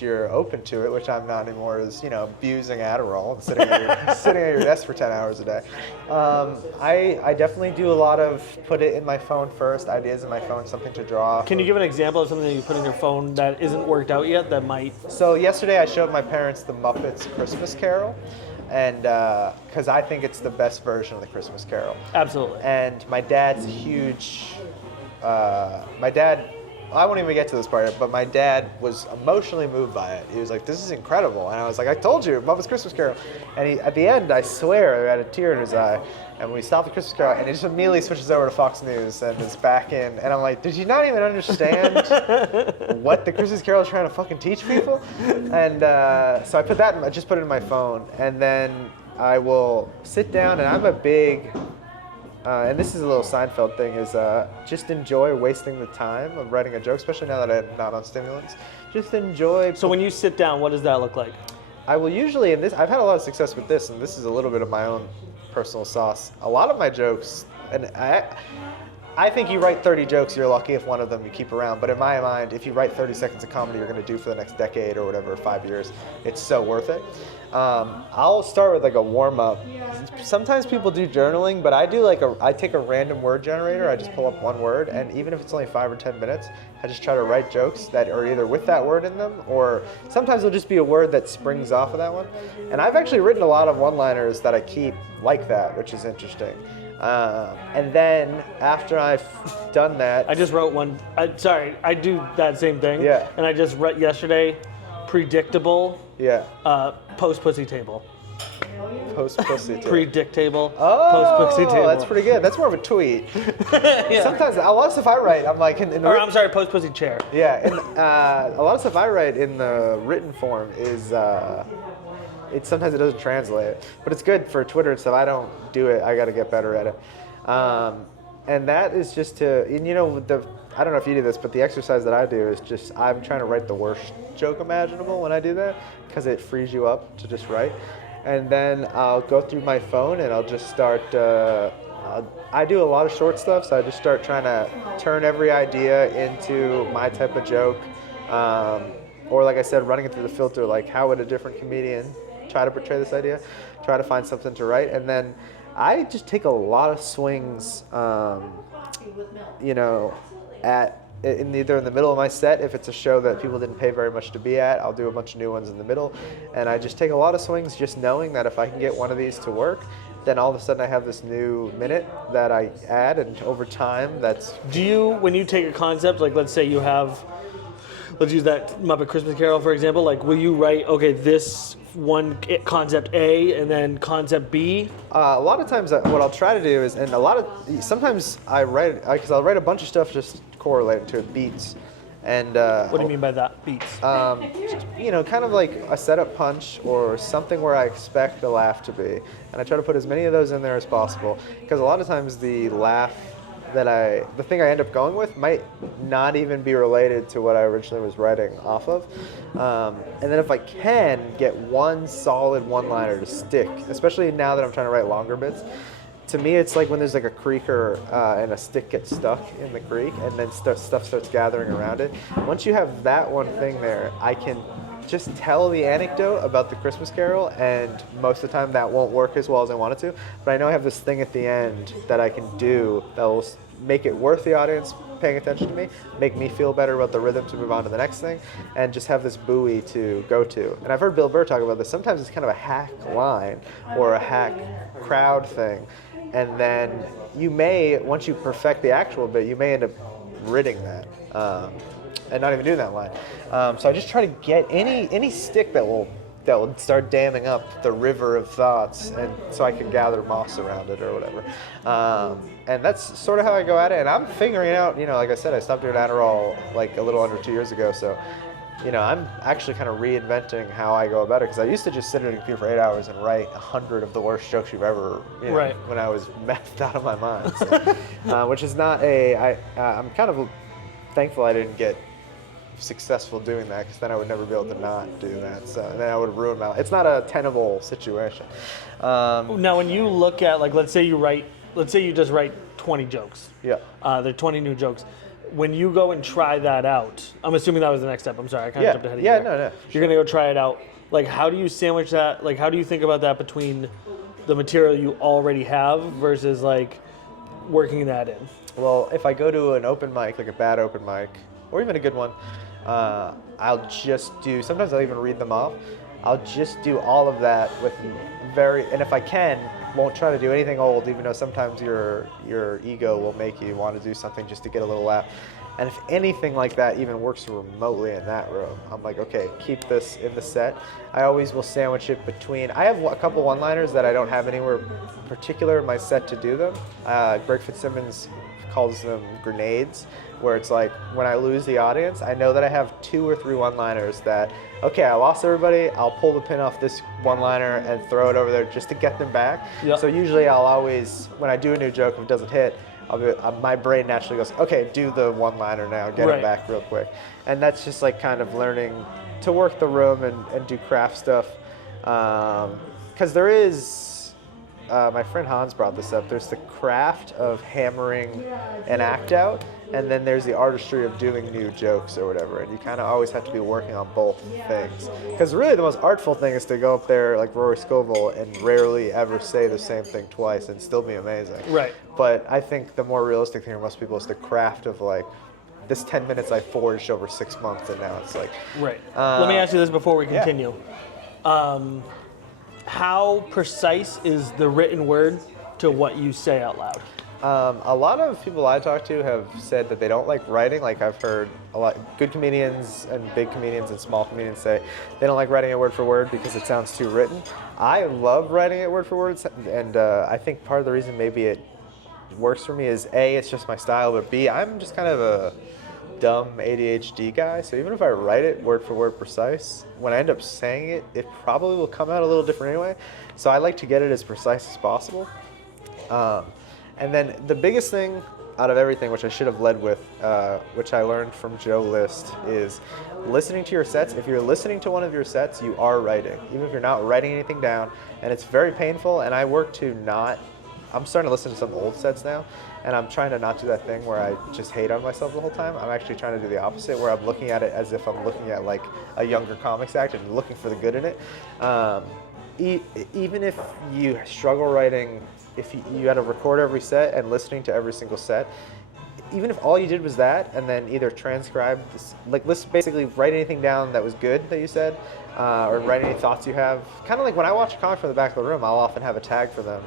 you're open to it, which I'm not anymore, is abusing Adderall and sitting at your desk for 10 hours a day. I definitely do a lot of put it in my phone first, ideas in my phone, something to draw. Can you give an example of something that you put in your phone that isn't worked out yet that might? So yesterday I showed my parents the Muppets Christmas Carol, and because I think it's the best version of the Christmas Carol. Absolutely. And my dad's a huge. I won't even get to this part, but my dad was emotionally moved by it. He was like, "This is incredible," and I was like, "I told you, Muppets Christmas Carol." And at the end, I swear, I had a tear in his eye. And we stopped the Christmas Carol, and he just immediately switches over to Fox News and is back in. And I'm like, "Did you not even understand what the Christmas Carol is trying to fucking teach people?" And so I just put it in my phone, and then I will sit down, and I'm a big. And this is a little Seinfeld thing, is just enjoy wasting the time of writing a joke, especially now that I'm not on stimulants. Just enjoy. So when you sit down, what does that look like? I will usually, I've had a lot of success with this, and this is a little bit of my own personal sauce. A lot of my jokes, and I think you write 30 jokes, you're lucky if one of them you keep around. But in my mind, if you write 30 seconds of comedy you're going to do for the next decade or whatever, 5 years, it's so worth it. I'll start with like a warm up. Sometimes people do journaling, but I take a random word generator. I just pull up one word, and even if it's only 5 or 10 minutes, I just try to write jokes that are either with that word in them, or sometimes it'll just be a word that springs off of that one. And I've actually written a lot of one-liners that I keep like that, which is interesting. And then after I've done that, I just wrote one. I do that same thing. Yeah. And I just read yesterday, predictable. Yeah. Post pussy table. Post pussy table. Predictable. Oh, Post pussy table. that's pretty good. That's more of a tweet. Yeah. Sometimes a lot of stuff I write, I'm like Post pussy chair. Yeah, and a lot of stuff I write in the written form is sometimes it doesn't translate, but it's good for Twitter and stuff. I don't do it. I got to get better at it. And that is just to, and I don't know if you do this, but the exercise that I do is just, I'm trying to write the worst joke imaginable when I do that, because it frees you up to just write. And then I'll go through my phone and I'll just start, I do a lot of short stuff, so I just start trying to turn every idea into my type of joke. Or like I said, running it through the filter, like how would a different comedian try to portray this idea, try to find something to write. And then I just take a lot of swings, in either in the middle of my set. If it's a show that people didn't pay very much to be at, I'll do a bunch of new ones in the middle. And I just take a lot of swings, just knowing that if I can get one of these to work, then all of a sudden I have this new minute that I add, and over time that's... Do you, when you take a concept, like let's say you have, let's use that Muppet Christmas Carol for example, like will you write, okay, this one concept A and then concept B? A lot of times what I'll try to do is, sometimes I write, because I'll write a bunch of stuff just correlated to it, beats. And what do you mean by that, beats? Kind of like a setup punch or something where I expect a laugh to be. And I try to put as many of those in there as possible, because a lot of times the laugh the thing I end up going with might not even be related to what I originally was writing off of. And then if I can get one solid one-liner to stick, especially now that I'm trying to write longer bits, to me it's like when there's like a creaker and a stick gets stuck in the creek and then stuff starts gathering around it. Once you have that one thing there, I can just tell the anecdote about the Christmas Carol, and most of the time that won't work as well as I want it to, but I know I have this thing at the end that I can do that will make it worth the audience paying attention to me, make me feel better about the rhythm to move on to the next thing, and just have this buoy to go to. And I've heard Bill Burr talk about this. Sometimes it's kind of a hack line or a hack crowd thing, and then you may, once you perfect the actual bit, you may end up ridding that. And not even doing that line. So I just try to get any stick that will start damming up the river of thoughts, and so I can gather moss around it or whatever. And that's sort of how I go at it. And I'm figuring out, like I said, I stopped doing Adderall like a little under 2 years ago. So I'm actually kind of reinventing how I go about it, because I used to just sit at a computer for 8 hours and write 100 of the worst jokes you've ever, Right. when I was methed out of my mind. So, which is not I'm kind of thankful I didn't get successful doing that, because then I would never be able to not do that. So then I would ruin my. It's not a tenable situation. Now, when you look at, like, let's say you just write 20 jokes. Yeah. They're 20 new jokes. When you go and try that out, I'm assuming that was the next step. I'm sorry, I kind of jumped ahead of you. Yeah, there. no. You're gonna go try it out. Like, how do you sandwich that? Like, how do you think about that between the material you already have versus like working that in? Well, if I go to an open mic, like a bad open mic, or even a good one, I'll just do. Sometimes I'll even read them off. I'll just do all of that with and if I can, won't try to do anything old, even though sometimes your ego will make you want to do something just to get a little laugh. And if anything like that even works remotely in that room, I'm like, okay, keep this in the set. I always will sandwich it between. I have a couple one-liners that I don't have anywhere particular in my set to do them. Greg Fitzsimmons calls them grenades, where it's like, when I lose the audience, I know that I have 2 or 3 one-liners that, okay, I lost everybody, I'll pull the pin off this one-liner and throw it over there just to get them back. Yep. So usually I'll always, when I do a new joke, if it doesn't hit, my brain naturally goes, okay, do the one-liner now, get it back real quick. And that's just like kind of learning to work the room and do craft stuff. Because there is, my friend Hans brought this up, there's the craft of hammering an act out, and then there's the artistry of doing new jokes or whatever, and you kind of always have to be working on both things. Because really the most artful thing is to go up there like Rory Scovel and rarely ever say the same thing twice and still be amazing. Right. But I think the more realistic thing for most people is the craft of like, this 10 minutes I forged over 6 months, and now it's like... Right. Let me ask you this before we continue. How precise is the written word to what you say out loud? A lot of people I talk to have said that they don't like writing. Like, I've heard a lot good comedians and big comedians and small comedians say they don't like writing it word for word because it sounds too written. I love writing it word for word, and I think part of the reason maybe it works for me is A, it's just my style, but B, I'm just kind of a dumb ADHD guy, so even if I write it word for word precise, when I end up saying it, it probably will come out a little different anyway. So I like to get it as precise as possible. And then the biggest thing out of everything, which I should have led with, which I learned from Joe List, is listening to your sets. If you're listening to one of your sets, you are writing, even if you're not writing anything down. And it's very painful, and I work to not, I'm starting to listen to some old sets now, and I'm trying to not do that thing where I just hate on myself the whole time. I'm actually trying to do the opposite, where I'm looking at it as if I'm looking at like a younger comics act and looking for the good in it. Even if you struggle writing, if you had to record every set and listening to every single set, even if all you did was that, and then either transcribe, basically write anything down that was good that you said, or write any thoughts you have. Kind of like when I watch a comic from the back of the room, I'll often have a tag for them,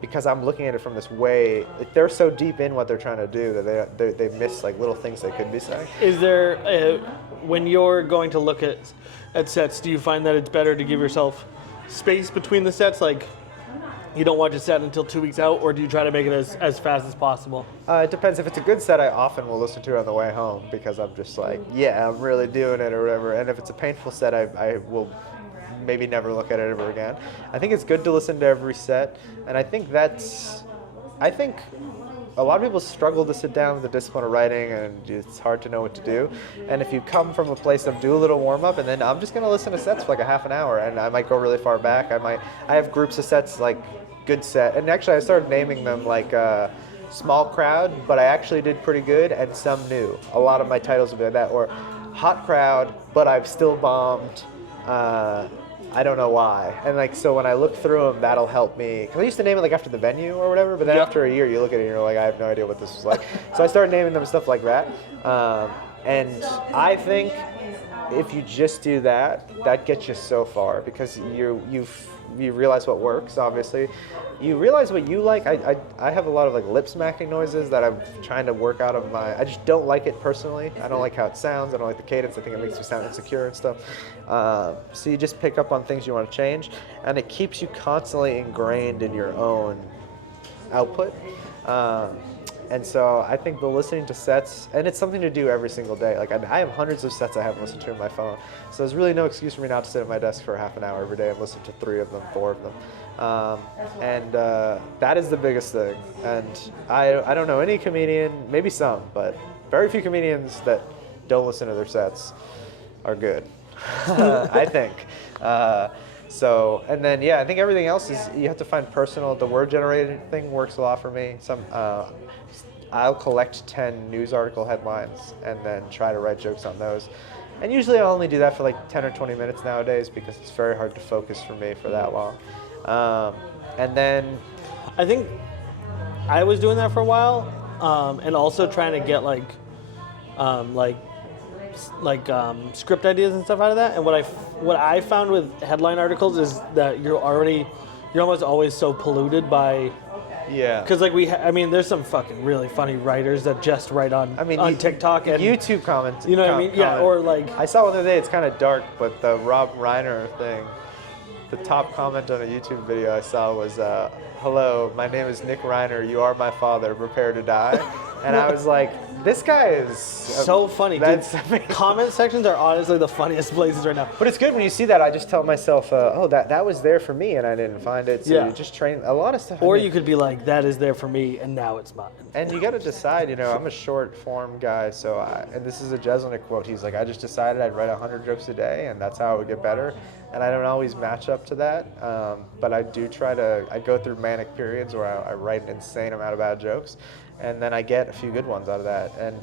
because I'm looking at it from this way, they're so deep in what they're trying to do that they miss like little things they could be saying. Is there, when you're going to look at sets, do you find that it's better to give yourself space between the sets, like you don't watch a set until 2 weeks out, or do you try to make it as fast as possible? It depends. If it's a good set, I often will listen to it on the way home, because I'm just like, yeah, I'm really doing it or whatever. And if it's a painful set, I will maybe never look at it ever again. I think it's good to listen to every set, and I think a lot of people struggle to sit down with the discipline of writing, and it's hard to know what to do. And if you come from a place of do a little warm up, and then I'm just going to listen to sets for like a half an hour, and I might go really far back. I have groups of sets, like good set, and actually I started naming them like small crowd, but I actually did pretty good, and some new. A lot of my titles would be like that, or hot crowd, but I've still bombed. I don't know why. And like, so when I look through them, that'll help me. Cause I used to name it like after the venue or whatever, but then after a year you look at it and you're like, I have no idea what this was like. So I started naming them stuff like that. And I think if you just do that, that gets you so far, because you realize what works, obviously. You realize what you like. I have a lot of like lip smacking noises that I'm trying to work out of I just don't like it personally. I don't like how it sounds. I don't like the cadence. I think it makes me sound insecure and stuff. So you just pick up on things you want to change, and it keeps you constantly ingrained in your own output. And so I think the listening to sets, and it's something to do every single day. Like I have hundreds of sets I haven't listened to on my phone. So there's really no excuse for me not to sit at my desk for half an hour every day and listen to 3 of them, 4 of them. That is the biggest thing. And I don't know any comedian, maybe some, but very few comedians that don't listen to their sets are good, I think. And then, I think everything else is, you have to find personal. The word generated thing works a lot for me. I'll collect 10 news article headlines and then try to write jokes on those. And usually I'll only do that for like 10 or 20 minutes nowadays because it's very hard to focus for me for that long. And then I think I was doing that for a while, and also trying to get script ideas and stuff out of that. And what I found with headline articles is that you're almost always so polluted by. Yeah. Because there's some fucking really funny writers that just write on TikTok and YouTube comments. You know what I mean? Yeah. Or I saw one the other day. It's kind of dark, but the Rob Reiner thing. The top comment on a YouTube video I saw was, "Hello, my name is Nick Reiner. You are my father. Prepare to die." And I was like, this guy is so funny. That's dude. Comment sections are honestly the funniest places right now. But it's good when you see that. I just tell myself, that was there for me and I didn't find it. So you just train a lot of stuff. Or you could be like, that is there for me and now it's mine. And you got to decide, I'm a short form guy. So, and this is a Jeselnik quote. He's like, I just decided I'd write 100 jokes a day and that's how it would get better. And I don't always match up to that. But I do I go through manic periods where I write an insane amount of bad jokes. And then I get a few good ones out of that. And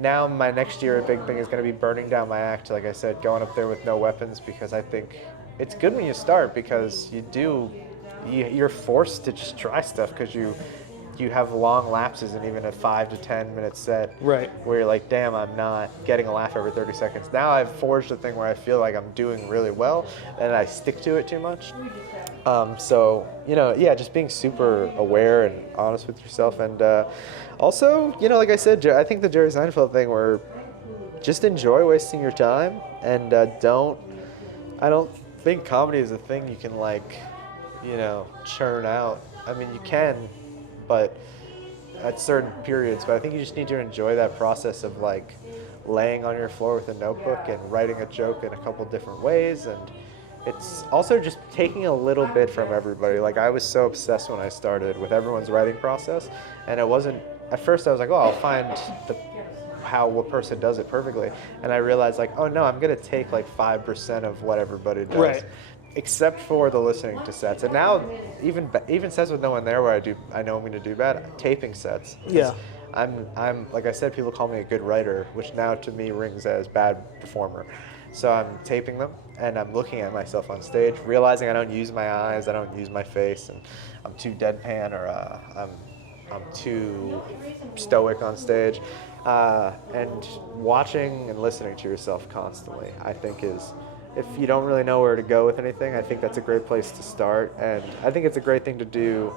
now my next year, a big thing is going to be burning down my act. Like I said, going up there with no weapons, because I think it's good when you start because you're forced to just try stuff because you have long lapses in even a 5 to 10 minute set. Right. Where you're like, damn, I'm not getting a laugh every 30 seconds. Now I've forged a thing where I feel like I'm doing really well and I stick to it too much. Just being super aware and honest with yourself. And also, like I said, I think the Jerry Seinfeld thing where just enjoy wasting your time and I don't think comedy is a thing you can churn out. I mean, you can, but at certain periods, but I think you just need to enjoy that process of laying on your floor with a notebook and writing a joke in a couple different ways. And it's also just taking a little bit from everybody. I was so obsessed when I started with everyone's writing process, and it wasn't, at first I was like, I'll find how what person does it perfectly. And I realized oh no, I'm gonna take 5% of what everybody does. Right. Except for the listening to sets. And now even sets with no one there where I know I'm gonna do bad, taping sets. Yeah. I'm like I said, people call me a good writer, which now to me rings as bad performer. So I'm taping them and I'm looking at myself on stage, realizing I don't use my eyes, I don't use my face, and I'm too deadpan or I'm too stoic on stage. And watching and listening to yourself constantly, I think is, if you don't really know where to go with anything, I think that's a great place to start. And I think it's a great thing to do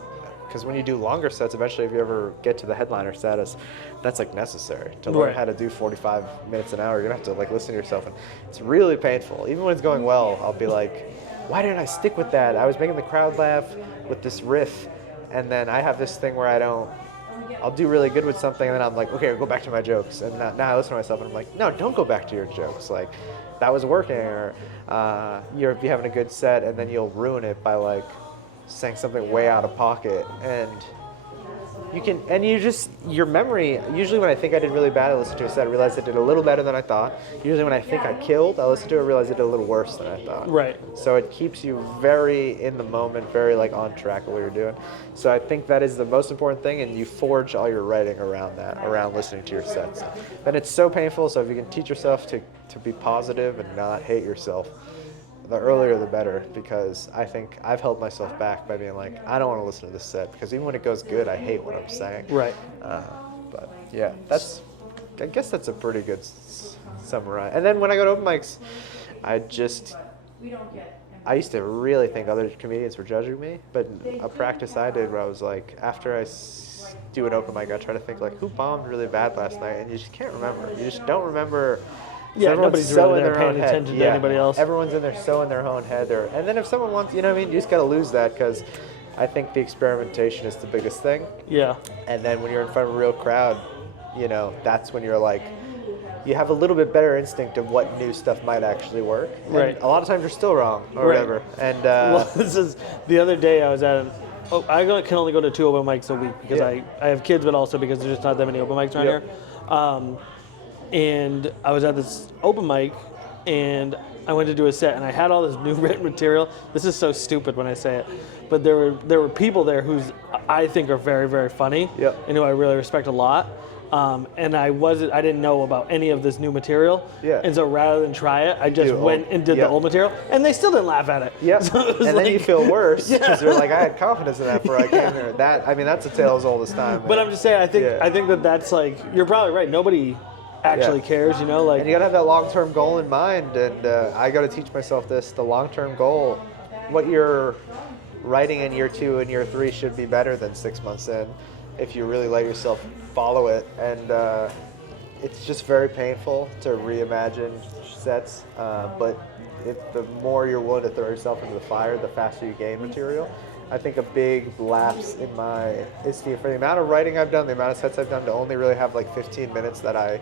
because when you do longer sets, eventually if you ever get to the headliner status, that's necessary to learn how to do 45 minutes an hour. You're gonna have to listen to yourself, and it's really painful. Even when it's going well, I'll be like, why didn't I stick with that? I was making the crowd laugh with this riff, and then I have this thing where I'll do really good with something, and then I'm like, okay, I'll go back to my jokes. And now I listen to myself, and I'm like, no, don't go back to your jokes. That was working, or you'll be having a good set, and then you'll ruin it by saying something way out of pocket. And your memory, usually when I think I did really bad, I listen to a set, I realize I did a little better than I thought. Usually when I think I killed, I listen to it, realize I did a little worse than I thought. Right. So it keeps you very in the moment, very on track of what you're doing. So I think that is the most important thing, and you forge all your writing around that, around listening to your sets. And it's so painful, so if you can teach yourself to be positive and not hate yourself, the earlier the better, because I think I've held myself back by being I don't want to listen to this set, because even when it goes good, I hate what I'm saying. Right. But yeah, I guess that's a pretty good summary. And then when I go to open mics, I used to really think other comedians were judging me, but a practice I did where I was after I do an open mic, I try to think who bombed really bad last night, and you just can't remember. You just don't remember. Yeah, nobody's really there paying attention to anybody else. Everyone's in there so in their own head. And then if someone wants, you just got to lose that, because I think the experimentation is the biggest thing. Yeah. And then when you're in front of a real crowd, you know, that's when you're like, you have a little bit better instinct of what new stuff might actually work. And Right. a lot of times you're still wrong or Right. whatever. And Well, this is the other day I was at can only go to 2 open mics a week because Yeah. I have kids, but also because there's just not that many open mics around Yep. here. And I was at this open mic, and I went to do a set, and I had all this new written material. This is so stupid when I say it, but there were people there who's I think are very, very funny, Yep. and who I really respect a lot. And I didn't know about any of this new material, Yeah. and so rather than try it, I just do went and did yeah. the old material, and they still didn't laugh at it. yeah, So it was and then you like- feel worse because you're like, I had confidence in that before I came here. That's a tale as old as time. But man. I'm just saying, I think that's like, you're probably right. Nobody actually Yeah. cares, you know, like. And you gotta have that long-term goal in mind. And I gotta teach myself this: the long-term goal, what you're writing in year 2 and year 3 should be better than 6 months in, if you really let yourself follow it. And it's just very painful to reimagine sets, but the more you're willing to throw yourself into the fire, the faster you gain material. I think a big lapse in for the amount of writing I've done, the amount of sets I've done, to only really have like 15 minutes that I'm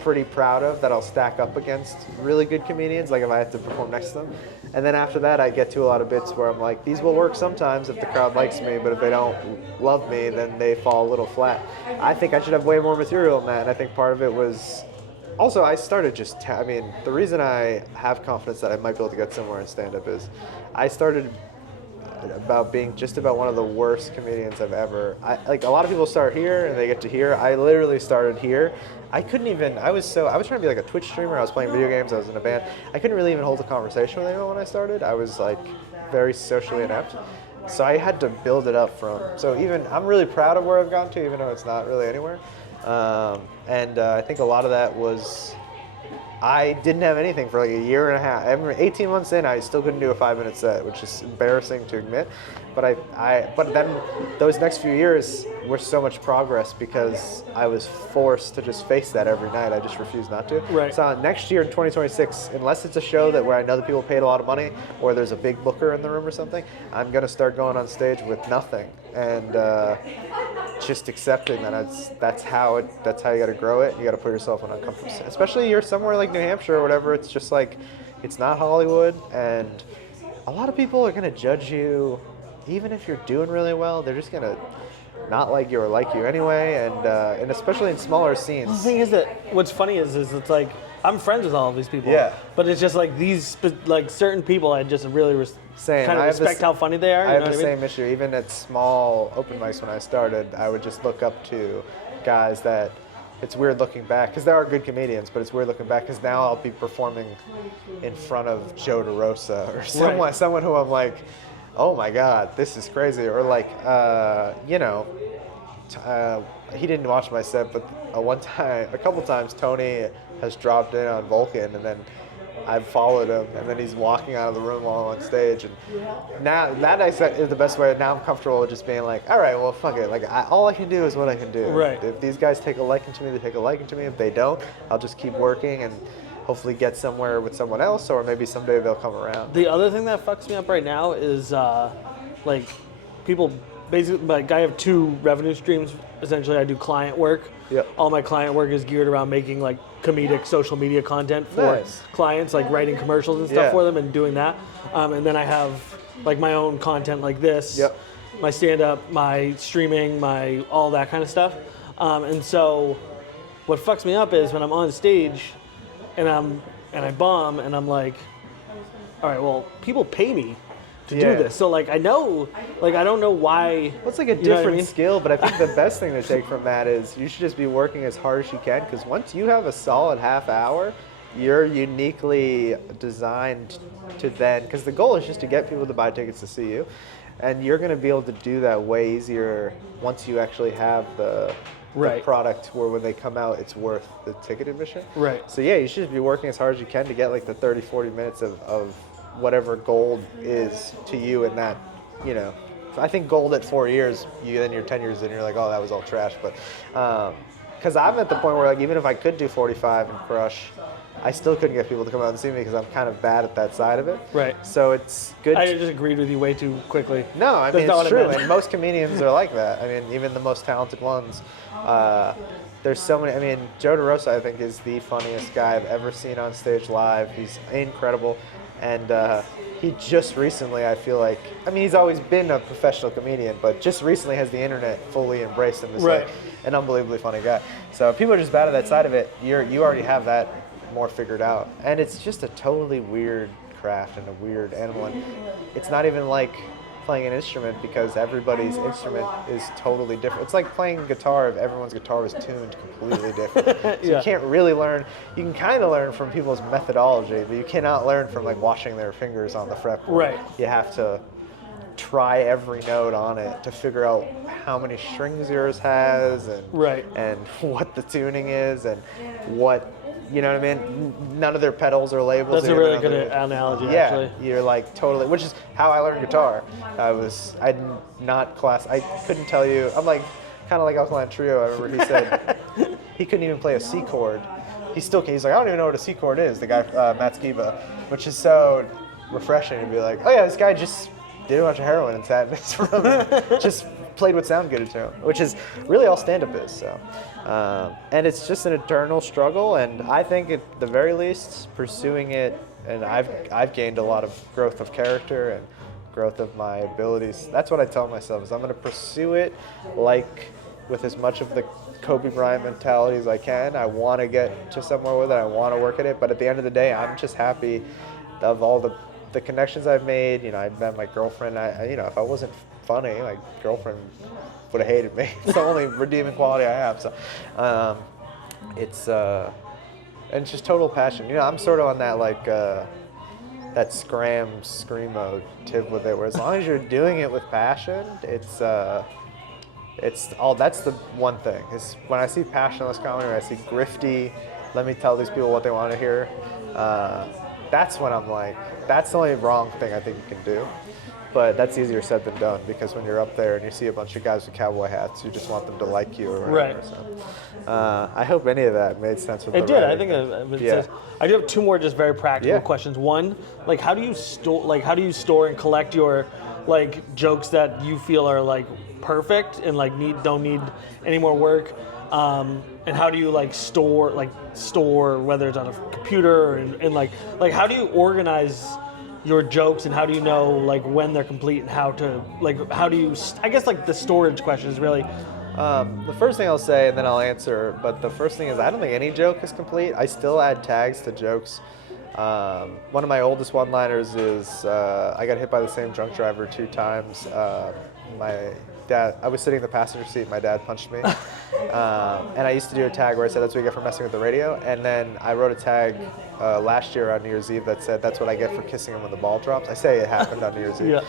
pretty proud of, that I'll stack up against really good comedians, like if I have to perform next to them. And then after that, I get to a lot of bits where I'm like, these will work sometimes if the crowd likes me, but if they don't love me, then they fall a little flat. I think I should have way more material than that, and I think part of it was also, I started the reason I have confidence that I might be able to get somewhere in stand-up is I started about being just about one of the worst comedians I've ever. Like a lot of people start here and they get to here. I literally started here. I was trying to be like a Twitch streamer. I was playing video games. I was in a band. I couldn't really even hold a conversation with anyone when I started. I was like very socially inept. So I had to build it up so I'm really proud of where I've gotten to, even though it's not really anywhere. I think a lot of that was I didn't have anything for like a year and a half. 18 months in, I still couldn't do a 5-minute set, which is embarrassing to admit. But then those next few years were so much progress because I was forced to just face that every night. I just refused not to. Right. So next year in 2026, unless it's a show where I know the people paid a lot of money or there's a big booker in the room or something, I'm gonna start going on stage with nothing and just accepting that that's how you got to grow it. You got to put yourself in uncomfortable, especially you're somewhere like New Hampshire or whatever. It's just like it's not Hollywood, and a lot of people are gonna judge you, even if you're doing really well. They're just gonna not like you or like you anyway, and especially in smaller The scenes. thing is that what's funny is it's like I'm friends with all of these people. Yeah. But it's just like like certain people I just really Same. kind of I have respect how funny they are. I You have know the what I mean? same issue. Even at small open mics when I started, I would just look up to guys that it's weird looking back, because there are good comedians, but it's weird looking back because now I'll be performing in front of Joe DeRosa or someone who I'm like, oh my God, this is crazy. Or like, he didn't watch my set, but a couple times, Tony has dropped in on Vulcan, and then I've followed him, and then he's walking out of the room while I'm on stage. And now that I said is the best way. Now I'm comfortable with just being like, all right, well, fuck it. Like, all I can do is what I can do. Right. If these guys take a liking to me, they take a liking to me. If they don't, I'll just keep working and hopefully get somewhere with someone else, or maybe someday they'll come around. The other thing that fucks me up right now is like people basically, like I have 2 revenue streams. Essentially, I do client work. Yep. All my client work is geared around making like comedic social media content for Nice. clients, like writing commercials and stuff Yeah. for them and doing that. And then I have like my own content like this, Yep. my stand-up, my streaming, my all that kind of stuff. And so what fucks me up is when I'm on stage and I bomb and I'm like, all right, well, people pay me to Yeah. do this. So like I know, like I don't know why. Well, it's like a you know what I different mean? skill, but I think the best thing to take from that is you should just be working as hard as you can, because once you have a solid half hour, you're uniquely designed to then, because the goal is just to get people to buy tickets to see you, and you're going to be able to do that way easier once you actually have the Right. product where when they come out, it's worth the ticket admission. Right. So yeah, you should just be working as hard as you can to get like the 30, 40 minutes of whatever gold is to you in that, I think gold at 4 years, then you're 10 years in, you're like, oh, that was all trash. But because I'm at the point where like even if I could do 45 and crush, I still couldn't get people to come out and see me because I'm kind of bad at that side of it. Right. So it's good. I just agreed with you way too quickly. No, I mean, That's not it's what I true. meant. And most comedians are like that. I mean, even the most talented ones. There's so many. I mean, Joe DeRosa, I think, is the funniest guy I've ever seen on stage live. He's incredible. And he just recently, I feel like, I mean, he's always been a professional comedian, but just recently has the internet fully embraced him as like an unbelievably funny guy. So people are just bad at that side of it. You already have that more figured out. And it's just a totally weird craft and a weird animal. And it's not even like playing an instrument because everybody's instrument is totally different. It's like playing guitar if everyone's guitar was tuned completely different. So you can't really learn. You can kind of learn from people's methodology, but you cannot learn from like watching their fingers on the fretboard. Right. You have to try every note on it to figure out how many strings yours has and and what the tuning is and what, you know what I mean? None of their pedals are labeled. That's a really good analogy, actually. You're like totally, which is how I learned guitar. I couldn't tell you, I'm like, kind of like Alkaline Trio. I remember he said he couldn't even play a C chord. He's like, I don't even know what a C chord is, the guy, Matt Skiba, which is so refreshing to be like, oh yeah, this guy just did a bunch of heroin and sat in his room and just played what sounded good to him, which is really all stand-up is. So, and it's just an eternal struggle. And I think at the very least, pursuing it, and I've gained a lot of growth of character and growth of my abilities. That's what I tell myself is I'm going to pursue it like with as much of the Kobe Bryant mentality as I can. I want to get to somewhere with it. I want to work at it. But at the end of the day, I'm just happy of all the connections I've made. You know, I met my girlfriend. If I wasn't funny, my girlfriend would have hated me. It's the only redeeming quality I have. So, and it's just total passion. You know, I'm sort of on that like that screamo tip with it, where as long as you're doing it with passion, it's all. That's the one thing. Is when I see passionless comedy, when I see grifty, let me tell these people what they want to hear. That's when I'm like, that's the only wrong thing I think you can do. But that's easier said than done, because when you're up there and you see a bunch of guys with cowboy hats, you just want them to like you or whatever. So, I hope any of that made sense with it the did. writing. I think I do have two more just very practical questions. One, like how do you store and collect your like jokes that you feel are like perfect and like don't need any more work? And how do you like store whether it's on a computer or and like how do you organize your jokes, and how do you know like when they're complete and how do you I guess like the storage question is really the first thing I'll say, and then I'll answer, but the first thing is I don't think any joke is complete. I still add tags to jokes. One of my oldest one-liners is I got hit by the same drunk driver 2 times. My dad, I was sitting in the passenger seat, my dad punched me. And I used to do a tag where I said, that's what you get for messing with the radio. And then I wrote a tag last year on New Year's Eve that said, that's what I get for kissing him when the ball drops. I say it happened on New Year's Eve.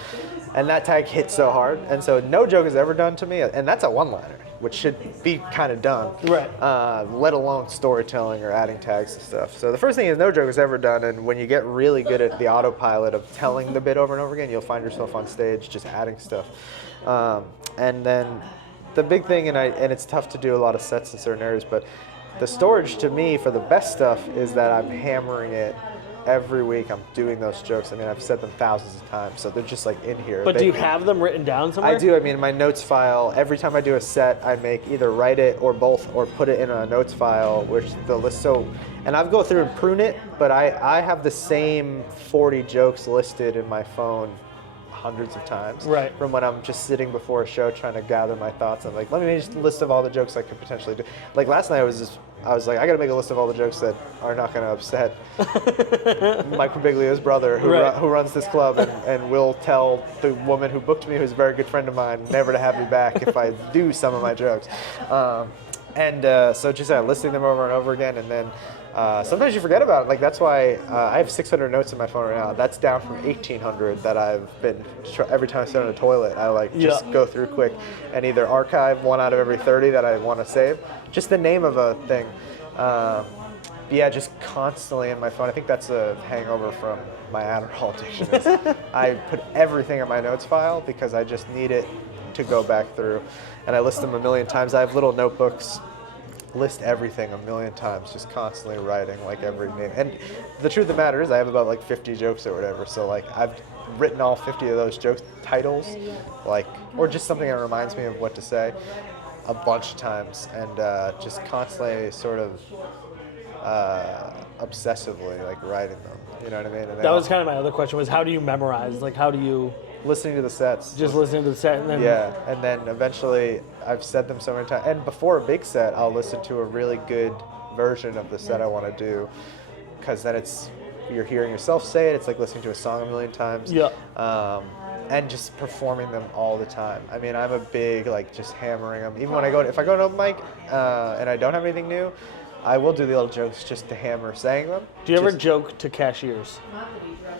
And that tag hit so hard. And so no joke is ever done to me. And that's a one-liner, which should be kind of done. Let alone storytelling or adding tags and stuff. So the first thing is no joke is ever done. And when you get really good at the autopilot of telling the bit over and over again, you'll find yourself on stage just adding stuff. And then the big thing, and it's tough to do a lot of sets in certain areas, but the storage to me for the best stuff is that I'm hammering it every week. I'm doing those jokes. I mean, I've said them thousands of times, so they're just like in here. But do you have them written down somewhere? I do. I mean, in my notes file, every time I do a set, I make either write it or both, or put it in a notes file, which the list. So, and I'll go through and prune it, but I have the same 40 jokes listed in my phone hundreds of times. From when I'm just sitting before a show trying to gather my thoughts. I'm like, let me make just a list of all the jokes I could potentially do. Like last night I was like, I got to make a list of all the jokes that are not going to upset Mike Birbiglio's brother who runs this club and will tell the woman who booked me, who's a very good friend of mine, never to have me back if I do some of my jokes. So just listing them over and over again, and then sometimes you forget about it. Like that's why I have 600 notes in my phone right now. That's down from 1,800 that I've been every time I sit on a toilet. I just go through quick and either archive 1 out of every 30 that I want to save, just the name of a thing. Just constantly in my phone. I think that's a hangover from my Adderall addiction. I put everything in my notes file because I just need it to go back through, and I list them a million times. I have little notebooks list everything a million times, just constantly writing like every name. And the truth of the matter is, I have about like 50 jokes or whatever. So like I've written all 50 of those joke titles, like, or just something that reminds me of what to say, a bunch of times, and just constantly sort of obsessively like writing them. You know what I mean? And That was kind of my other question, was how do you memorize? Like, how do you listening to the sets. just listen to the set and then... Yeah, and then eventually I've said them so many times. And before a big set, I'll listen to a really good version of the set I want to do, because then you're hearing yourself say it. It's like listening to a song a million times. Yeah. And just performing them all the time. I mean, I'm a big like just hammering them. Even when if I go to open mic and I don't have anything new, I will do the little jokes just to hammer saying them. Do you ever joke to cashiers?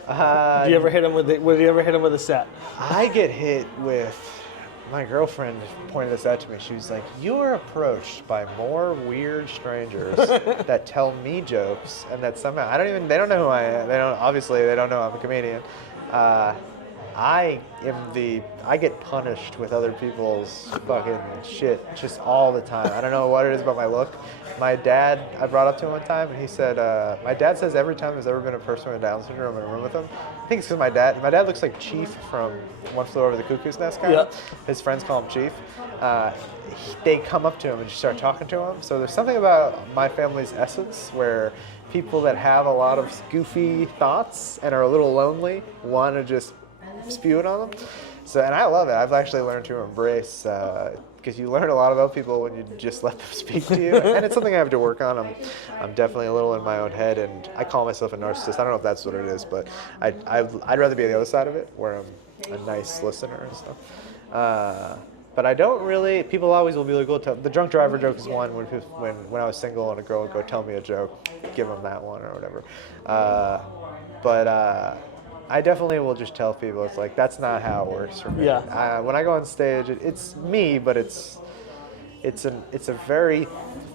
Do Do you ever hit them with a set? I get hit with, my girlfriend pointed this out to me. She was like, "You are approached by more weird strangers that tell me jokes, and that somehow they don't know who I am. They don't know I'm a comedian. I get punished with other people's fucking shit just all the time. I don't know what it is about my look. My dad, I brought up to him one time, and he said, my dad says every time there's ever been a person with Down syndrome in a room with him, I think it's because my dad looks like Chief from One Flew Over the Cuckoo's Nest, kind of. His friends call him Chief. They come up to him and just start talking to him. So there's something about my family's essence where people that have a lot of goofy thoughts and are a little lonely want to just spew it on them. So, and I love it. I've actually learned to embrace, because you learn a lot about people when you just let them speak to you. And it's something I have to work on. I'm definitely a little in my own head, and I call myself a narcissist. I don't know if that's what it is, but I'd rather be on the other side of it, where I'm a nice listener and stuff. But I don't really. People always will be like, "Go tell." The drunk driver joke is one when I was single and a girl would go tell me a joke, give them that one or whatever. But I definitely will just tell people, it's like, that's not how it works for me. Yeah. When I go on stage, it's me, but it's a very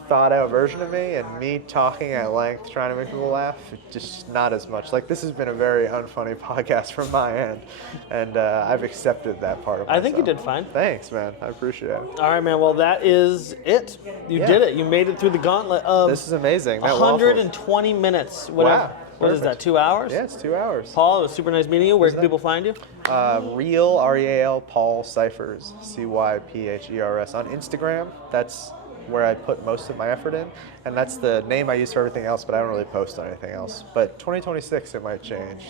thought out version of me, and me talking at length, trying to make people laugh, just not as much. Like, this has been a very unfunny podcast from my end, and I've accepted that part of myself. I think you did fine. Thanks, man. I appreciate it. All right, man. Well, that is it. You did it. You made it through the gauntlet of This is amazing. That 120 minutes. Whatever. Wow. What is that, 2 hours? Yeah, it's 2 hours. Paul, it was super nice meeting you. Where can people find you? Real, R-E-A-L, Paul Cyphers, C-Y-P-H-E-R-S on Instagram. That's where I put most of my effort in, and that's the name I use for everything else, but I don't really post on anything else. But 2026, it might change.